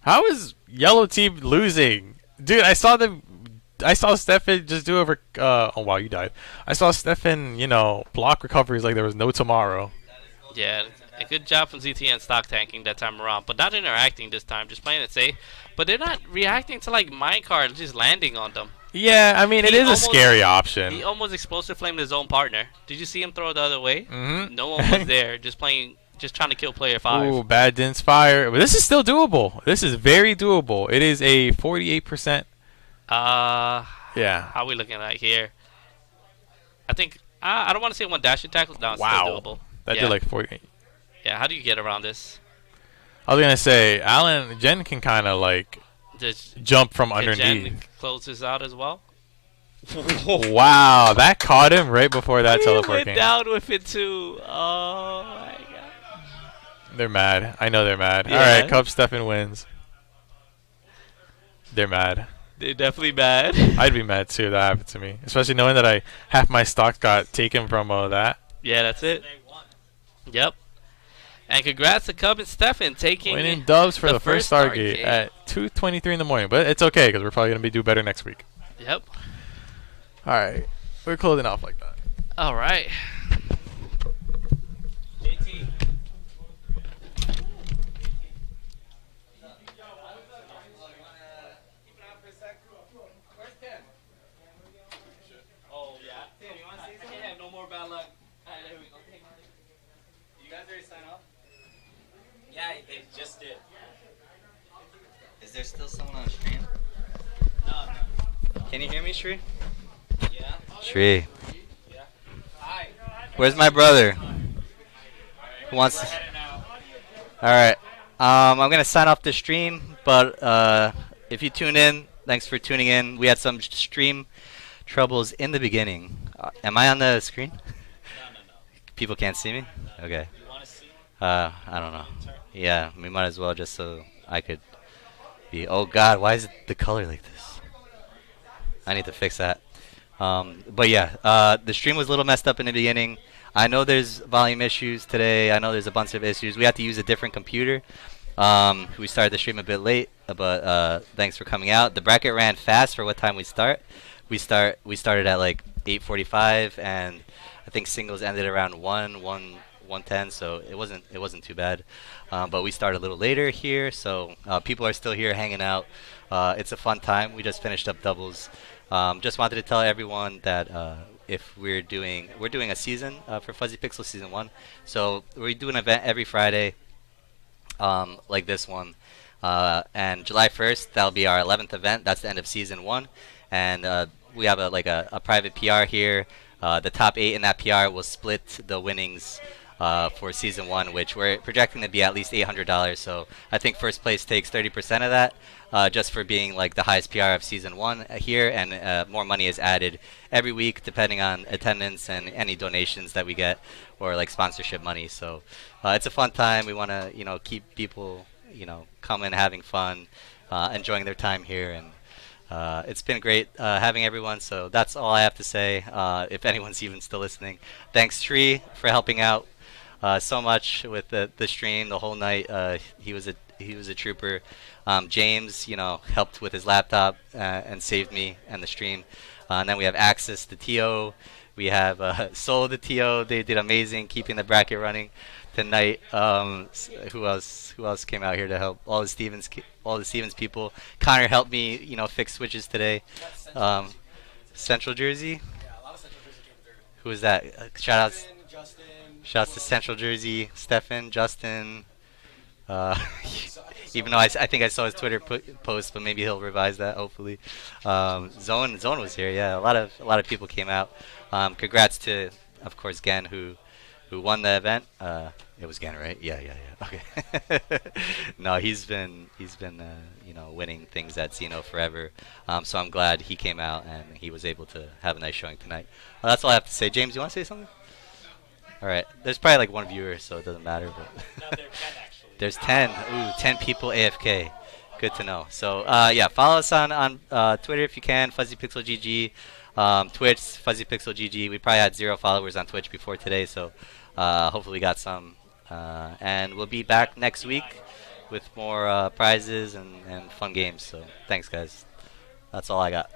How is yellow team losing? Dude, I saw Steffen just do over. Oh wow, you died. I saw Steffen, block recoveries like there was no tomorrow. Yeah, a good job from ZTN stock tanking that time around, but not interacting this time, just playing it safe. But they're not reacting to like minecart just landing on them. Yeah, I mean, it is a scary option. He almost explosive flamed his own partner. Did you see him throw the other way? No one was there, just trying to kill player 5. Ooh, bad Din's fire. But this is still doable. This is very doable. It is a 48%. Yeah. How are we looking at here? I think I don't want to say one dash attack. No, it's still doable. That did like 48. Yeah, how do you get around this? I was gonna say, Jen can kind of like jump from underneath. Jen close this out as well. Wow, that caught him right before that teleport went came. down with it too. Oh my god. They're mad. I know they're mad. Yeah. All right, Cub Steffen wins. They're mad. They're definitely mad. I'd be mad too if that happened to me, especially knowing that half my stocks got taken from that. Yeah, that's it. Yep. And congrats to Cub and Steffen taking Winning dubs for the first Stargate Stargate at 2:23 in the morning, but it's okay because we're probably gonna do better next week. Yep. All right, we're closing off like that. All right. Yeah, they just did. Is there still someone on stream? No. Can you hear me, Shri? Yeah. Shri. Yeah. Hi. Where's my brother? Who wants to... Alright. I'm going to sign off the stream, but if you tune in, thanks for tuning in. We had some stream troubles in the beginning. Am I on the screen? No. People can't see me? Okay. You want to see? I don't know. Yeah, we might as well just so I could be... Oh god, why is the color like this? I need to fix that. But yeah, the stream was a little messed up in the beginning. I know there's volume issues today. I know there's a bunch of issues. We had to use a different computer. We started the stream a bit late, but thanks for coming out. The bracket ran fast for what time we start. We started at like 8:45, and I think singles ended around 1:10, so it wasn't too bad. But we started a little later here, so people are still here hanging out. It's a fun time. We just finished up doubles. Just wanted to tell everyone that if we're doing a season for Fuzzy Pixel Season 1. So we do an event every Friday, like this one. And July 1st, that'll be our 11th event. That's the end of Season 1. And we have a private PR here. The top 8 in that PR will split the winnings for Season 1, which we're projecting to be at least $800. So I think first place takes 30% of that. Just for being like the highest PR of Season 1 here, and more money is added every week depending on attendance and any donations that we get, or like sponsorship money. So it's a fun time. We want to keep people coming, having fun, enjoying their time here, and it's been great having everyone. So that's all I have to say. If anyone's even still listening, thanks Tree for helping out so much with the stream the whole night. He was a trooper. James, helped with his laptop and saved me and the stream. And then we have Axis, the TO. We have Soul, the TO. They did amazing keeping the bracket running. tonight. Who else? Who else came out here to help? All the Stevens people. Connor helped me, fix switches today. Central Jersey. Who was that? Shouts to Central Jersey. Steffen, Justin. Even though I think I saw his Twitter post, but maybe he'll revise that. Hopefully. Zone was here. Yeah, a lot of people came out. Congrats to, of course, Gen who won the event. It was Gen, right? Yeah. Okay. No, he's been winning things at Xeno forever. So I'm glad he came out and he was able to have a nice showing tonight. Well, that's all I have to say. James, you want to say something? All right. There's probably like one viewer, so it doesn't matter. But No, there's 10 actually. There's 10. Ooh, 10 people AFK. Good to know. So yeah, follow us on Twitter if you can. fuzzypixelgg. Twitch, fuzzypixelgg. We probably had 0 followers on Twitch before today, so hopefully we got some. And we'll be back next week with more prizes and fun games. So thanks, guys. That's all I got.